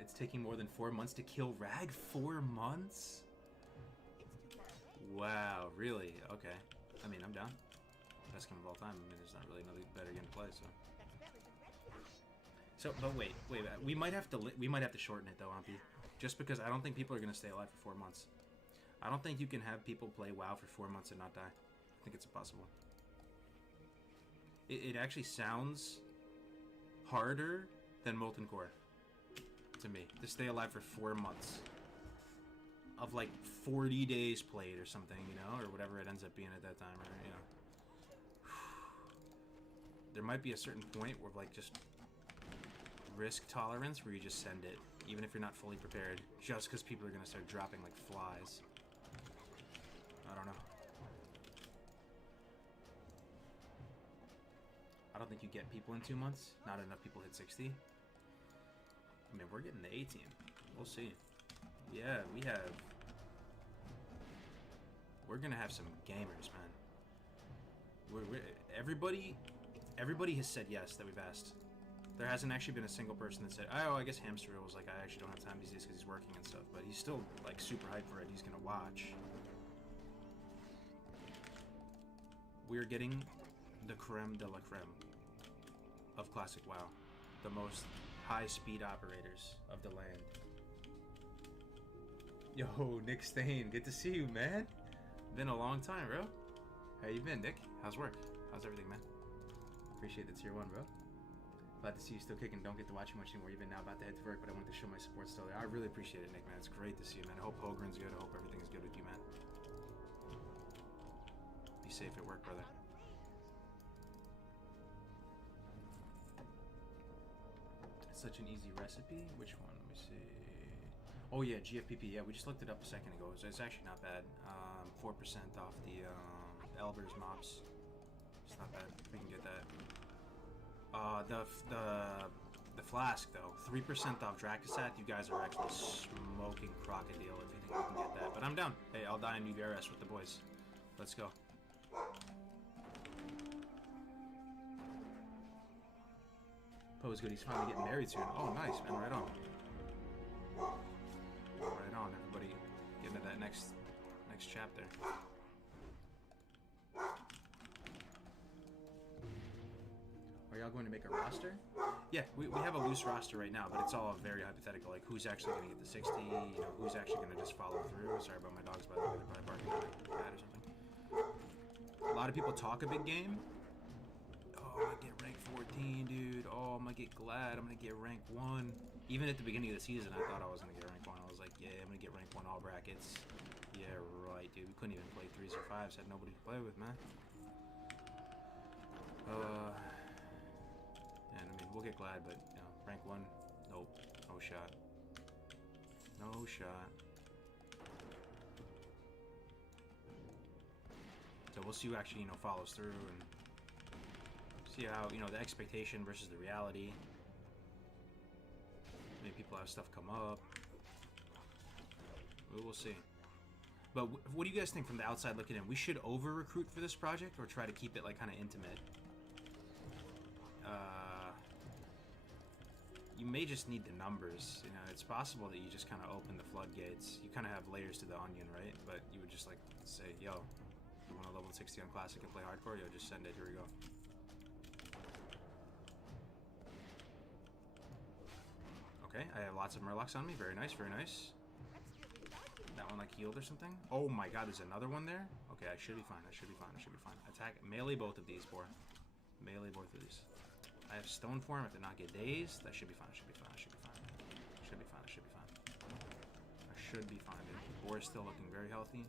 It's taking more than 4 months to kill Rag? 4 months? Wow, really? Okay. I mean, I'm down. Best game of all time. I mean, there's not really another better game to play, so. But wait. We might have to shorten it though, Ampy. Just because I don't think people are gonna stay alive for 4 months. I don't think you can have people play WoW for 4 months and not die. I think it's impossible. It actually sounds harder than Molten Core to me to stay alive for 4 months of like 40 days played or something, you know, or whatever it ends up being at that time, or you know. There might be a certain point where like just risk tolerance where you just send it, even if you're not fully prepared, just because people are gonna start dropping like flies. I don't know. I don't think you get people in 2 months. Not enough people hit 60. I mean, we're getting the A team. We'll see. Yeah, we're gonna have some gamers, man. Everybody has said yes that we've asked. There hasn't actually been a single person that said, oh, I guess Hamster was like, I actually don't have time these days because he's working and stuff, but he's still like super hyped for it. He's gonna watch. We're getting the creme de la creme of classic WoW. The most high-speed operators of the land. Yo, Nick Stain, good to see you, man. Been a long time, bro. How you been, Nick? How's work? How's everything, man? Appreciate the tier 1, bro. Glad to see you still kicking. Don't get to watch you much anymore, even now about to head to work, but I wanted to show my support still there. I really appreciate it, Nick, man. It's great to see you, man. I hope Hogren's good. I hope everything is good with you, man. Be safe at work, brother. It's such an easy recipe. Which one? Let me see. Oh yeah, GFPP. Yeah, we just looked it up a second ago. It's actually not bad. 4% off the Elber's mobs. It's not bad. We can get that. The flask though, 3% off Drakasat. You guys are actually smoking crocodile if you think we can get that. But I'm down. Hey, I'll die in UVRS with the boys. Let's go. Poe's good. He's finally getting married soon. Oh, nice, man. Right on. Right on. Everybody getting to that next chapter. Are y'all going to make a roster? Yeah, we have a loose roster right now, but it's all very hypothetical. Like, who's actually going to get the 60? You know, who's actually going to just follow through? Sorry about my dogs, by the way. They're probably barking at a cat or something. A lot of people talk a big game. Oh, I'm going to get rank 14, dude. Oh, I'm going to get glad. I'm going to get rank 1. Even at the beginning of the season, I thought I was going to get rank 1. I was like, yeah, I'm going to get rank 1 all brackets. Yeah, right, dude. We couldn't even play 3s or 5s. Had nobody to play with, man. And I mean, we'll get glad, but you know, rank 1, nope, no shot. No shot. So we'll see who actually, you know, follows through and see how, you know, the expectation versus the reality. Maybe people have stuff come up. We'll see. But what do you guys think from the outside looking in? We should over-recruit for this project or try to keep it, like, kind of intimate? You may just need the numbers. You know, it's possible that you just kind of open the floodgates. You kind of have layers to the onion, right? But you would just, like, say, yo, you want to level 60 on Classic and play Hardcore? Yo, just send it. Here we go. Okay, I have lots of Murlocs on me. Very nice, very nice. That one, like, healed or something? Oh my god, there's another one there? Okay, I should be fine. I should be fine. I should be fine. Attack. Melee both of these, boy. Melee both of these. I have stone form. If I not get dazed, that should be fine. I should be fine. I should be fine. Should be fine. I should be fine. I should be fine, dude. Boar is still looking very healthy.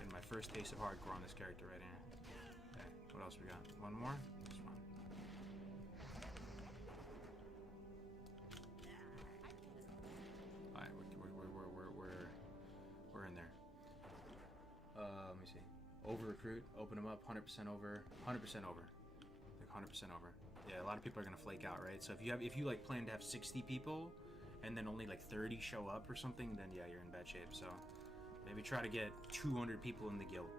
And my first taste of hardcore on this character right here. Okay, what else we got? One more? This one. Alright, we're in there. Let me see. Over recruit, open them up, 100% over, 100% over. 100% over. Yeah, a lot of people are gonna flake out, right? So if you like plan to have 60 people and then only like 30 show up or something, then yeah, you're in bad shape. So maybe try to get 200 people in the guild.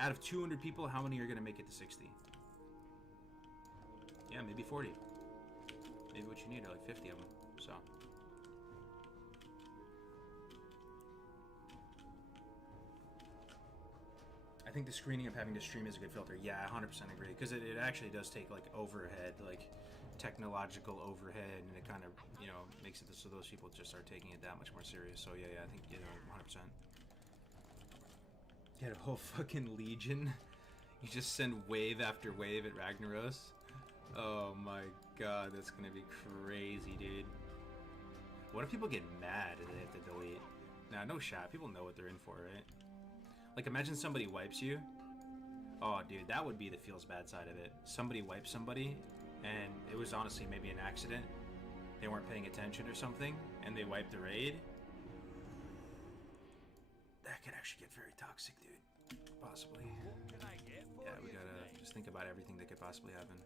Out of 200 people, how many are gonna make it to 60? Yeah, maybe 40. Maybe what you need are like 50 of them. So I think the screening of having to stream is a good filter. Yeah, I 100% agree. Because it actually does take, like, overhead, like, technological overhead, and it kind of, you know, makes it so those people just start taking it that much more serious. So, yeah, I think, you know, 100%. Get a whole fucking legion. You just send wave after wave at Ragnaros. Oh, my God. That's going to be crazy, dude. What if people get mad and they have to delete? Nah, no shot. People know what they're in for, right? Like, imagine somebody wipes you. Oh, dude, that would be the feels bad side of it. Somebody wipes somebody, and it was honestly maybe an accident. They weren't paying attention or something, and they wiped the raid. That could actually get very toxic, dude. Possibly. Yeah, we gotta just think about everything that could possibly happen.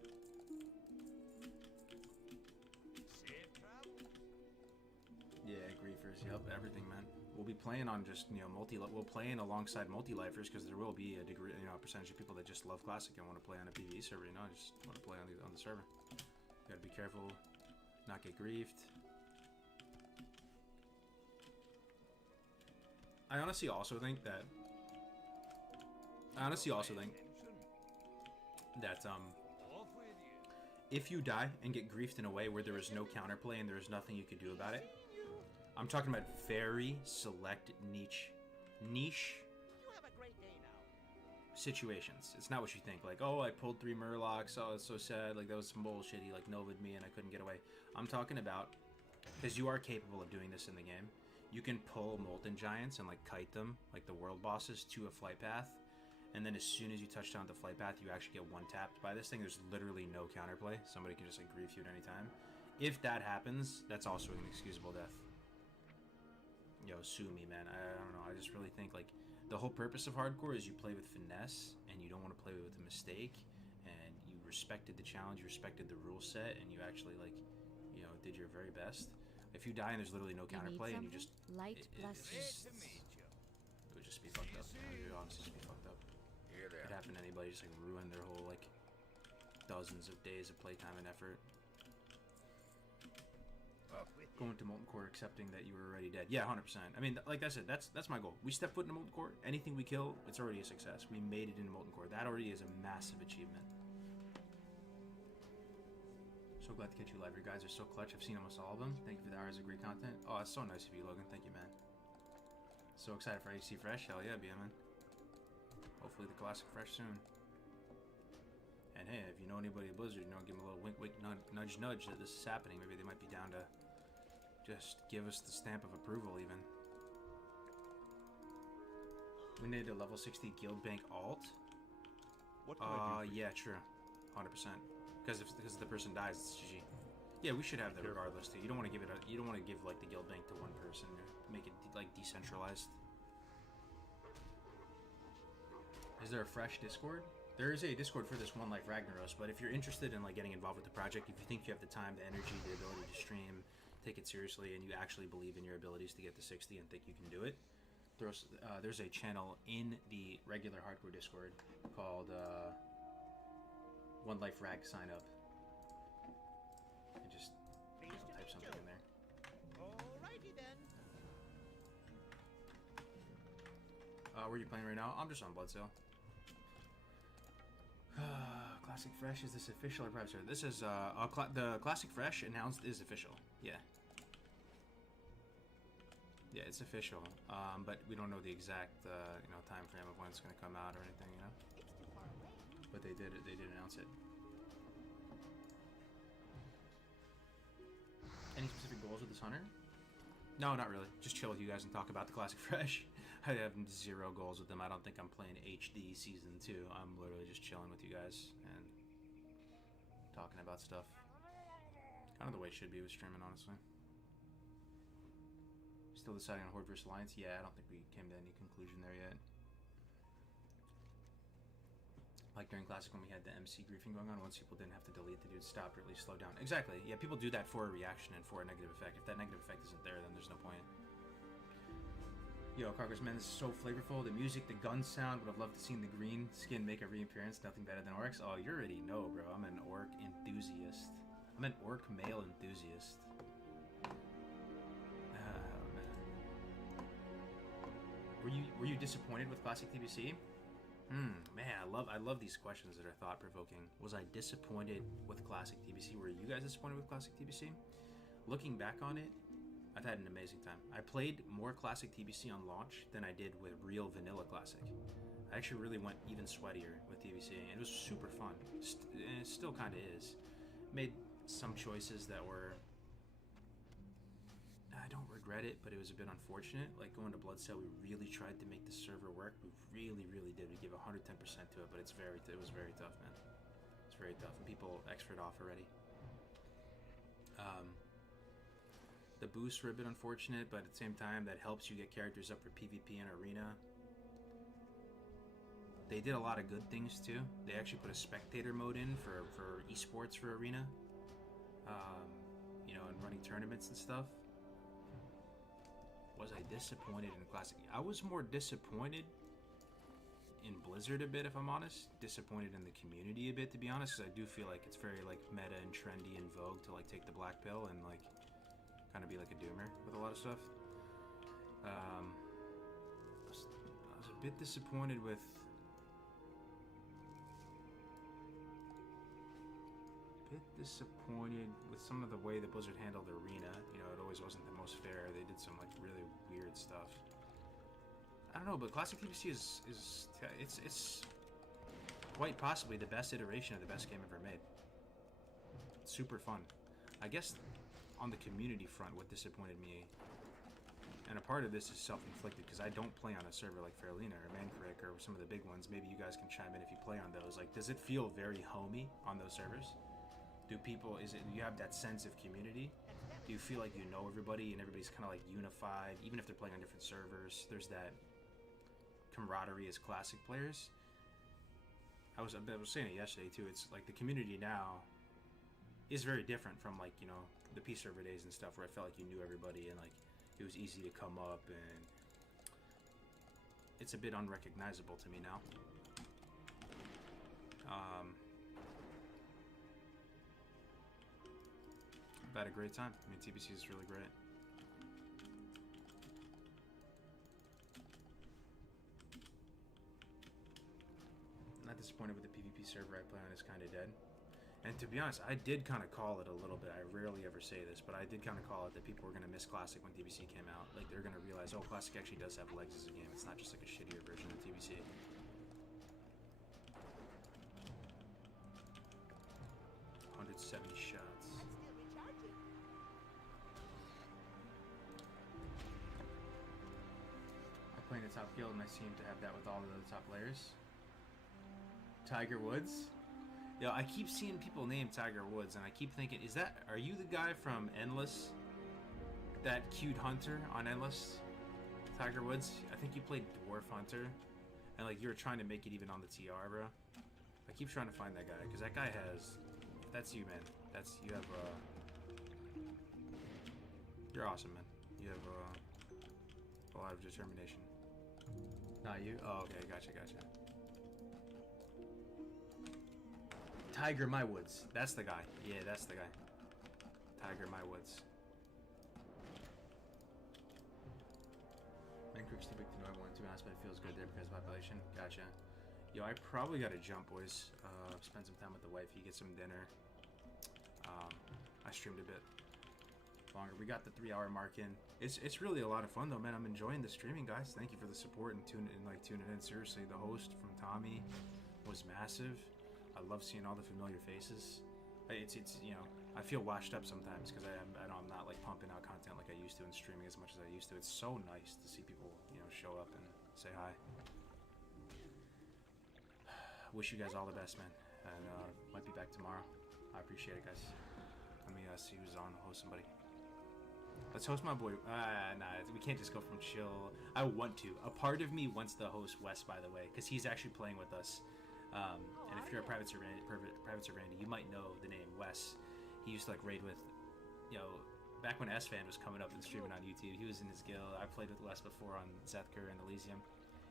Yeah, griefers. Yep, everything, man. We'll be playing on just, you know, we'll play in alongside multi-lifers because there will be a degree, you know, a percentage of people that just love Classic and want to play on a PvE server, you know, just want to play on the server. You gotta be careful, not get griefed. I honestly also think that if you die and get griefed in a way where there is no counterplay and there is nothing you could do about it, I'm talking about very select niche situations. It's not what you think, like, oh, I pulled 3 Murlocs, oh, it's so sad, like, that was some bullshit, he, like, Nova'd me and I couldn't get away. I'm talking about, because you are capable of doing this in the game, you can pull Molten Giants and, like, kite them, like the world bosses, to a flight path, and then as soon as you touch down the flight path, you actually get one-tapped by this thing. There's literally no counterplay. Somebody can just, like, grief you at any time. If that happens, that's also an excusable death. Yo, sue me, man. I don't know. I just really think, like, the whole purpose of hardcore is you play with finesse, and you don't want to play with a mistake, and you respected the challenge, you respected the rule set, and you actually, like, you know, did your very best. If you die and there's literally no counterplay, and you just... it would just be fucked up. It would honestly just be fucked up. It could happen to anybody, just, like, ruin their whole, like, dozens of days of playtime and effort. Going to Molten Core, accepting that you were already dead. Yeah, 100%. I mean, like I said, that's my goal. We step foot into Molten Core, anything we kill, it's already a success. We made it into Molten Core. That already is a massive achievement. So glad to catch you live. Your guys are so clutch. I've seen almost all of them. Thank you for the hours of great content. Oh, that's so nice of you, Logan. Thank you, man. So excited for HC Fresh. Hell yeah, BM, man. Hopefully the Classic Fresh soon. And hey, if you know anybody at Blizzard, you know, give them a little wink, wink, nudge, nudge that this is happening. Maybe they might be down to just give us the stamp of approval, even. We need a level 60 guild bank alt. What can I do for yeah, true, 100%. Because if the person dies, it's GG. Yeah, we should have that regardless too. You don't want to give it. You don't want to give like the guild bank to one person. Make it like decentralized. Is there a fresh Discord? There is a Discord for this One Life Ragnaros, but if you're interested in like getting involved with the project, if you think you have the time, the energy, the ability to stream, take it seriously, and you actually believe in your abilities to get to 60 and think you can do it, there's a channel in the regular hardcore Discord called One Life Rag Sign Up. And just type something in there. Alrighty then. Where are you playing right now? I'm just on Bloodsail. Classic Fresh, is this official or private server? This is the Classic Fresh announced is official. Yeah. Yeah, it's official. But we don't know the exact time frame of when it's gonna come out or anything, you know. But they did announce it. Any specific goals with this hunter? No, not really. Just chill with you guys and talk about the Classic Fresh. I have 0 goals with them. I don't think I'm playing HD Season 2. I'm literally just chilling with you guys and talking about stuff. Kind of the way it should be with streaming, honestly. Still deciding on Horde vs. Alliance? Yeah, I don't think we came to any conclusion there yet. Like during Classic when we had the MC griefing going on, once people didn't have to delete, the dude stopped or at least slowed down. Exactly. Yeah, people do that for a reaction and for a negative effect. If that negative effect isn't there, then there's no point. Yo, Cargos, man, this is so flavorful. The music, the gun sound. Would have loved to seen the green skin make a reappearance. Nothing better than orcs. Oh, you already know, bro. I'm an orc enthusiast. I'm an orc male enthusiast. Oh, man. Were you disappointed with Classic TBC? Man, I love these questions that are thought-provoking. Was I disappointed with Classic TBC? Were you guys disappointed with Classic TBC? Looking back on it, I've had an amazing time. I played more Classic TBC on launch than I did with real vanilla Classic. I actually really went even sweatier with TBC, and it was super fun. And it still kind of is. Made some choices that were... I don't regret it, but it was a bit unfortunate. Like going to Bloodsail, we really tried to make the server work. We really did. We gave 110% to it, but it was very tough, man. It's very tough, and people experted off already. The boosts were a bit unfortunate, but at the same time, that helps you get characters up for PvP and Arena. They did a lot of good things too. They actually put a spectator mode in for esports for Arena. And running tournaments and stuff. Was I disappointed in Classic? I was more disappointed in Blizzard a bit, if I'm honest. Disappointed in the community a bit, to be honest, because I do feel like it's very like meta and trendy and vogue to like take the black pill and like kind of be like a doomer with a lot of stuff. I was a bit disappointed with some of the way that Blizzard handled Arena. You know, it always wasn't the most fair. They did some like really weird stuff. I don't know, but Classic TBC is it's quite possibly the best iteration of the best game ever made. It's super fun. I guess on the community front, what disappointed me, and a part of this is self-inflicted because I don't play on a server like Fairlina or Mancrick or some of the big ones. Maybe you guys can chime in if you play on those. Like, does it feel very homey on those servers? Do you have that sense of community? Do you feel like you know everybody and everybody's kind of like unified, even if they're playing on different servers? There's that camaraderie as Classic players. I was saying it yesterday too. It's like the community now is very different from like, you know, the Peace server days and stuff where I felt like you knew everybody and like it was easy to come up, and it's a bit unrecognizable to me now. I've had a great time. I mean, TBC is really great. I'm not disappointed with the PvP server I play on. Is kind of dead. And to be honest, I did kind of call it a little bit. I rarely ever say this, but I did kind of call it that people were going to miss Classic when TBC came out. Like, they're going to realize, oh, Classic actually does have legs as a game. It's not just like a shittier version of TBC. Shots. I play in the top guild and I seem to have that with all of the top players. Tiger Woods? Yo, I keep seeing people name Tiger Woods and I keep thinking, are you the guy from Endless? That cute hunter on Endless? Tiger Woods? I think you played Dwarf Hunter. And like you're trying to make it even on the TR, bro. I keep trying to find that guy because that guy has. That's you, man. That's you have. You're awesome, man. You have a lot of determination. Not you? Oh, okay, gotcha. Tiger My Woods. That's the guy. Yeah, that's the guy. Tiger My Woods. Vancouver's too big to know everyone, to be honest, but it feels good there because of population. Gotcha. Yo, I probably gotta jump, boys. Spend some time with the wifey, get some dinner. I streamed a bit longer. We got the 3-hour mark in. It's really a lot of fun though, man. I'm enjoying the streaming, guys. Thank you for the support and tuning in. Seriously, the host from Tommy was massive. I love seeing all the familiar faces. It's you know, I feel washed up sometimes because I'm not like pumping out content like I used to in streaming as much as I used to. It's so nice to see people, you know, show up and say hi. Wish you guys all the best, man. And might be back tomorrow. I appreciate it, guys. Let me see who's on. Host somebody. Let's host my boy. Nah, we can't just go from chill. I want to. A part of me wants to host Wes, by the way, because he's actually playing with us. And if you're a Private Sir Randy, you might know the name Wes. He used to like raid with, you know, back when S-Fan was coming up and streaming on YouTube. He was in his guild. I played with Wes before on Zethker and Elysium.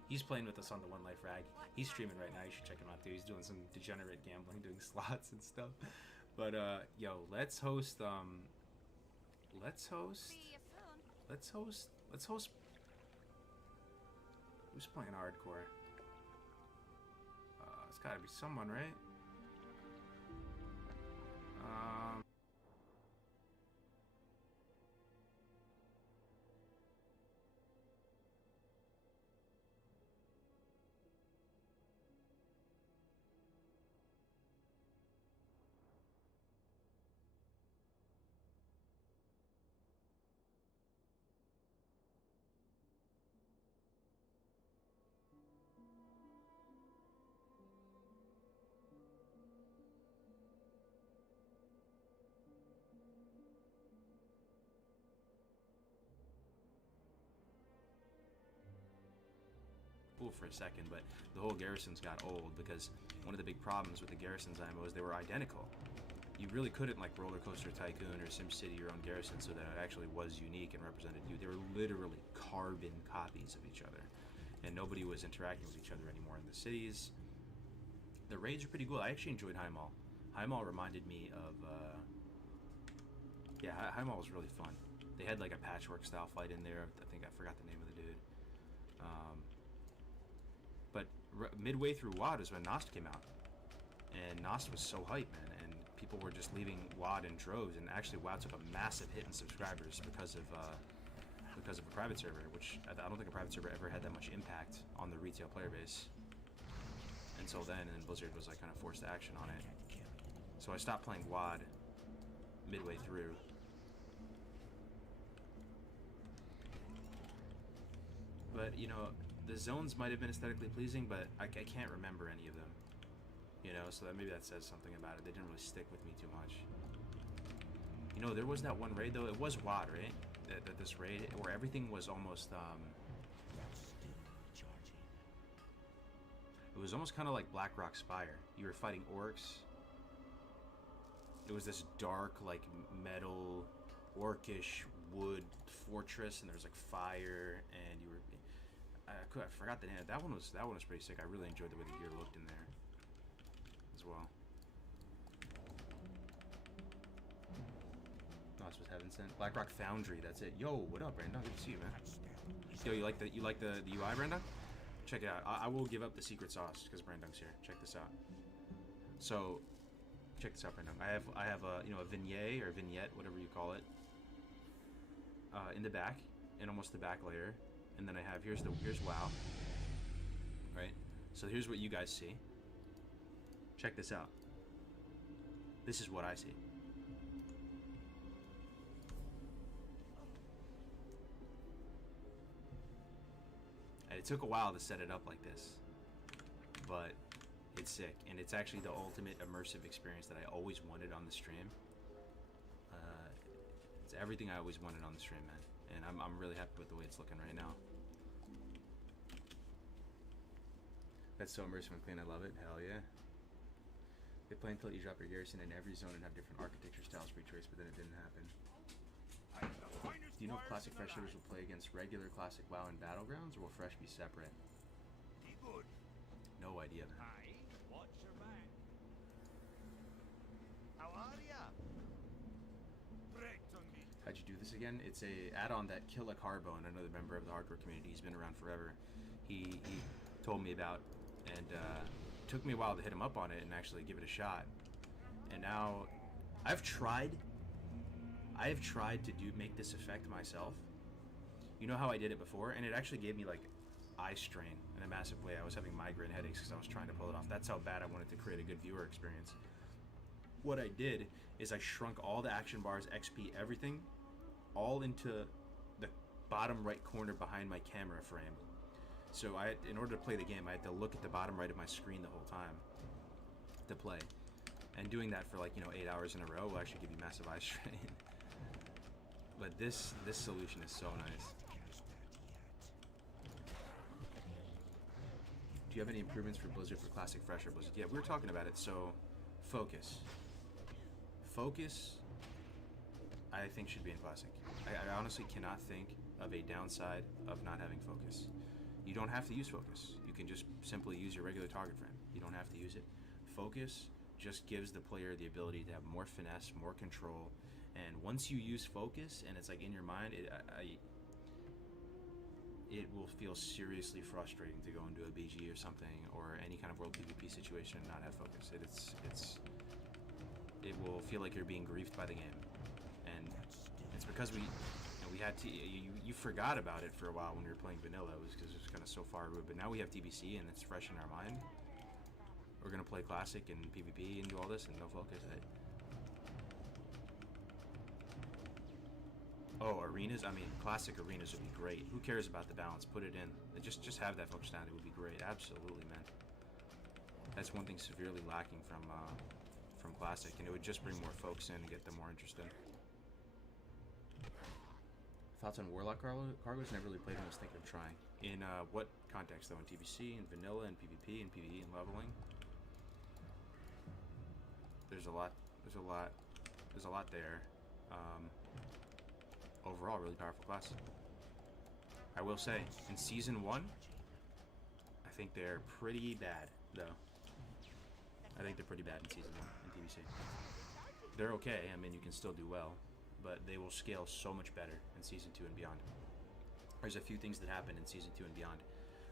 He's playing with us on the One Life Rag. He's streaming right now. You should check him out too. He's doing some degenerate gambling, doing slots and stuff. But yo, let's host. Who's playing hardcore? It's gotta be someone, right? For a second, but the whole garrisons got old because one of the big problems with the garrisons IMOs, they were identical. You really couldn't like Roller Coaster Tycoon or SimCity your own garrison so that it actually was unique and represented you. They were literally carbon copies of each other, and nobody was interacting with each other anymore in the cities. The raids are pretty cool. I actually enjoyed High Mall. High Mall reminded me of yeah, High Mall was really fun. They had like a patchwork style fight in there. I think I forgot the name of the dude. But midway through WoD is when Nost came out, and Nost was so hype, man, and people were just leaving WoD in droves. And actually, WoD took a massive hit in subscribers because of a private server, which I don't think a private server ever had that much impact on the retail player base until then. And then Blizzard was like kind of forced to action on it, so I stopped playing WoD midway through. But you know, the zones might have been aesthetically pleasing, but I can't remember any of them. You know, so maybe that says something about it. They didn't really stick with me too much. You know, there was that one raid though. It was WoD, right? This raid where everything was almost it was almost kind of like Blackrock Spire. You were fighting orcs. It was this dark, like metal, orcish wood fortress, and there's like fire, and you were. I forgot the name. That one was pretty sick. I really enjoyed the way the gear looked in there as well. No, this was Heaven Sent. Blackrock Foundry. That's it. Yo, what up, Brandon? Good to see you, man. Yo, you like the UI, Brandon? Check it out. I will give up the secret sauce because Brandon's here. Check this out. So, check this out, Brandon. I have a a vignette or vignette, whatever you call it, in the back, in almost the back layer. And then I have, here's WoW, right? So here's what you guys see. Check this out. This is what I see. And it took a while to set it up like this, but it's sick. And it's actually the ultimate immersive experience that I always wanted on the stream. It's everything I always wanted on the stream, man. And I'm really happy with the way it's looking right now. That's so immersive and clean. I love it. Hell yeah. They play until you drop your garrison in every zone and have different architecture styles for each race, but then it didn't happen. Do you know if Classic Fresh shooters will play against regular Classic WoW in Battlegrounds, or will Fresh be separate? No idea, man. Watch your back. How are ya? How'd you do this again? It's a add-on that Killa Carbone, another member of the hardcore community, he's been around forever. He told me about, and took me a while to hit him up on it and actually give it a shot. And now I've tried to make this effect myself. You know how I did it before, and it actually gave me like eye strain in a massive way. I was having migraine headaches because I was trying to pull it off. That's how bad I wanted to create a good viewer experience. What I did is I shrunk all the action bars, XP, everything, all into the bottom right corner behind my camera frame. So in order to play the game, I had to look at the bottom right of my screen the whole time to play. And doing that for 8 hours in a row will actually give you massive eye strain. But this solution is so nice. Do you have any improvements for Blizzard for Classic Fresh or Blizzard? Yeah, we were talking about it. So, focus. Focus, I think, should be in Classic. I honestly cannot think of a downside of not having focus. You don't have to use focus. You can just simply use your regular target frame. You don't have to use it. Focus just gives the player the ability to have more finesse, more control, and once you use focus and it's like in your mind, it will feel seriously frustrating to go into a BG or something or any kind of world PvP situation and not have focus. It will feel like you're being griefed by the game, and it's because we had to. You forgot about it for a while when we were playing vanilla. It was because it was kind of so far removed. But now we have TBC and it's fresh in our mind. We're gonna play classic and PvP and do all this and no focus. Oh, arenas? I mean, classic arenas would be great. Who cares about the balance? Put it in. Just have that functionality would be great. Absolutely, man. That's one thing severely lacking from classic, and it would just bring more folks in and get them more interested. Thoughts on Warlock cargoes? Never really played them. Was thinking of trying. In what context though? In TBC, in vanilla, in PvP, in PvE, and leveling. There's a lot there. Overall, really powerful class. I will say, in Season 1, I think they're pretty bad, though. I think they're pretty bad in Season 1 in PvC. They're okay, I mean, you can still do well, but they will scale so much better in Season 2 and beyond. There's a few things that happen in Season 2 and beyond.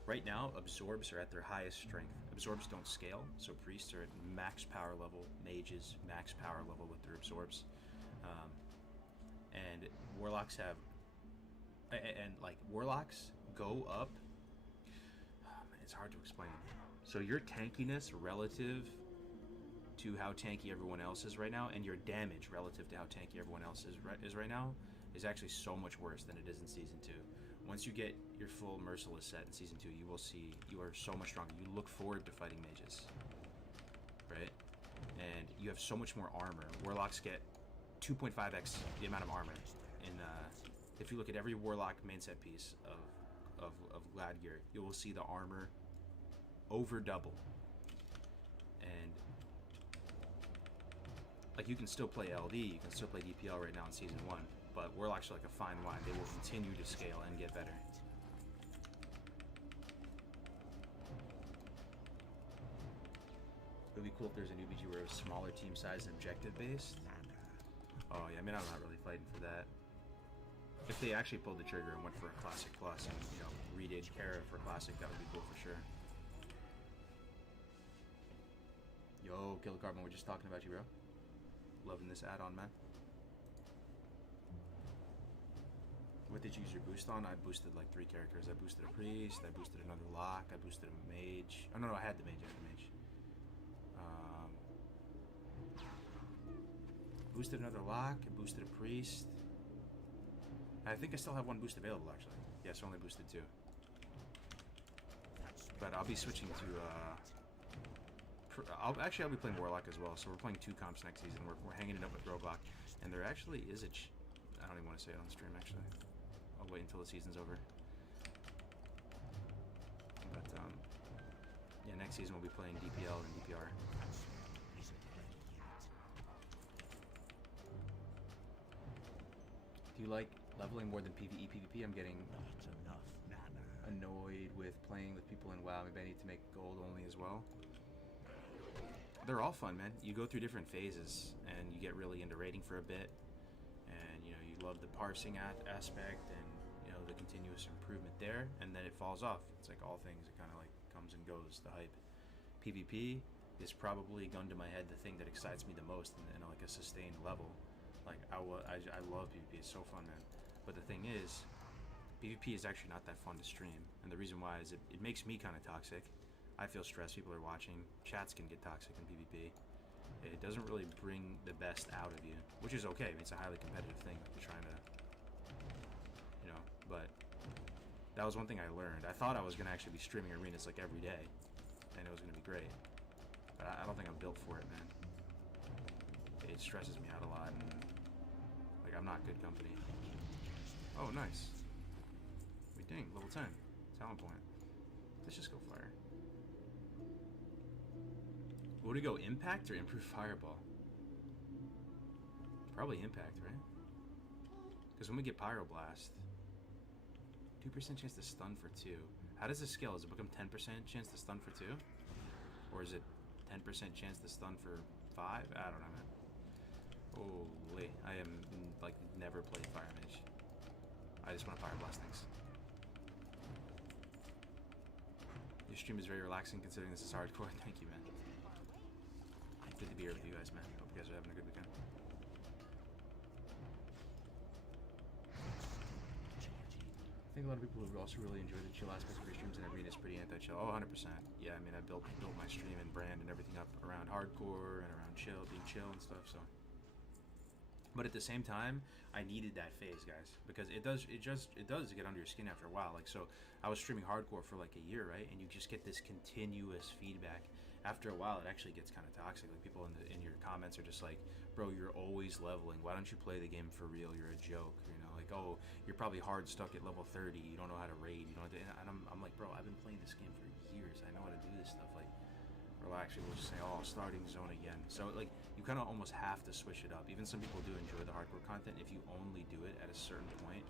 Right now, absorbs are at their highest strength. Absorbs don't scale, so priests are at max power level, mages max power level with their absorbs. And warlocks have, warlocks go up. Oh, man, it's hard to explain. So your tankiness relative to how tanky everyone else is right now, and your damage relative to how tanky everyone else is right now, is actually so much worse than it is in Season 2. Once you get your full Merciless set in Season 2, you will see you are so much stronger. You look forward to fighting mages, right? And you have so much more armor. Warlocks get 2.5x the amount of armor. If you look at every Warlock main set piece of Glad gear, you will see the armor over double. And you can still play LD, you can still play DPL right now in Season 1, but Warlocks are like a fine line. They will continue to scale and get better. It would be cool if there's a new BG where it was smaller team size and objective based. Oh yeah, I mean, I'm not really fighting for that. If they actually pulled the trigger and went for a Classic Plus and, redid Era for Classic, that would be cool for sure. Yo, Killer Carbon, we're just talking about you, bro. Loving this add-on, man. What did you use your boost on? I boosted like 3 characters. I boosted a priest, I boosted another lock, I boosted a mage. Oh no, I had the mage, boosted another lock, I boosted a priest. I think I still have 1 boost available, actually. Yes, only boosted 2. But I'll be switching to, I'll be playing Warlock as well, so we're playing 2 comps next season. We're hanging it up with Roguelock, and there actually is I don't even want to say it on stream, actually. I'll wait until the season's over. But, yeah, next season we'll be playing DPL and DPR. Do you like leveling more than PvE PvP? I'm getting annoyed with playing with people in WoW. Maybe I need to make gold only as well. They're all fun, man. You go through different phases, and you get really into raiding for a bit, and you know you love the parsing aspect, and you know the continuous improvement there, and then it falls off. It's like all things; it kind of like comes and goes. The hype. PvP is probably, gun to my head, the thing that excites me the most in like a sustained level. Like I love PvP. It's so fun, man. But the thing is, PvP is actually not that fun to stream, and the reason why is it makes me kind of toxic. I feel stressed, people are watching, chats can get toxic in PvP. It doesn't really bring the best out of you, which is okay. I mean, it's a highly competitive thing. You're trying to, you know, but that was one thing I learned. I thought I was going to actually be streaming arenas like every day, and it was going to be great. But I don't think I'm built for it, man. It stresses me out a lot, and like, I'm not good company. Oh, nice. We ding, level 10. Talent point. Let's just go fire. Would we go impact or improve fireball? Probably impact, right? Because when we get pyroblast, 2% chance to stun for 2. How does this scale? Does it become 10% chance to stun for 2? Or is it 10% chance to stun for 5? I don't know, man. Holy, I am like never played Fire Mage. I just want to pyroblast things. Your stream is very relaxing considering this is hardcore. Thank you, man. Good to be here with you guys, man. Hope you guys are having a good weekend. I think a lot of people would also really enjoy the chill aspect of your streams, and arena is pretty anti-chill. Oh, 100%. Yeah, I mean, I built my stream and brand and everything up around hardcore and around chill, being chill and stuff, so. But at the same time, I needed that phase, guys, because it does get under your skin after a while. Like, so I was streaming hardcore for like a year, right? And you just get this continuous feedback. After a while, it actually gets kind of toxic. Like, people in your comments are just like, bro, you're always leveling. Why don't you play the game for real? You're a joke, you know? Like, oh, you're probably hard stuck at level 30. You don't know how to raid. You don't. And I'm like, bro, I've been playing this game for years. I know how to do this stuff. Like, relax. We'll just say, oh, starting zone again. So like, you kind of almost have to switch it up. Even some people do enjoy the hardcore content. If you only do it at a certain point,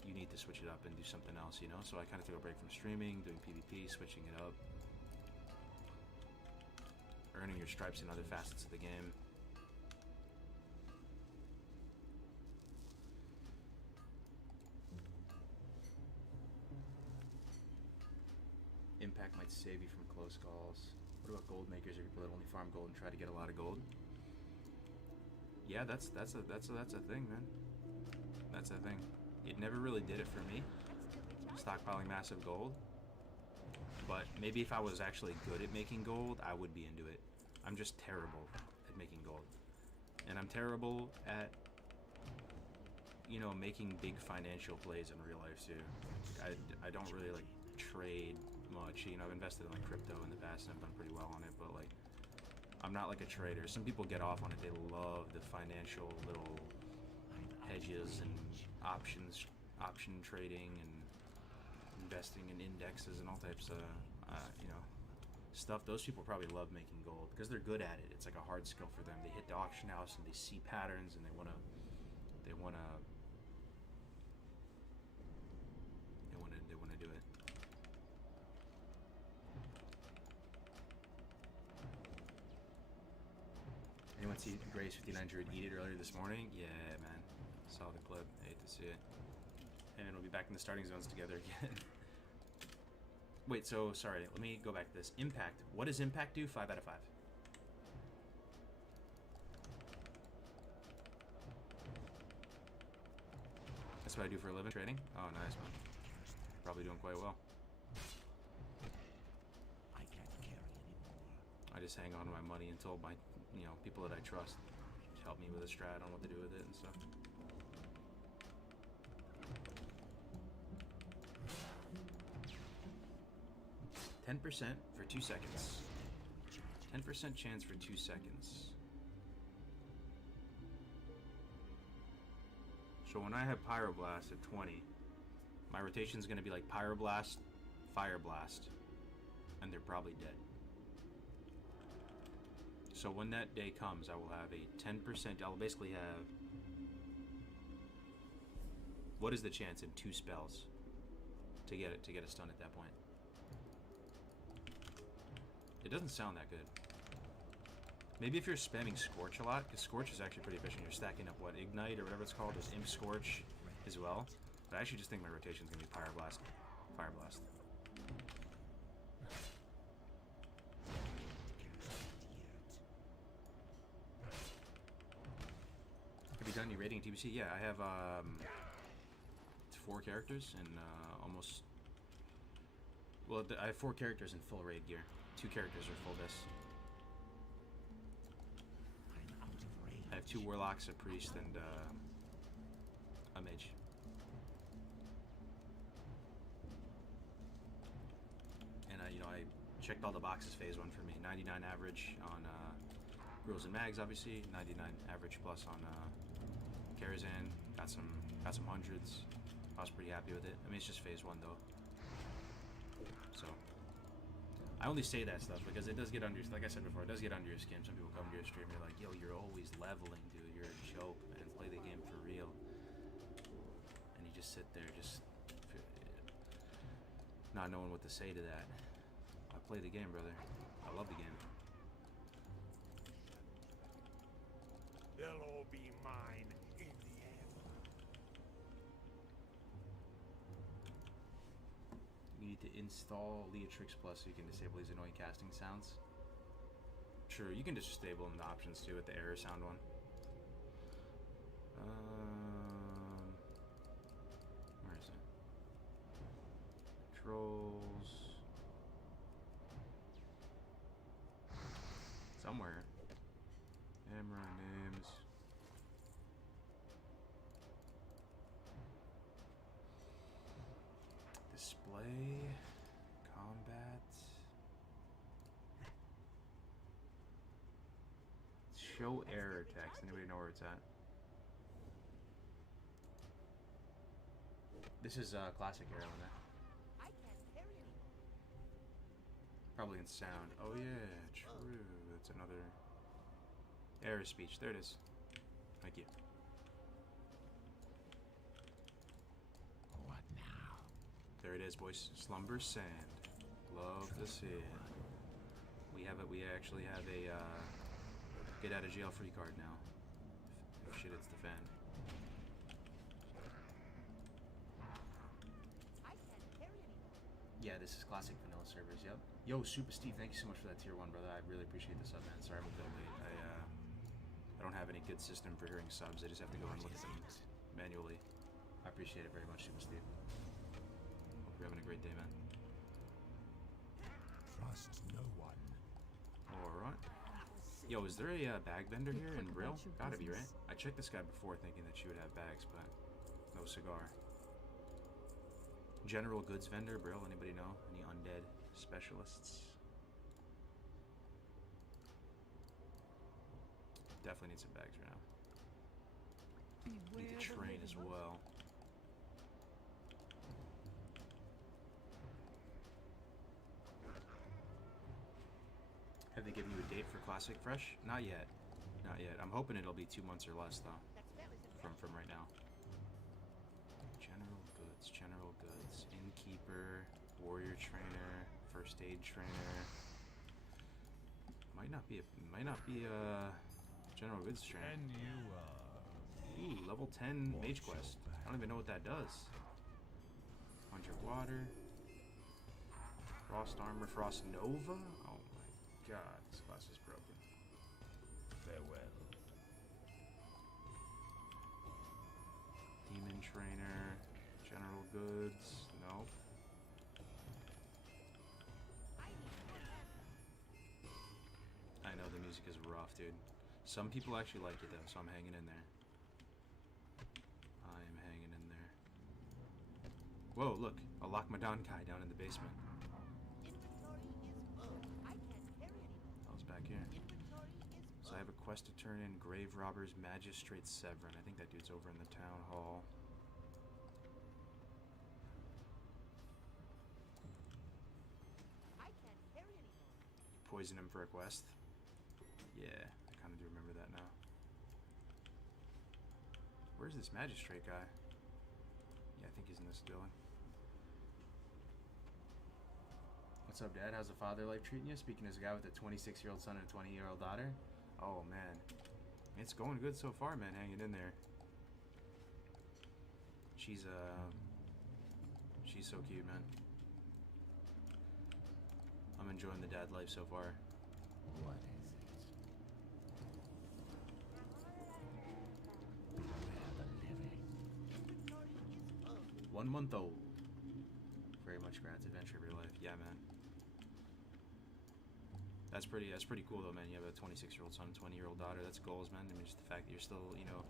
you need to switch it up and do something else, you know? So I kind of took a break from streaming, doing PvP, switching it up. Earning your stripes in other facets of the game. Impact might save you from close calls. What about gold makers or people that only farm gold and try to get a lot of gold? Yeah, that's a thing, man. That's a thing. It never really did it for me, stockpiling massive gold. But maybe if I was actually good at making gold, I would be into it. I'm just terrible at making gold. And I'm terrible at, you know, making big financial plays in real life too. I don't really like trade much. You know, I've invested in like crypto in the past and I've done pretty well on it, but like, I'm not like a trader. Some people get off on it. They love the financial little hedges and option trading and investing in indexes and all types of you know, stuff. Those people probably love making gold because they're good at it. It's like a hard skill for them. They hit the auction house and they see patterns and they wanna do it. Anyone see Grace 5900 eat it earlier this morning? Yeah, man. Saw the clip. Hate to see it. And we'll be back in the starting zones together again. Wait, so, sorry. Let me go back to this. Impact. What does Impact do? 5 out of 5. That's what I do for a living, trading? Oh, nice, man. Probably doing quite well. I can't carry anymore. I just hang on to my money until my, you know, people that I trust help me with a strat on what to do with it and stuff. $10% for 2 seconds. 10% chance for 2 seconds. So when I have Pyroblast at 20, my rotation is going to be like Pyroblast Fire Blast, and they're probably dead. So when that day comes, I will have a 10%. I'll basically have... What is the chance in 2 spells to get a stun at that point? It doesn't sound that good. Maybe if you're spamming Scorch a lot, because Scorch is actually pretty efficient. You're stacking up, what, Ignite or whatever it's called. There's Imp Scorch as well. But I actually just think my rotation is going to be Fire Blast. Fire Blast. Have you done any raiding in TBC? Yeah, I have 4 characters and almost... Well, I have 4 characters in full raid gear. 2 characters are full dis. I have 2 warlocks, a priest, and a mage. And you know, I checked all the boxes phase 1 for me. 99 average on Rules and Mags, obviously. 99 average plus on Karazhan. Got some hundreds. I was pretty happy with it. I mean, it's just phase 1 though. So I only say that stuff because it does get under, like I said before, it does get under your skin. Some people come to your stream and you're like, yo, you're always leveling, dude. You're a joke, man. Play the game for real. And you just sit there, just not knowing what to say to that. I play the game, brother. I love the game. They'll all be mine in the end. You need to install Leatrix Plus so you can disable these annoying casting sounds. True, you can just disable in the options too with the error sound one. Where is it? Controls. Somewhere. Camera names. Display. Combat. Show error text. Anybody know where it's at? This is classic error on that. Probably in sound. Oh yeah, true. That's another error speech. There it is. Thank you. What now? There it is, boys. Slumber Sand. Love to see it. We actually have a get out of jail free card now. If shit hits the fan. Yeah, this is classic vanilla servers. Yep. Yo, Super Steve, thank you so much for that tier 1, brother. I really appreciate the sub, man. Sorry I'm a bit late. I don't have any good system for hearing subs. I just have to go and look at them manually. I appreciate it very much, Super Steve. Hope you're having a great day, man. Trust no one. Alright. Yo, is there a bag vendor here in Brill? Gotta be, right? I checked this guy before thinking that she would have bags, but no cigar. General goods vendor, Brill, anybody know? Any undead specialists? Definitely need some bags right now. Need to train as well. Have they given you a date for Classic Fresh? Not yet. Not yet. I'm hoping it'll be 2 months or less though. From right now. General goods, innkeeper, warrior trainer, first aid trainer. Might not be a general goods trainer. Ooh, level 10 mage quest. I don't even know what that does. 100 water, frost armor, frost nova. Oh my god, this class is broken. Farewell. Demon trainer. General goods, nope. I know the music is rough, dude. Some people actually like it though, so I'm hanging in there. I am hanging in there. Whoa, look, a Lakmadan guy down in the basement. I was back here. So I have a quest to turn in, Grave Robbers Magistrate Severin. I think that dude's over in the town hall. poison him for a quest. Yeah, I kind of do remember that now. Where's this magistrate guy? Yeah, I think he's in this building. What's up, Dad? How's the father life treating you? Speaking as a guy with a 26-year-old son and a 20-year-old daughter. Oh, man. It's going good so far, man. Hanging in there. She's so cute, man. I'm enjoying the dad life so far. What is it? 1 month old. Very much grants adventure of your life. Yeah, man. That's pretty cool though, man. You have a 26-year-old son, 20-year-old daughter. That's goals, man. I mean, just the fact that you're still, you know,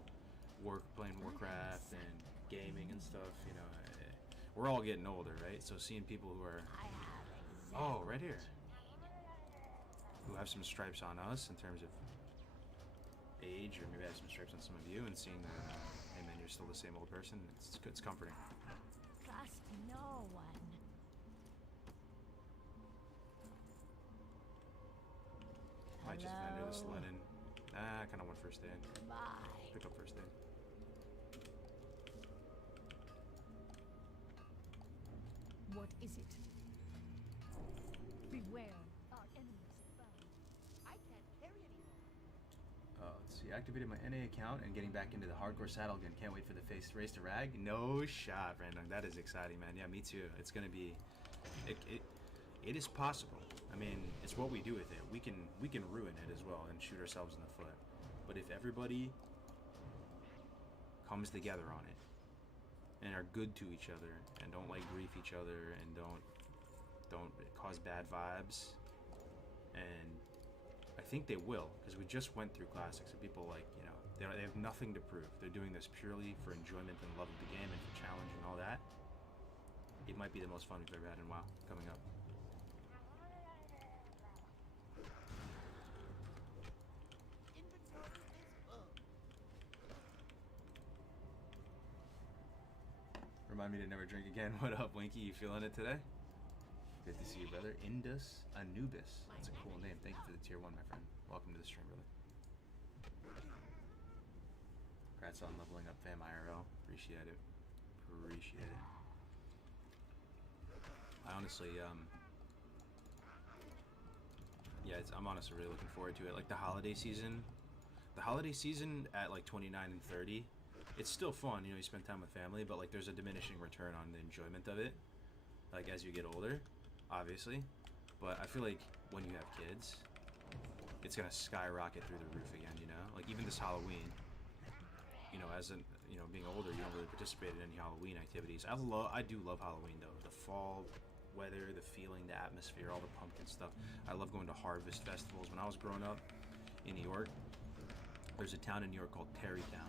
playing Warcraft and gaming and stuff, you know. We're all getting older, right? So seeing people who are, oh, right here, who have some stripes on us in terms of age, or maybe have some stripes on some of you, and seeing that, hey man, you're still the same old person, it's comforting. Trust no one. Might just vendor this linen. I kind of want first aid. Bye. Pick up first aid. What is it? Beware, our enemies found. I can't carry anymore. Let's see. Activated my NA account and getting back into the hardcore saddle again. Can't wait for the race to rag. No shot, Brandon. That is exciting, man. Yeah, me too. It's gonna be. It is possible. I mean, it's what we do with it. We can ruin it as well and shoot ourselves in the foot. But if everybody comes together on it and are good to each other and don't like grief each other and don't cause bad vibes, and I think they will, because we just went through classics and people, like, you know, they have nothing to prove. They're doing this purely for enjoyment and love of the game and for challenge and all that. It might be the most fun we've ever had in WoW coming up. Remind me to never drink again. What up, Winky? You feeling it today? Good to see you, brother. Indus Anubis. That's a cool name. Thank you for the tier 1, my friend. Welcome to the stream, brother. Congrats on leveling up, fam IRL. Appreciate it. Appreciate it. I honestly, yeah, I'm honestly really looking forward to it. Like the holiday season at like 29 and 30. It's still fun, you know, you spend time with family, but like there's a diminishing return on the enjoyment of it, like as you get older, obviously. But I feel like when you have kids, it's gonna skyrocket through the roof again, you know? Like even this Halloween, you know, being older, you don't really participate in any Halloween activities. I do love Halloween though. The fall weather, the feeling, the atmosphere, all the pumpkin stuff. I love going to harvest festivals. When I was growing up in New York, there's a town in New York called Tarrytown.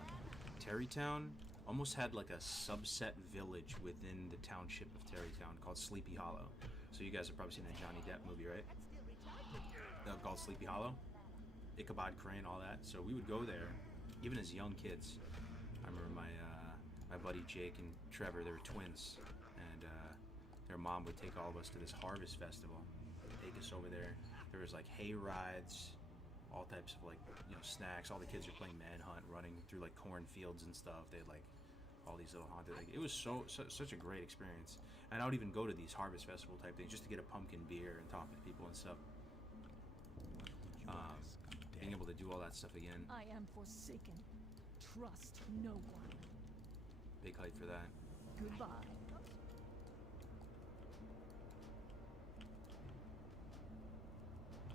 Tarrytown almost had like a subset village within the township of Tarrytown called Sleepy Hollow. So you guys have probably seen that Johnny Depp movie, right? Called Sleepy Hollow. Ichabod Crane, all that. So we would go there, even as young kids. I remember my buddy Jake and Trevor, they were twins, and their mom would take all of us to this harvest festival. They'd take us over there. There was like hay rides, all types of, like, you know, snacks. All the kids are playing manhunt, running through like cornfields and stuff. They had like all these little haunted, like, it was such a great experience. And I would even go to these harvest festival type things just to get a pumpkin beer and talk to people and stuff. Being able to do all that stuff again. I am forsaken. Trust no one. Big hype for that. Goodbye.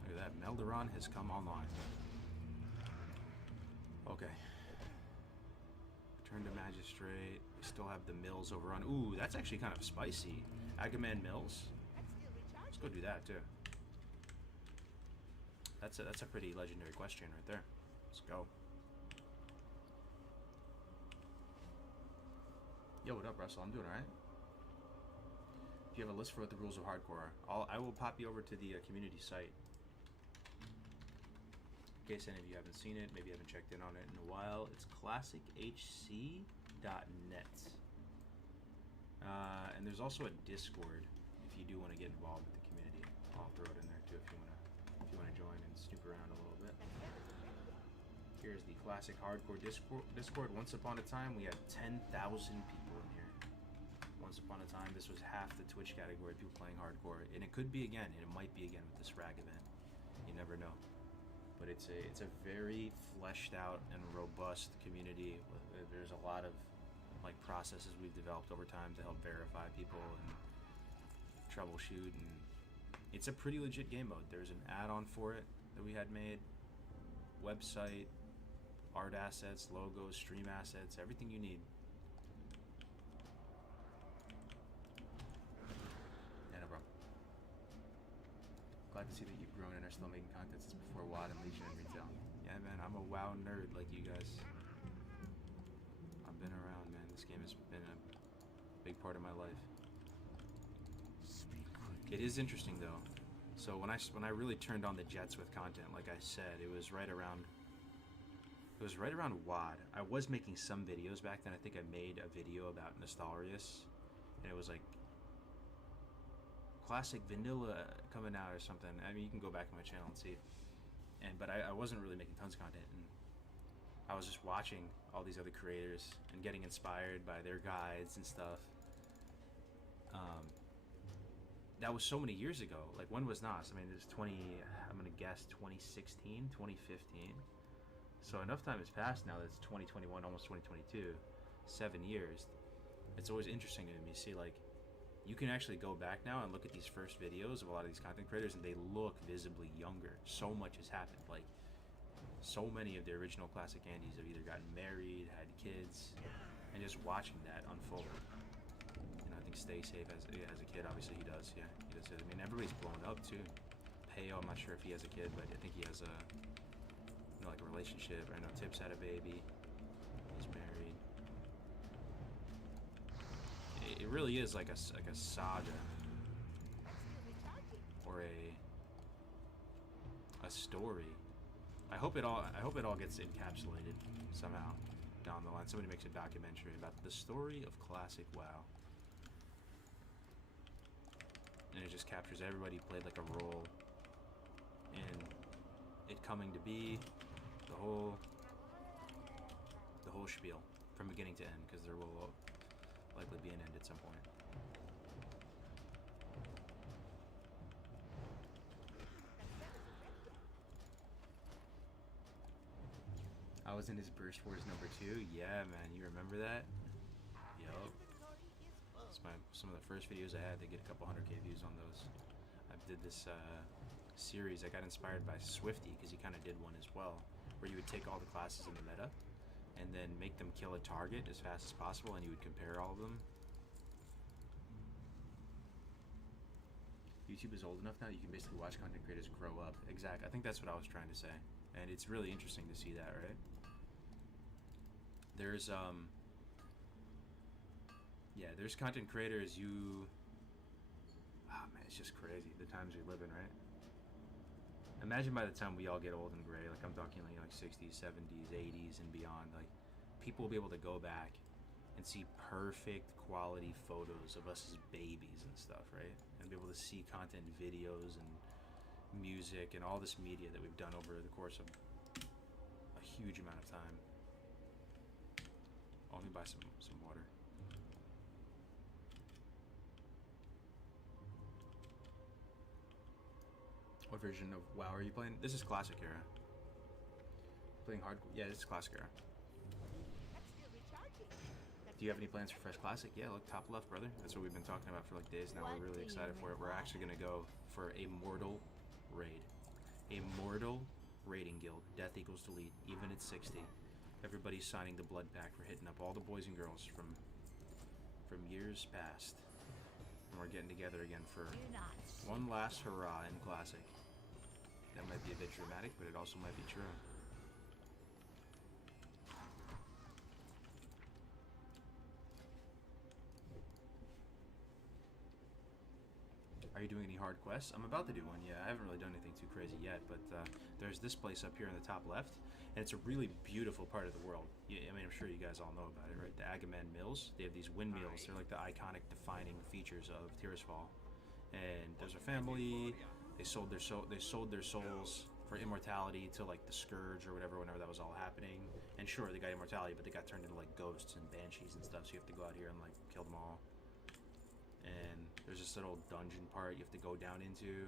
Look at that, Melderon has come online. Okay. Return to Magistrate. We still have the Mills over on. Ooh, that's actually kind of spicy. Agaman Mills. Let's go do that too. That's a pretty legendary question right there. Let's go. Yo, what up, Russell? I'm doing alright. Do you have a list for what the rules of hardcore are? I will pop you over to the community site. In case any of you haven't seen it, maybe you haven't checked in on it in a while. It's classichc.net. And there's also a Discord if you do want to get involved with the community. I'll throw it in there too if you want to if you want to join and snoop around a little bit. Here's the classic hardcore Discord. Once upon a time, we had 10,000 people in here. Once upon a time, this was half the Twitch category of people playing hardcore, and it could be again, and it might be again with this RAG event. You never know. But it's a very fleshed out and robust community. There's a lot of like processes we've developed over time to help verify people and troubleshoot, and it's a pretty legit game mode. There's an add-on for it that we had made, website, art assets, logos, stream assets, everything you need. Yeah, no problem. Glad to see that you've grown and are still making content since before WoD and Legion and retail. Yeah, man, I'm a WoW nerd like you guys. I've been around, man. This game has been a big part of my life. It is interesting though. So when I really turned on the jets with content, like I said, it was right around WoD. I was making some videos back then. I think I made a video about Nostalrius, and it was like classic vanilla coming out or something. I mean, you can go back on my channel and see. But I wasn't really making tons of content, and I was just watching all these other creators and getting inspired by their guides and stuff. That was so many years ago. Like, when was NOS? I mean, it was I'm gonna guess 2016, 2015. So enough time has passed now that it's 2021, almost 2022. 7 years. It's always interesting to me to see, like, you can actually go back now and look at these first videos of a lot of these content creators, and they look visibly younger. So much has happened. Like, so many of the original classic Andes have either gotten married, had kids, and just watching that unfold. You know, I think Stay Safe as a kid, obviously he does. Yeah, he does. I mean, everybody's blown up too. Payo, I'm not sure if he has a kid, but I think he has a, you know, like a relationship. I know Tips had a baby. He's married. It really is like a saga or a story. I hope it all gets encapsulated somehow down the line. Somebody makes a documentary about the story of classic WoW, and it just captures everybody who played like a role in it coming to be, the whole spiel from beginning to end, because there will likely be an end at some point. I was in his Burst Wars #2. Yeah, man, you remember that? Yup. It's some of the first videos I had. They get a couple 100K views on those. I did this series. I got inspired by Swifty because he kind of did one as well, where you would take all the classes in the meta and then make them kill a target as fast as possible, and you would compare all of them. YouTube is old enough now you can basically watch content creators grow up. Exactly. I think that's what I was trying to say, and it's really interesting to see that, right? There's there's content creators man, it's just crazy the times we live in, right? Imagine by the time we all get old and gray, like I'm talking like 60s, 70s, 80s and beyond, like people will be able to go back and see perfect quality photos of us as babies and stuff, right? And be able to see content, videos and music and all this media that we've done over the course of a huge amount of time. Oh, let me buy some water. What version of WoW are you playing? This is Classic Era. Playing hardcore? Yeah, this is Classic Era. Do you have any plans for Fresh Classic? Yeah, look, top left, brother. That's what we've been talking about for like days now. We're really excited for it. We're actually going to go for a mortal raid. A mortal raiding guild. Death equals delete, even at 60. Everybody's signing the blood pack. We're hitting up all the boys and girls from years past. And we're getting together again for one last hurrah in Classic. That might be a bit dramatic, but it also might be true. Are you doing any hard quests? I'm about to do one, yeah. I haven't really done anything too crazy yet, but there's this place up here in the top left, and it's a really beautiful part of the world. I mean, I'm sure you guys all know about it, right? The Agaman Mills. They have these windmills. They're like the iconic defining features of Tirisfal. And there's a family, They sold their souls for immortality to like the Scourge or whatever whenever that was all happening. And sure, they got immortality, but they got turned into like ghosts and banshees and stuff. So you have to go out here and like kill them all. And there's this little dungeon part you have to go down into.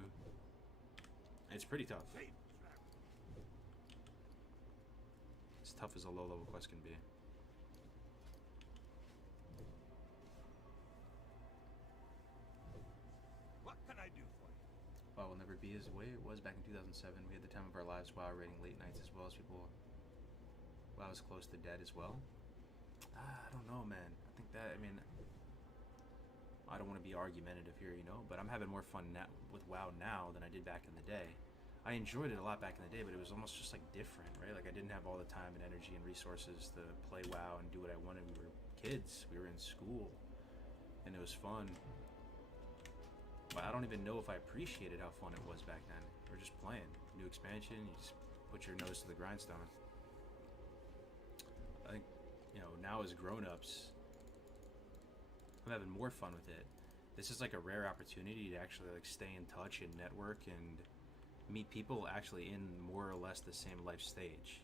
It's pretty tough. As tough as a low-level quest can be. What can I do for you? WoW will never be as the way it was back in 2007. We had the time of our lives. WoW raiding late nights as well as people. WoW is close to dead as well. I don't know, man. I think that, I mean, I don't want to be argumentative here, you know, but I'm having more fun now with WoW now than I did back in the day. I enjoyed it a lot back in the day, but it was almost just like different, right? Like I didn't have all the time and energy and resources to play WoW and do what I wanted. We were kids, we were in school, and it was fun. But I don't even know if I appreciated how fun it was back then. We were just playing. New expansion, you just put your nose to the grindstone. I think, you know, now as grown-ups, I'm having more fun with it. This is like a rare opportunity to actually like stay in touch and network and meet people actually in more or less the same life stage.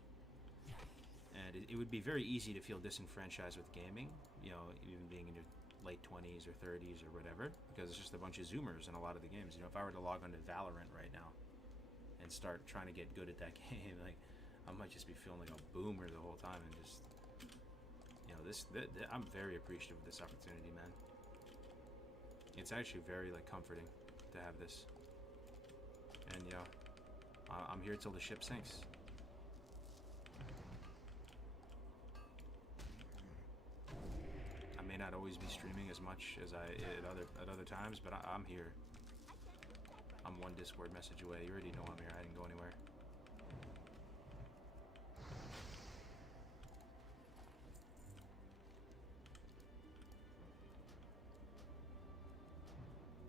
And it would be very easy to feel disenfranchised with gaming, you know, even being in your late 20s or 30s or whatever, because it's just a bunch of zoomers in a lot of the games. You know, if I were to log on to Valorant right now and start trying to get good at that game, like I might just be feeling like a boomer the whole time and just, you know, I'm very appreciative of this opportunity, man. It's actually very like comforting to have this. And yeah, I'm here till the ship sinks. I may not always be streaming as much as I at other times, but I'm here. I'm one Discord message away. You already know I'm here. I didn't go anywhere.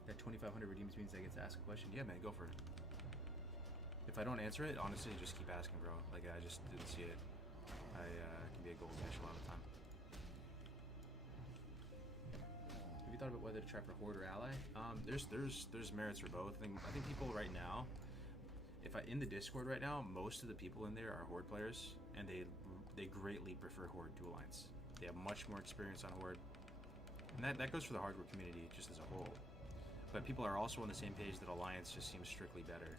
That 2,500 redeems means I get to ask a question. Yeah, man, go for it. If I don't answer it, honestly, just keep asking, bro. Like, I just didn't see it. I can be a goldfish a lot of the time. Have you thought about whether to try for Horde or Ally? There's merits for both. I think people right now, in the Discord right now, most of the people in there are Horde players, and they greatly prefer Horde to Alliance. They have much more experience on Horde, and that goes for the hardware community just as a whole. But people are also on the same page that Alliance just seems strictly better.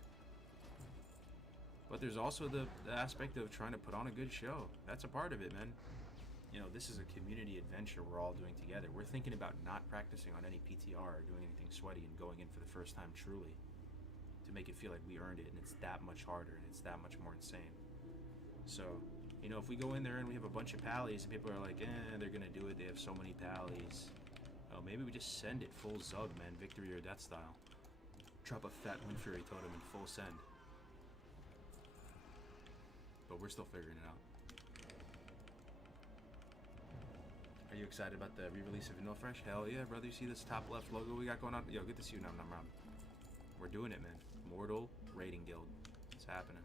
But there's also the aspect of trying to put on a good show. That's a part of it, man. You know, this is a community adventure we're all doing together. We're thinking about not practicing on any PTR or doing anything sweaty and going in for the first time truly to make it feel like we earned it, and it's that much harder and it's that much more insane. So, you know, if we go in there and we have a bunch of pallies and people are like, they're gonna do it, they have so many pallies. Oh, maybe we just send it full Zug, man, victory or death style. Drop a fat Wind Fury totem in full send. But we're still figuring it out. Are you excited about the re-release of Vanilla Fresh? Hell yeah, brother. You see this top left logo we got going on? Yo, good to see you, Nom Nom Rom. We're doing it, man. Mortal Raiding Guild. It's happening.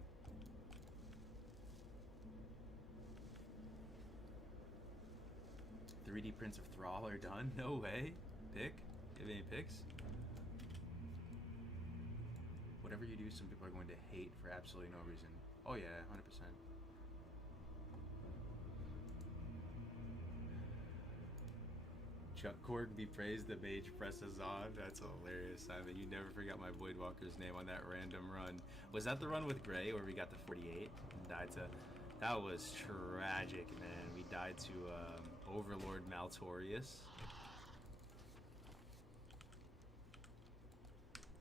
"3D prints of Thrall are done? No way. Pick? You have any picks? Whatever you do, some people are going to hate for absolutely no reason. Oh yeah, 100%. Chuck Cord be praised, the mage presses on. That's hilarious, Simon. You never forgot my Voidwalker's name on that random run. Was that the run with Gray where we got the 48 and died to... That was tragic, man. We died to Overlord Maltorius.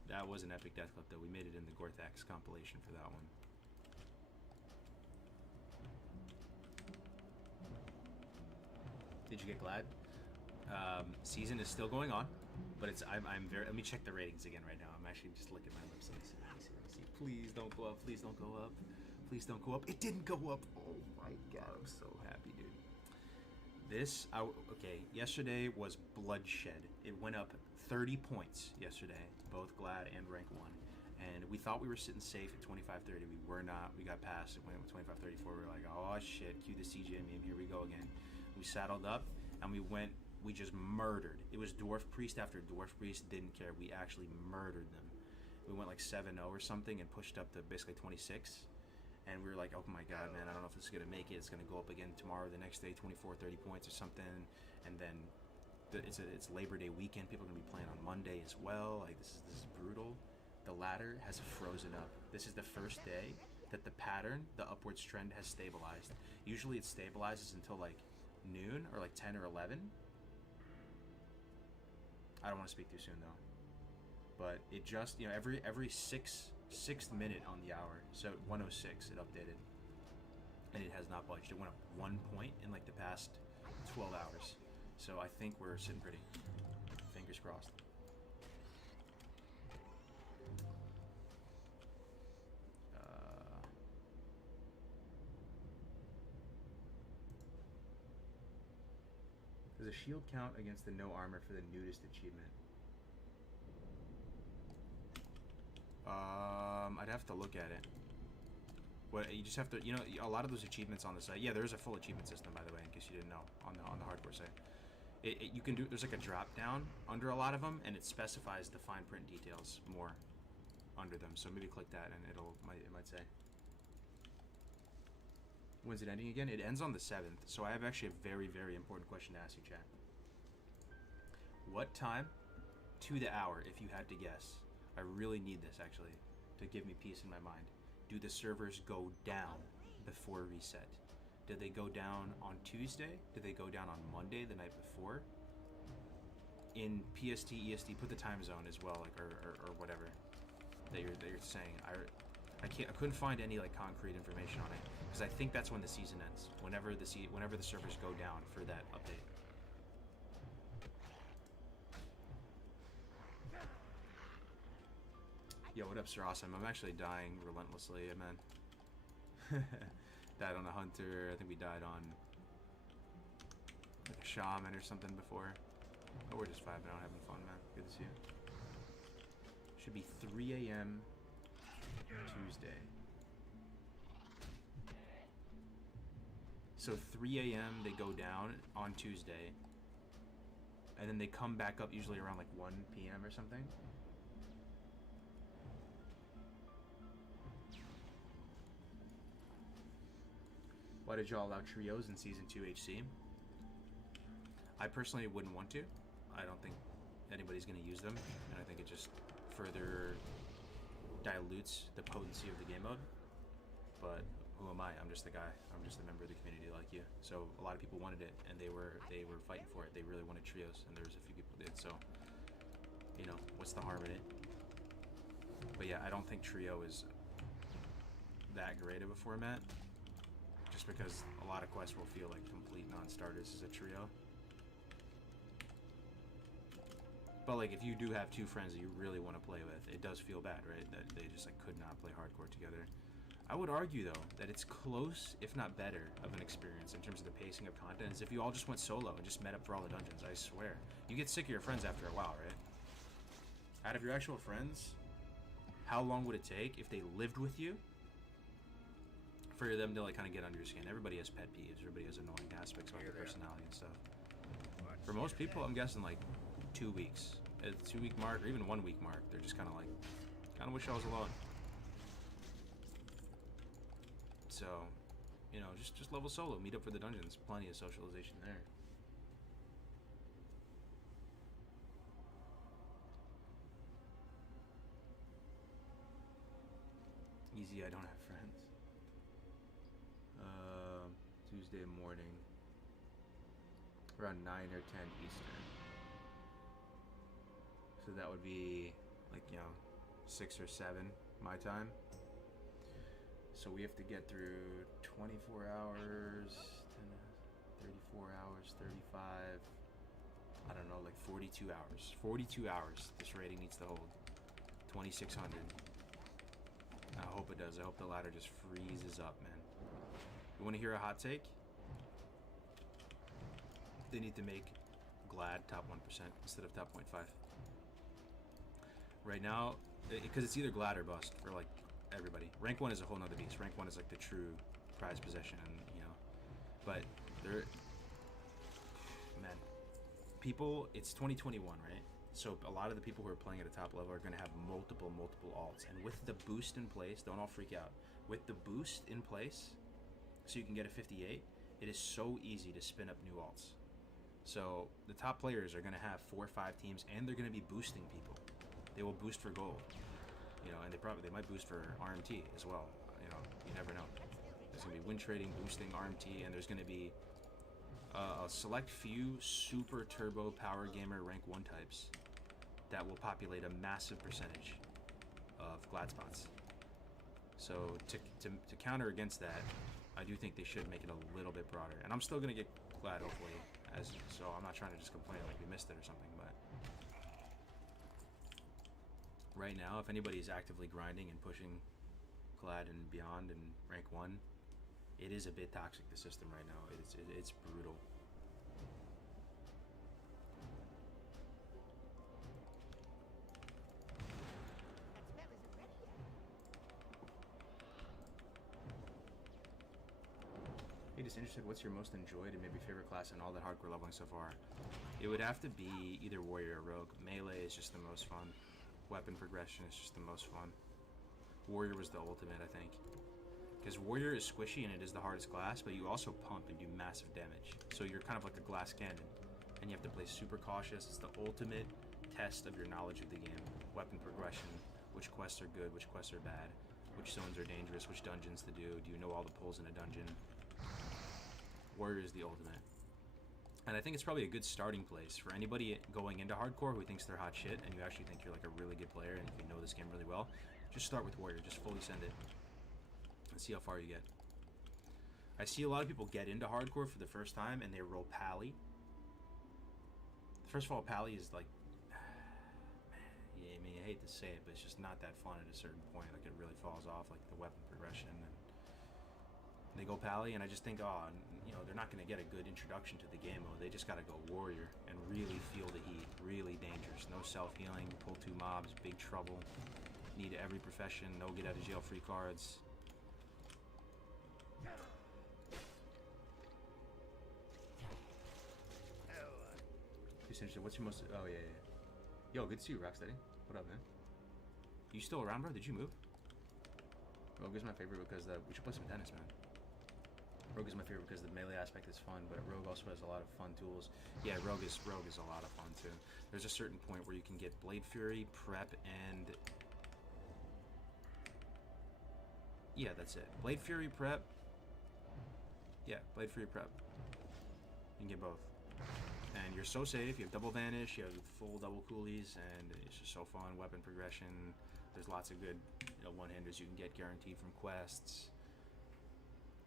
That was an epic death clip, though. We made it in the Gorthax compilation for that one. Did you get Glad? Season is still going on, but I'm very. Let me check the ratings again right now. I'm actually just licking my lips. Let me see. Please don't go up. Please don't go up. Please don't go up. It didn't go up. Oh my god, I'm so happy, dude. Okay. Yesterday was bloodshed. It went up 30 points yesterday, both Glad and rank 1. And we thought we were sitting safe at 25-30. We were not. We got past. It went with 25-34. We were like, oh shit, cue the CJ meme. Here we go again. We saddled up and we just murdered. It was Dwarf Priest after Dwarf Priest. Didn't care. We actually murdered them. we went like 7-0 or something and pushed up to basically 26. And we were like, oh my god, man, I don't know if this is going to make it. It's going to go up again tomorrow, the next day, 24, 30 points or something. And then it's Labor Day weekend. People are going to be playing on Monday as well. Like, this is brutal. The ladder has frozen up. This is the first day that the pattern, the upwards trend, has stabilized. Usually it stabilizes until like noon or like 10 or 11. I don't want to speak too soon though. But it just, you know, every sixth minute on the hour, so 106 it updated, and it has not budged. It went up 1 point in like the past 12 hours, so I think we're sitting pretty. Fingers crossed. Does a shield count against the no armor for the nudist achievement? I'd have to look at it. What, you just have to, you know, a lot of those achievements on the site. Yeah, there's a full achievement system, by the way, in case you didn't know, on the hardcore site. You can do, there's like a drop down under a lot of them, and it specifies the fine print details more under them. So maybe click that, and it might say. When's it ending again? It ends on the 7th. So I have actually a very, very important question to ask you, chat. What time to the hour, if you had to guess? I really need this, actually, to give me peace in my mind. Do the servers go down before reset? Did they go down on Tuesday? Did they go down on Monday, the night before? In PST, EST, put the time zone as well, like or whatever that you're saying. I couldn't find any like concrete information on it because I think that's when the season ends. Whenever the servers go down for that update. Yo, what up, Sir Awesome? I'm actually dying relentlessly, man. Died on a hunter. I think we died on like a shaman or something before. Oh, we're just vibing out, having fun, man. Good to see you. Should be 3 a.m. Tuesday. So 3 a.m. they go down on Tuesday, and then they come back up usually around like 1 p.m. or something. Why did y'all allow trios in Season 2 HC? I personally wouldn't want to. I don't think anybody's going to use them, and I think it just further dilutes the potency of the game mode. But who am I? I'm just the guy. I'm just a member of the community like you. So a lot of people wanted it, and they were fighting for it. They really wanted trios, and there was a few people who did. So, you know, what's the harm in it? But yeah, I don't think trio is that great of a format. Just because a lot of quests will feel like complete non-starters as a trio. But like if you do have two friends that you really want to play with, it does feel bad, right? That they just like could not play hardcore together. I would argue though that it's close, if not better, of an experience in terms of the pacing of content as if you all just went solo and just met up for all the dungeons. I swear. You get sick of your friends after a while, right? Out of your actual friends, how long would it take if they lived with you for them to like kind of get under your skin? Everybody has pet peeves. Everybody has annoying aspects about their personality and stuff. For most people, I'm guessing like 2 weeks. At the 2 week mark or even 1 week mark, they're just kind of like, kind of wish I was alone. So, you know, just level solo, meet up for the dungeons. Plenty of socialization there. Easy, I don't have friends. Tuesday morning, around 9 or 10 Eastern. So that would be like, you know, 6 or 7 my time. So we have to get through 24 hours, 34 hours, 35, I don't know, like 42 hours. 42 hours this rating needs to hold. 2,600. I hope it does. I hope the ladder just freezes up, man. You want to hear a hot take? They need to make Glad top 1% instead of top 0.5. Right now, because it's either Glad or bust for like everybody. Rank 1 is a whole nother beast. Rank 1 is like the true prize possession, and you know. But there, man, people. It's 2021, right? So a lot of the people who are playing at a top level are going to have multiple alts. And with the boost in place, don't all freak out. With the boost in place, so you can get a 58, it is so easy to spin up new alts. So the top players are going to have 4 or 5 teams, and they're going to be boosting people. They will boost for gold, you know, and they might boost for RMT as well. You know, you never know. There's going to be win trading, boosting RMT, and there's going to be a select few super turbo power gamer rank 1 types that will populate a massive percentage of glad spots. So to counter against that, I do think they should make it a little bit broader. And I'm still going to get glad, hopefully, so I'm not trying to just complain like we missed it or something, but right now, if anybody is actively grinding and pushing glad and beyond and rank 1, it is a bit toxic, the system right now. It's brutal. Hey, just interested, what's your most enjoyed and maybe favorite class in all that hardcore leveling so far? It would have to be either warrior or rogue. Melee is just the most fun. Weapon progression is just the most fun. Warrior was the ultimate, I think. Because warrior is squishy and it is the hardest class, but you also pump and do massive damage. So you're kind of like a glass cannon. And you have to play super cautious. It's the ultimate test of your knowledge of the game. Weapon progression, which quests are good, which quests are bad, which zones are dangerous, which dungeons to do you know all the pulls in a dungeon. Warrior is the ultimate. And I think it's probably a good starting place for anybody going into hardcore who thinks they're hot shit and you actually think you're like a really good player and you know this game really well. Just start with warrior, just fully send it. And see how far you get. I see a lot of people get into hardcore for the first time and they roll Pally. First of all, Pally is like, yeah, I mean, I hate to say it, but it's just not that fun at a certain point. Like it really falls off, like the weapon progression, and they go Pally, and I just think, oh, you know, they're not going to get a good introduction to the game mode. They just got to go warrior and really feel the heat. Really dangerous. No self-healing, pull 2 mobs, big trouble. Need every profession, no get out of jail free cards. Just interested, what's your most, oh yeah. Yo, good to see you, Rocksteady. What up, man? You still around, bro? Did you move? Rogue is my favorite because we should play some tennis, man. Rogue is my favorite because the melee aspect is fun, but Rogue also has a lot of fun tools. Yeah, Rogue is a lot of fun too. There's a certain point where you can get Blade Fury, Prep, and yeah, that's it. Blade Fury, Prep. Yeah, Blade Fury, Prep. You can get both. And you're so safe, you have double vanish, you have full double coolies, and it's just so fun. Weapon progression, there's lots of good one-handers you can get guaranteed from quests.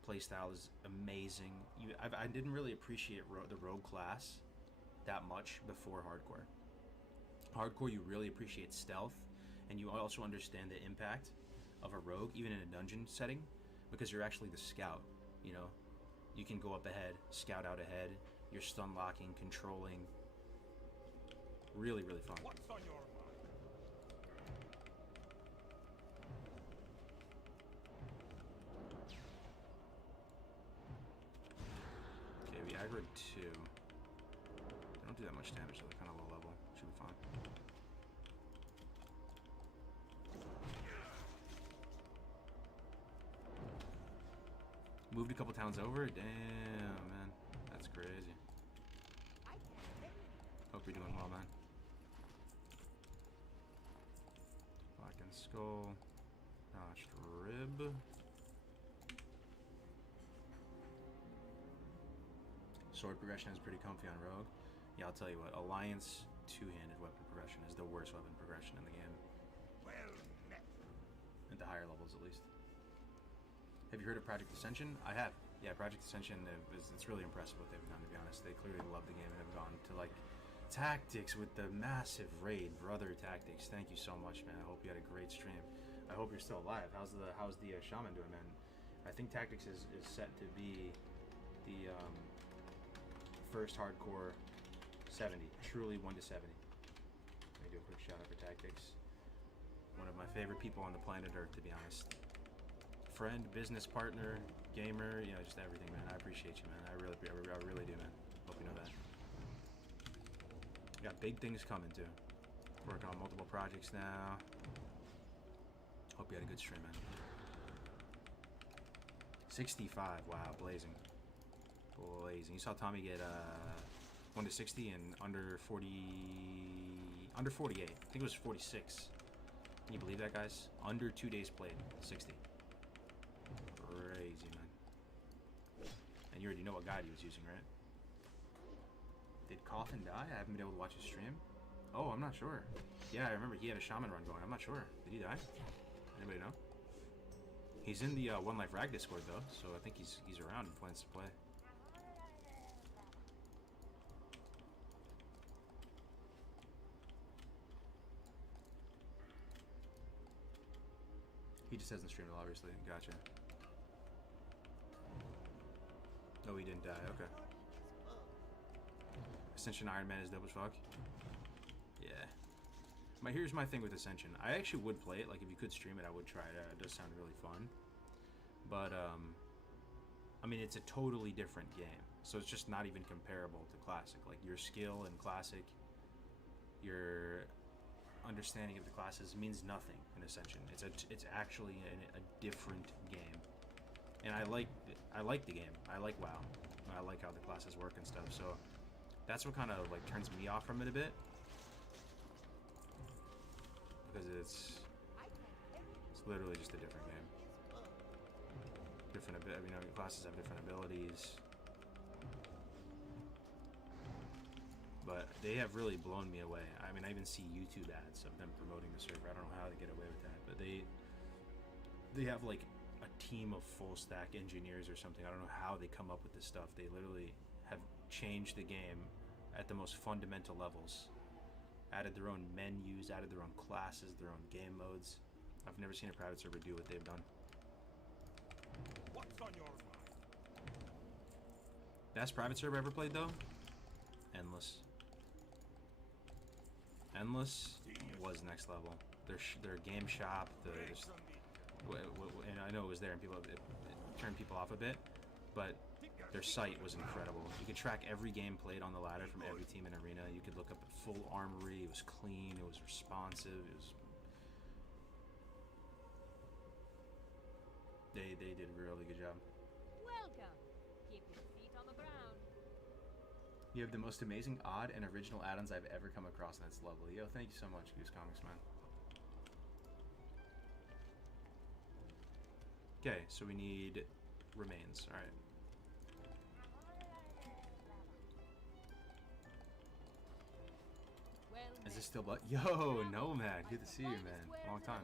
Playstyle is amazing. I didn't really appreciate the rogue class that much before hardcore. Hardcore, you really appreciate stealth, and you also understand the impact of a rogue, even in a dungeon setting, because you're actually the scout, you know? You can go up ahead, scout out ahead, you're stun locking, controlling. Really, really fun. What's on your mind? Okay, we aggroed 2. They don't do that much damage, so they're kind of low level. Should be fine. Moved a couple towns over? Damn, man. That's crazy. Hope you're doing well, man. Black and Skull. Notched Rib. Sword progression is pretty comfy on Rogue. Yeah, I'll tell you what. Alliance two-handed weapon progression is the worst weapon progression in the game. Well met. At the higher levels, at least. Have you heard of Project Ascension? I have. Yeah, Project Ascension, it's really impressive what they've done, to be honest. They clearly love the game and have gone to, like, Tactics with the massive raid. Brother Tactics, thank you so much, man. I hope you had a great stream. I hope you're still alive. How's the Shaman doing, man? I think Tactics is set to be the first hardcore 70. Truly 1 to 70. Let me do a quick shout out for Tactics. One of my favorite people on the planet Earth, to be honest. Friend, business partner, gamer, you know, just everything, man. I appreciate you, man. I really do, man. Hope you know that. Got big things coming, too. projects now. Hope you had a good stream, man. 65. Wow, blazing. Blazing. You saw Tommy get 1 to 60 in under 40, under 48. I think it was 46. Can you believe that, guys? Under 2 days played, 60. Crazy, man. And you already know what guide he was using, right? Did Coffin die? I haven't been able to watch his stream. Oh, I'm not sure. Yeah, I remember he had a shaman run going. I'm not sure. Did he die? Anybody know? He's in the One Life Rag Discord though, so I think he's around and plans to play. He just hasn't streamed it, obviously. Gotcha. Oh, he didn't die. Okay. Ascension Iron Man is dope as fuck. Yeah. Here's my thing with Ascension. I actually would play it. Like, if you could stream it, I would try it out. It does sound really fun. But, I mean, it's a totally different game. So it's just not even comparable to Classic. Like, your skill in Classic, your understanding of the classes means nothing in Ascension. It's actually a different game. And I like the game. I like WoW. I like how the classes work and stuff. So that's what kind of, like, turns me off from it a bit. Because it's literally just a different game. Different, you know, classes have different abilities. But they have really blown me away. I mean, I even see YouTube ads of them promoting the server. I don't know how they get away with that, but they have like a team of full stack engineers or something. I don't know how they come up with this stuff. They literally have changed the game at the most fundamental levels. Added their own menus, added their own classes, their own game modes. I've never seen a private server do what they've done. What's on your mind? Best private server I ever played though? Endless. Endless was next level. Their game shop, and I know it was there, and it turned people off a bit, but their site was incredible. You could track every game played on the ladder from every team in Arena. You could look up at full armory. It was clean. It was responsive. It was. They did a really good job. Welcome. Keep your feet on the ground. You have the most amazing, odd, and original add-ons I've ever come across, and that's lovely. Yo, thank you so much, Goose Comics, man. Okay, so we need remains. All right. Is this still Blood? Yo, Nomad, good to see you, man. Long time.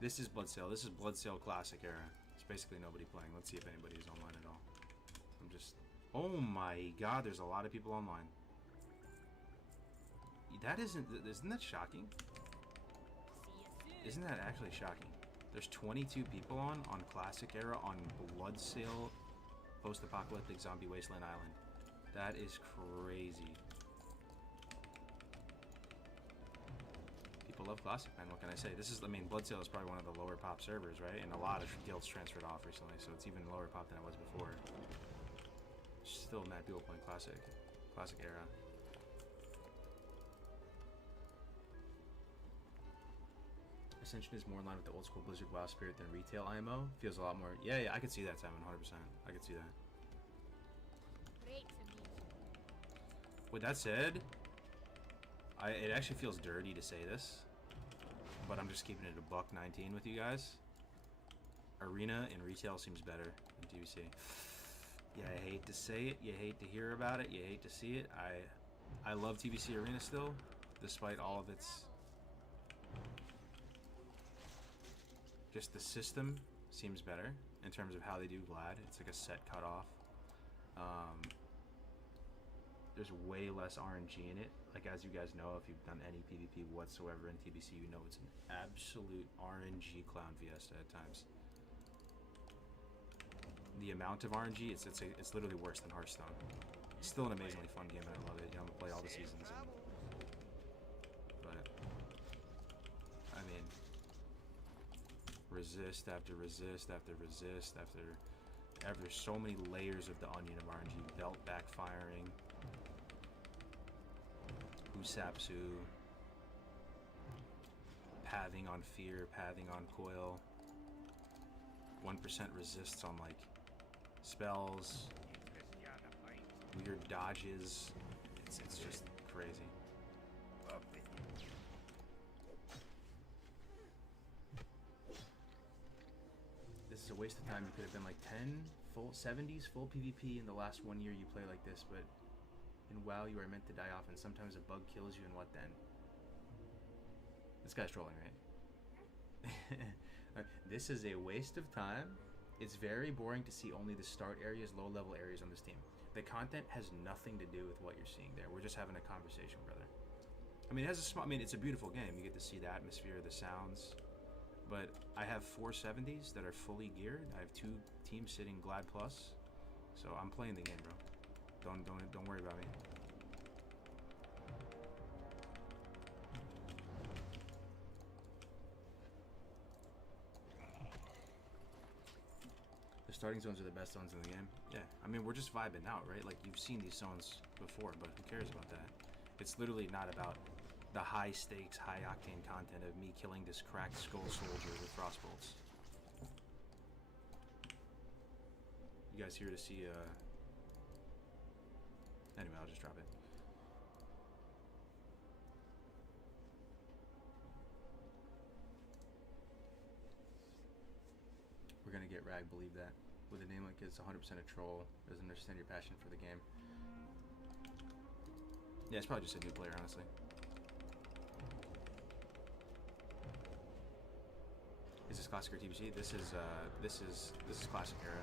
This is Bloodsail. This is Bloodsail Classic era. It's basically nobody playing. Let's see if anybody is online at all. I'm just... Oh my god, there's a lot of people online. Isn't that shocking? Isn't that actually shocking? There's 22 people on Classic era on Bloodsail Post-Apocalyptic Zombie Wasteland Island. That is crazy. People love Classic, man. What can I say? I mean, Bloodsail is probably one of the lower pop servers, right? And a lot of guilds transferred off recently, so it's even lower pop than it was before. Still mad people playing Classic era. Ascension is more in line with the old school Blizzard WoW spirit than retail IMO. Feels a lot more. Yeah, I could see that, Simon. 100%. I could see that. Great to meet you. With that said, it actually feels dirty to say this, but I'm just keeping it a $1.19 with you guys. Arena in retail seems better than TBC. Yeah, I hate to say it. You hate to hear about it. You hate to see it. I love TBC Arena still, despite all of its... Just the system seems better in terms of how they do Glad. It's like a set cutoff. There's way less RNG in it. Like, as you guys know, if you've done any PvP whatsoever in TBC, you know it's an absolute RNG clown fiesta at times. The amount of RNG, it's literally worse than Hearthstone. It's still an amazingly fun game, and I love it. You know, I'm gonna play all the seasons. But I mean, resist after resist after resist after so many layers of the onion of RNG. Belt backfiring. Usapsu. pathing on fear, pathing on coil. 1% resists on like spells, weird dodges. It's just crazy. This is a waste of time. You could have been like 10 full 70s full PvP in the last 1 year you play like this, but in WoW you are meant to die off, and sometimes a bug kills you, and what then? This guy's trolling, right? This is a waste of time. It's very boring to see only the start areas, low-level areas on this team. The content has nothing to do with what you're seeing there. We're just having a conversation, brother. I mean, it has a small. I mean, it's a beautiful game. You get to see the atmosphere, the sounds. But I have 4 70s that are fully geared. I have 2 teams sitting Glad Plus, so I'm playing the game, bro. Don't worry about me. The starting zones are the best zones in the game. Yeah, I mean, we're just vibing out, right? Like, you've seen these zones before, but who cares about that? It's literally not about the high stakes, high octane content of me killing this cracked skull soldier with crossbolts. You guys here to see, anyway, I'll just drop it. We're gonna get ragged, believe that. With a name like it's 100% a troll, doesn't understand your passion for the game. Yeah, it's probably just a new player, honestly. Is this classic or TBC? This is classic era.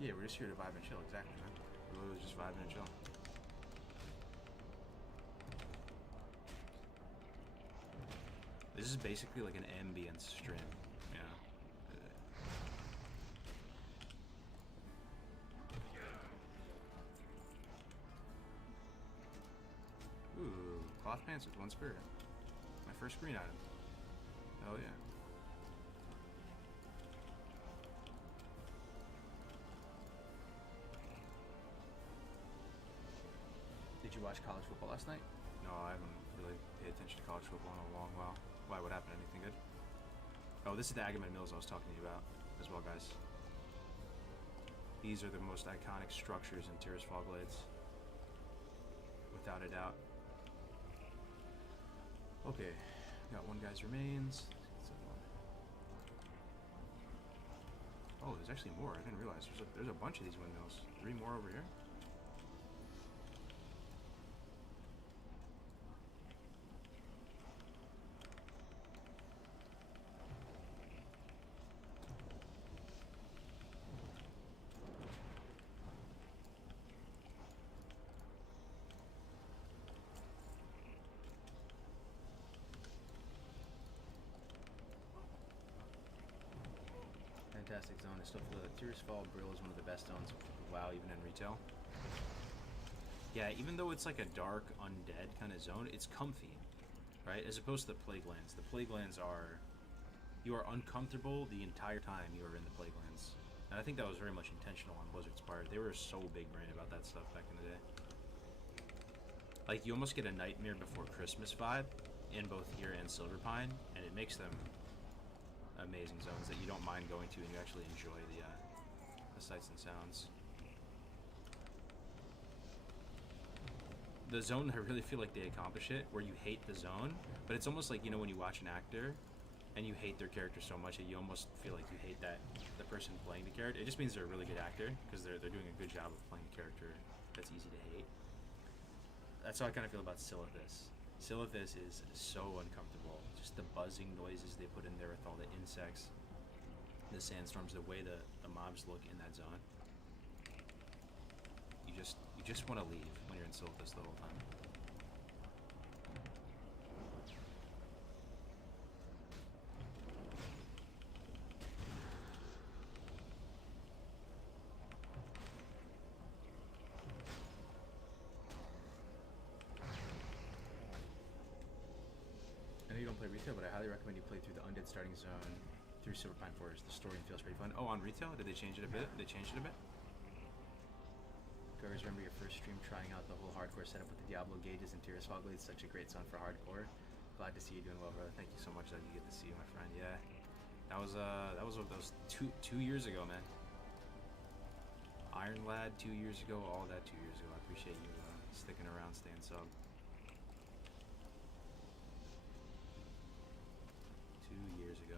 Yeah, we're just here to vibe and chill, exactly, man. We're literally just vibing and chill. This is basically like an ambience stream, you know. Ooh, cloth pants with 1 spirit. My first green item. Hell yeah. Did you watch college football last night? No, I haven't really paid attention to college football in a long while. Why? What happened? Anything good? Oh, this is the Agamemnon Mills I was talking to you about as well, guys. These are the most iconic structures in Tyr's Fallglades, without a doubt. Okay, got 1 guy's remains. Oh, there's actually more. I didn't realize. There's a bunch of these windmills. 3 more over here. Fantastic zone. I still feel that Tyr's Fall Brill is one of the best zones of WoW, even in retail. Yeah, even though it's like a dark, undead kind of zone, it's comfy, right? As opposed to the Plague Lands. The Plague Lands are... You are uncomfortable the entire time you are in the Plague Lands. And I think that was very much intentional on Blizzard's part. They were so big brain about that stuff back in the day. Like, you almost get a Nightmare Before Christmas vibe in both here and Silverpine, and it makes them amazing zones that you don't mind going to and you actually enjoy the sights and sounds. The zone, I really feel like they accomplish it, where you hate the zone, but it's almost like, you know, when you watch an actor and you hate their character so much that you almost feel like you hate the person playing the character. It just means they're a really good actor, because they're doing a good job of playing a character that's easy to hate. That's how I kind of feel about Silithus. Silithus is so uncomfortable. Just the buzzing noises they put in there with all the insects, the sandstorms, the way the mobs look in that zone. You just want to leave when you're in Silithus the whole time. I know you don't play retail, but I highly recommend you play through the Undead starting zone through Silverpine Forest. The story feels pretty fun. Oh, on retail? Did they change it a bit? They changed it a bit? Do you always remember your first stream trying out the whole hardcore setup with the Diablo gauges and Tiras Fog Blades? Such a great sound for hardcore. Glad to see you doing well, brother. Thank you so much that you get to see you, my friend. Yeah. That was two years ago, man. Iron Lad 2 years ago, all that 2 years ago. I appreciate you sticking around, staying sub. 2 years ago.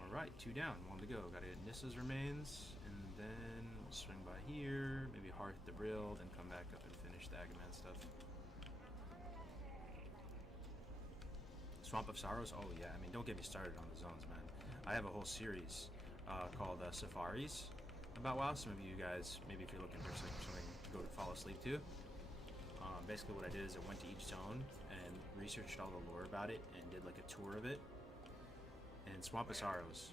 Alright, 2 down, 1 to go. Gotta get Nissa's remains, and then we'll swing by here, maybe Hearth the Brill, then come back up and finish the Agaman stuff. Swamp of Sorrows? Oh yeah, I mean, don't get me started on the zones, man. I have a whole series called Safaris about WoW. Some of you guys, maybe if you're looking for something to go to fall asleep to. Basically what I did is I went to each zone and researched all the lore about it and did like a tour of it. And Swamp of Sorrows.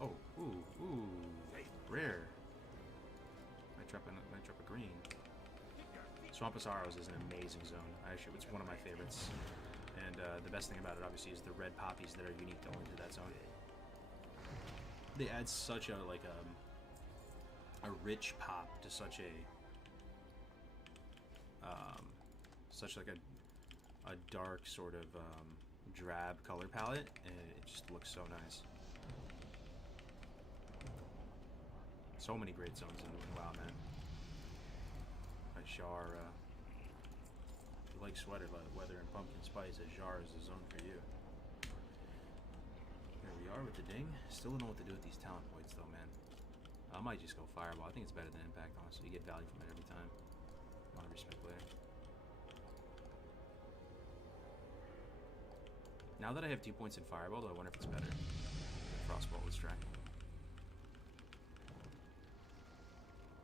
Oh, ooh, rare. Might drop a green. Swamp of Sorrows is an amazing zone. Actually, it's one of my favorites. And the best thing about it, obviously, is the red poppies that are unique only to that zone. They add such a rich pop to such a dark sort of drab color palette, and it just looks so nice. So many great zones in WoW, man. Jar, if you like sweater weather and pumpkin spice, Jar is the zone for you. There we are with the ding. Still don't know what to do with these talent points though, man. I might just go Fireball. I think it's better than Impact, honestly. You get value from it every time. A lot of respect there. Now that I have 2 points in Fireball, though, I wonder if it's better. Frostbolt with Strike.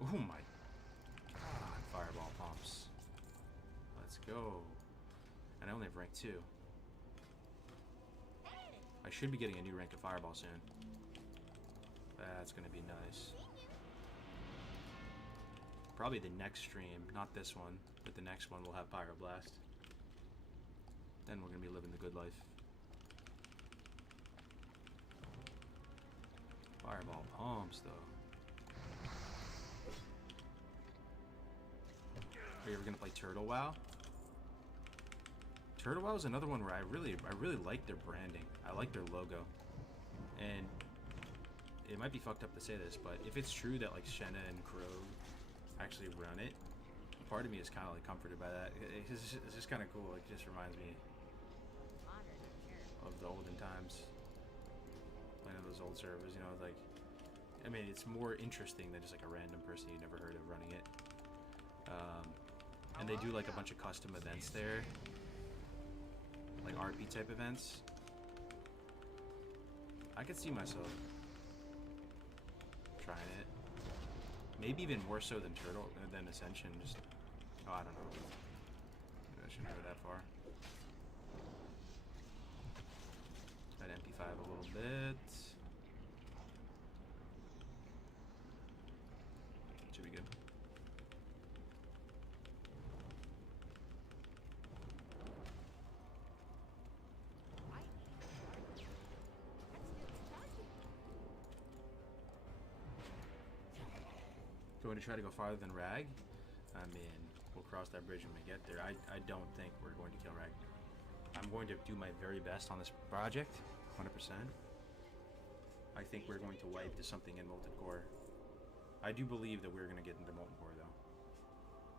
Oh my god, Fireball pumps. Let's go. And I only have rank 2. I should be getting a new rank of Fireball soon. That's gonna be nice. Probably the next stream, not this one, but the next one will have Pyroblast. Then we're gonna be living the good life. Fireball pumps, though. Are you ever gonna play Turtle WoW? Turtle WoW is another one where I really like their branding. I like their logo, and it might be fucked up to say this, but if it's true that like Shenna and Crow actually run it, part of me is kind of like comforted by that. It's just kind of cool. It just reminds me of the olden times. Playing those old servers, you know, like, I mean, it's more interesting than just like a random person you never heard of running it. And they do like a bunch of custom events there, like RP type events. I could see myself trying it. Maybe even more so than Ascension. Just, oh, I don't know. Maybe I shouldn't go that far. That MP5 a little bit. Should be good. Going to try to go farther than Rag? I mean, we'll cross that bridge when we get there. I don't think we're going to kill Rag. I'm going to do my very best on this project, 100%. I think we're going to wipe to something in Molten Core. I do believe that we're going to get into Molten Core, though.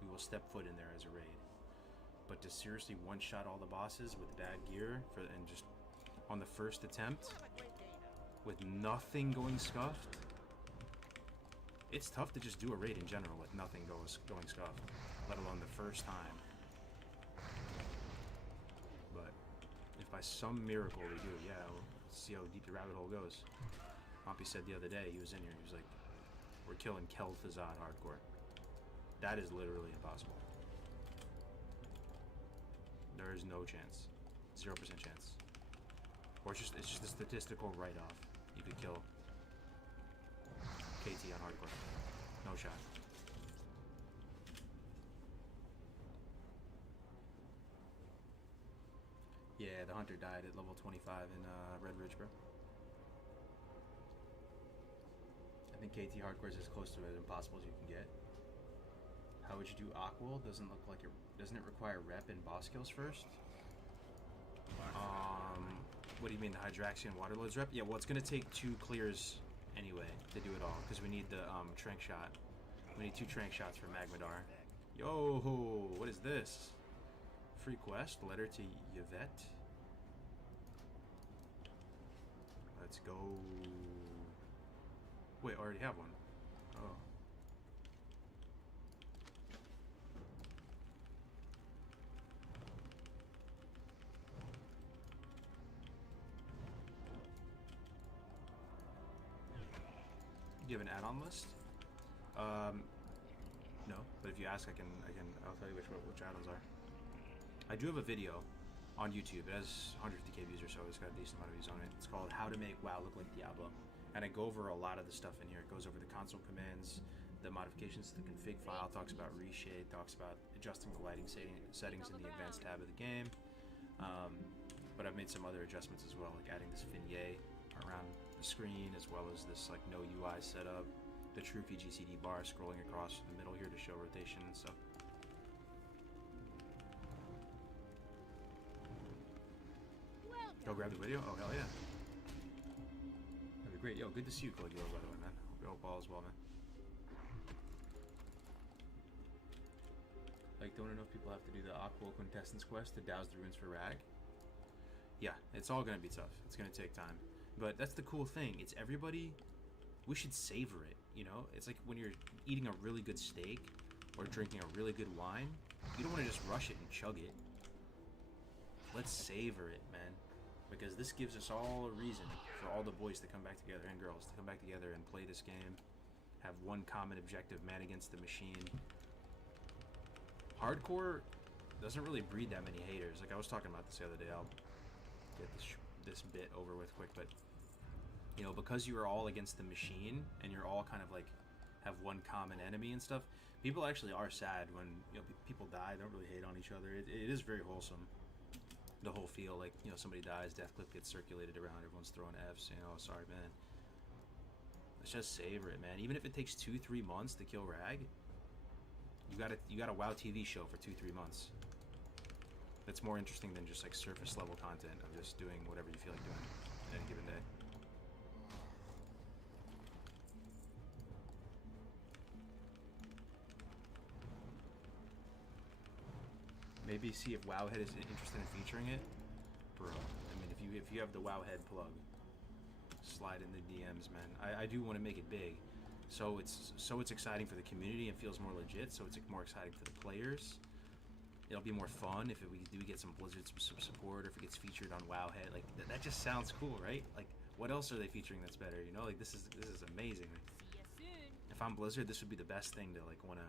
We will step foot in there as a raid. But to seriously one-shot all the bosses with bad gear and just on the first attempt with nothing going scuffed, it's tough to just do a raid in general with nothing going scuffed, let alone the first time. But if by some miracle we do, yeah, we'll see how deep the rabbit hole goes. Pompey said the other day, he was in here, he was like, we're killing Kel'Thuzad hardcore. That is literally impossible. There is no chance. 0% chance. Or it's just a statistical write-off. You could kill KT on hardcore. No shot. Yeah, the hunter died at level 25 in Red Ridge, bro. I think KT Hardcore is as close to it impossible as you can get. How would you do Aquil? Doesn't look like it. Doesn't it require rep and boss kills first? What do you mean, the Hydraxian Waterlords rep? Yeah, well, it's gonna take 2 clears anyway to do it all, because we need the trank shot. We need 2 trank shots for Magmadar. Yo, what is this? Free quest, letter to Yvette. Let's go. Wait, I already have one. Oh. Do you have an add-on list? No, but if you ask, I'll tell you which add-ons are. I do have a video on YouTube. It has 150k views or so. It's got a decent amount of views on it. It's called How to Make WoW Look Like Diablo. And I go over a lot of the stuff in here. It goes over the console commands, the modifications to the config file, talks about reshade, talks about adjusting the lighting settings in the advanced tab of the game. But I've made some other adjustments as well, like adding this vignette around the screen, as well as this like no UI setup, the true PGCD bar scrolling across the middle here to show rotation and stuff. Go grab the video? Oh, hell yeah. That'd be great. Yo, good to see you, Caligula, by the way, man. Hope all is well, man. Like, don't enough people have to do the Aqua Quintessence quest to douse the runes for Rag? Yeah, it's all gonna be tough. It's gonna take time. But that's the cool thing. It's everybody... We should savor it, you know? It's like when you're eating a really good steak or drinking a really good wine, you don't want to just rush it and chug it. Let's savor it, man. Because this gives us all a reason for all the boys to come back together, and girls to come back together and play this game. Have one common objective, man against the machine. Hardcore doesn't really breed that many haters. Like I was talking about this the other day. I'll get this bit over with quick, but you know, because you are all against the machine and you're all kind of like have one common enemy and stuff, people actually are sad when, you know, people die. They don't really hate on each other. It is very wholesome. The whole feel, like, you know, somebody dies, death clip gets circulated around, everyone's throwing Fs, you know, sorry man. Let's just savor it, man. Even if it takes 2-3 months to kill Rag, you got a WoW TV show for 2-3 months. That's more interesting than just like surface level content of just doing whatever you feel like doing at any given day. Maybe see if Wowhead is interested in featuring it, bro. I mean, if you have the Wowhead plug, slide in the DMs, man. I do want to make it big, so it's exciting for the community and feels more legit. So it's more exciting for the players. It'll be more fun if we do get some Blizzard support, or if it gets featured on Wowhead. Like that just sounds cool, right? Like what else are they featuring that's better? You know, like this is amazing. See you soon. If I'm Blizzard, this would be the best thing to like want to.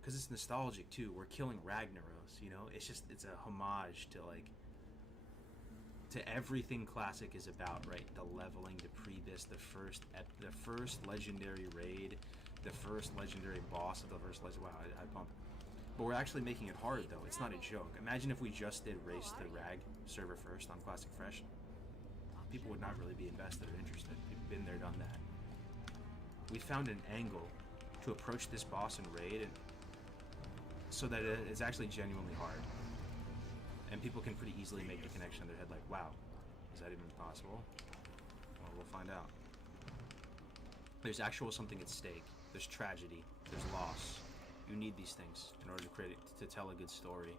Because it's nostalgic too. We're killing Ragnaros, you know? It's a homage to like to everything classic is about, right? The leveling, the Prebis, the first legendary raid, the first legendary boss of the first wow, I pump. But we're actually making it hard though. It's not a joke. Imagine if we just did race the Rag server first on Classic Fresh. People would not really be invested or interested. We've been there, done that. We found an angle to approach this boss and raid, and so that it's actually genuinely hard, and people can pretty easily make the connection in their head, like, wow, is that even possible? Well, we'll find out. There's actual something at stake. There's tragedy. There's loss. You need these things in order to tell a good story.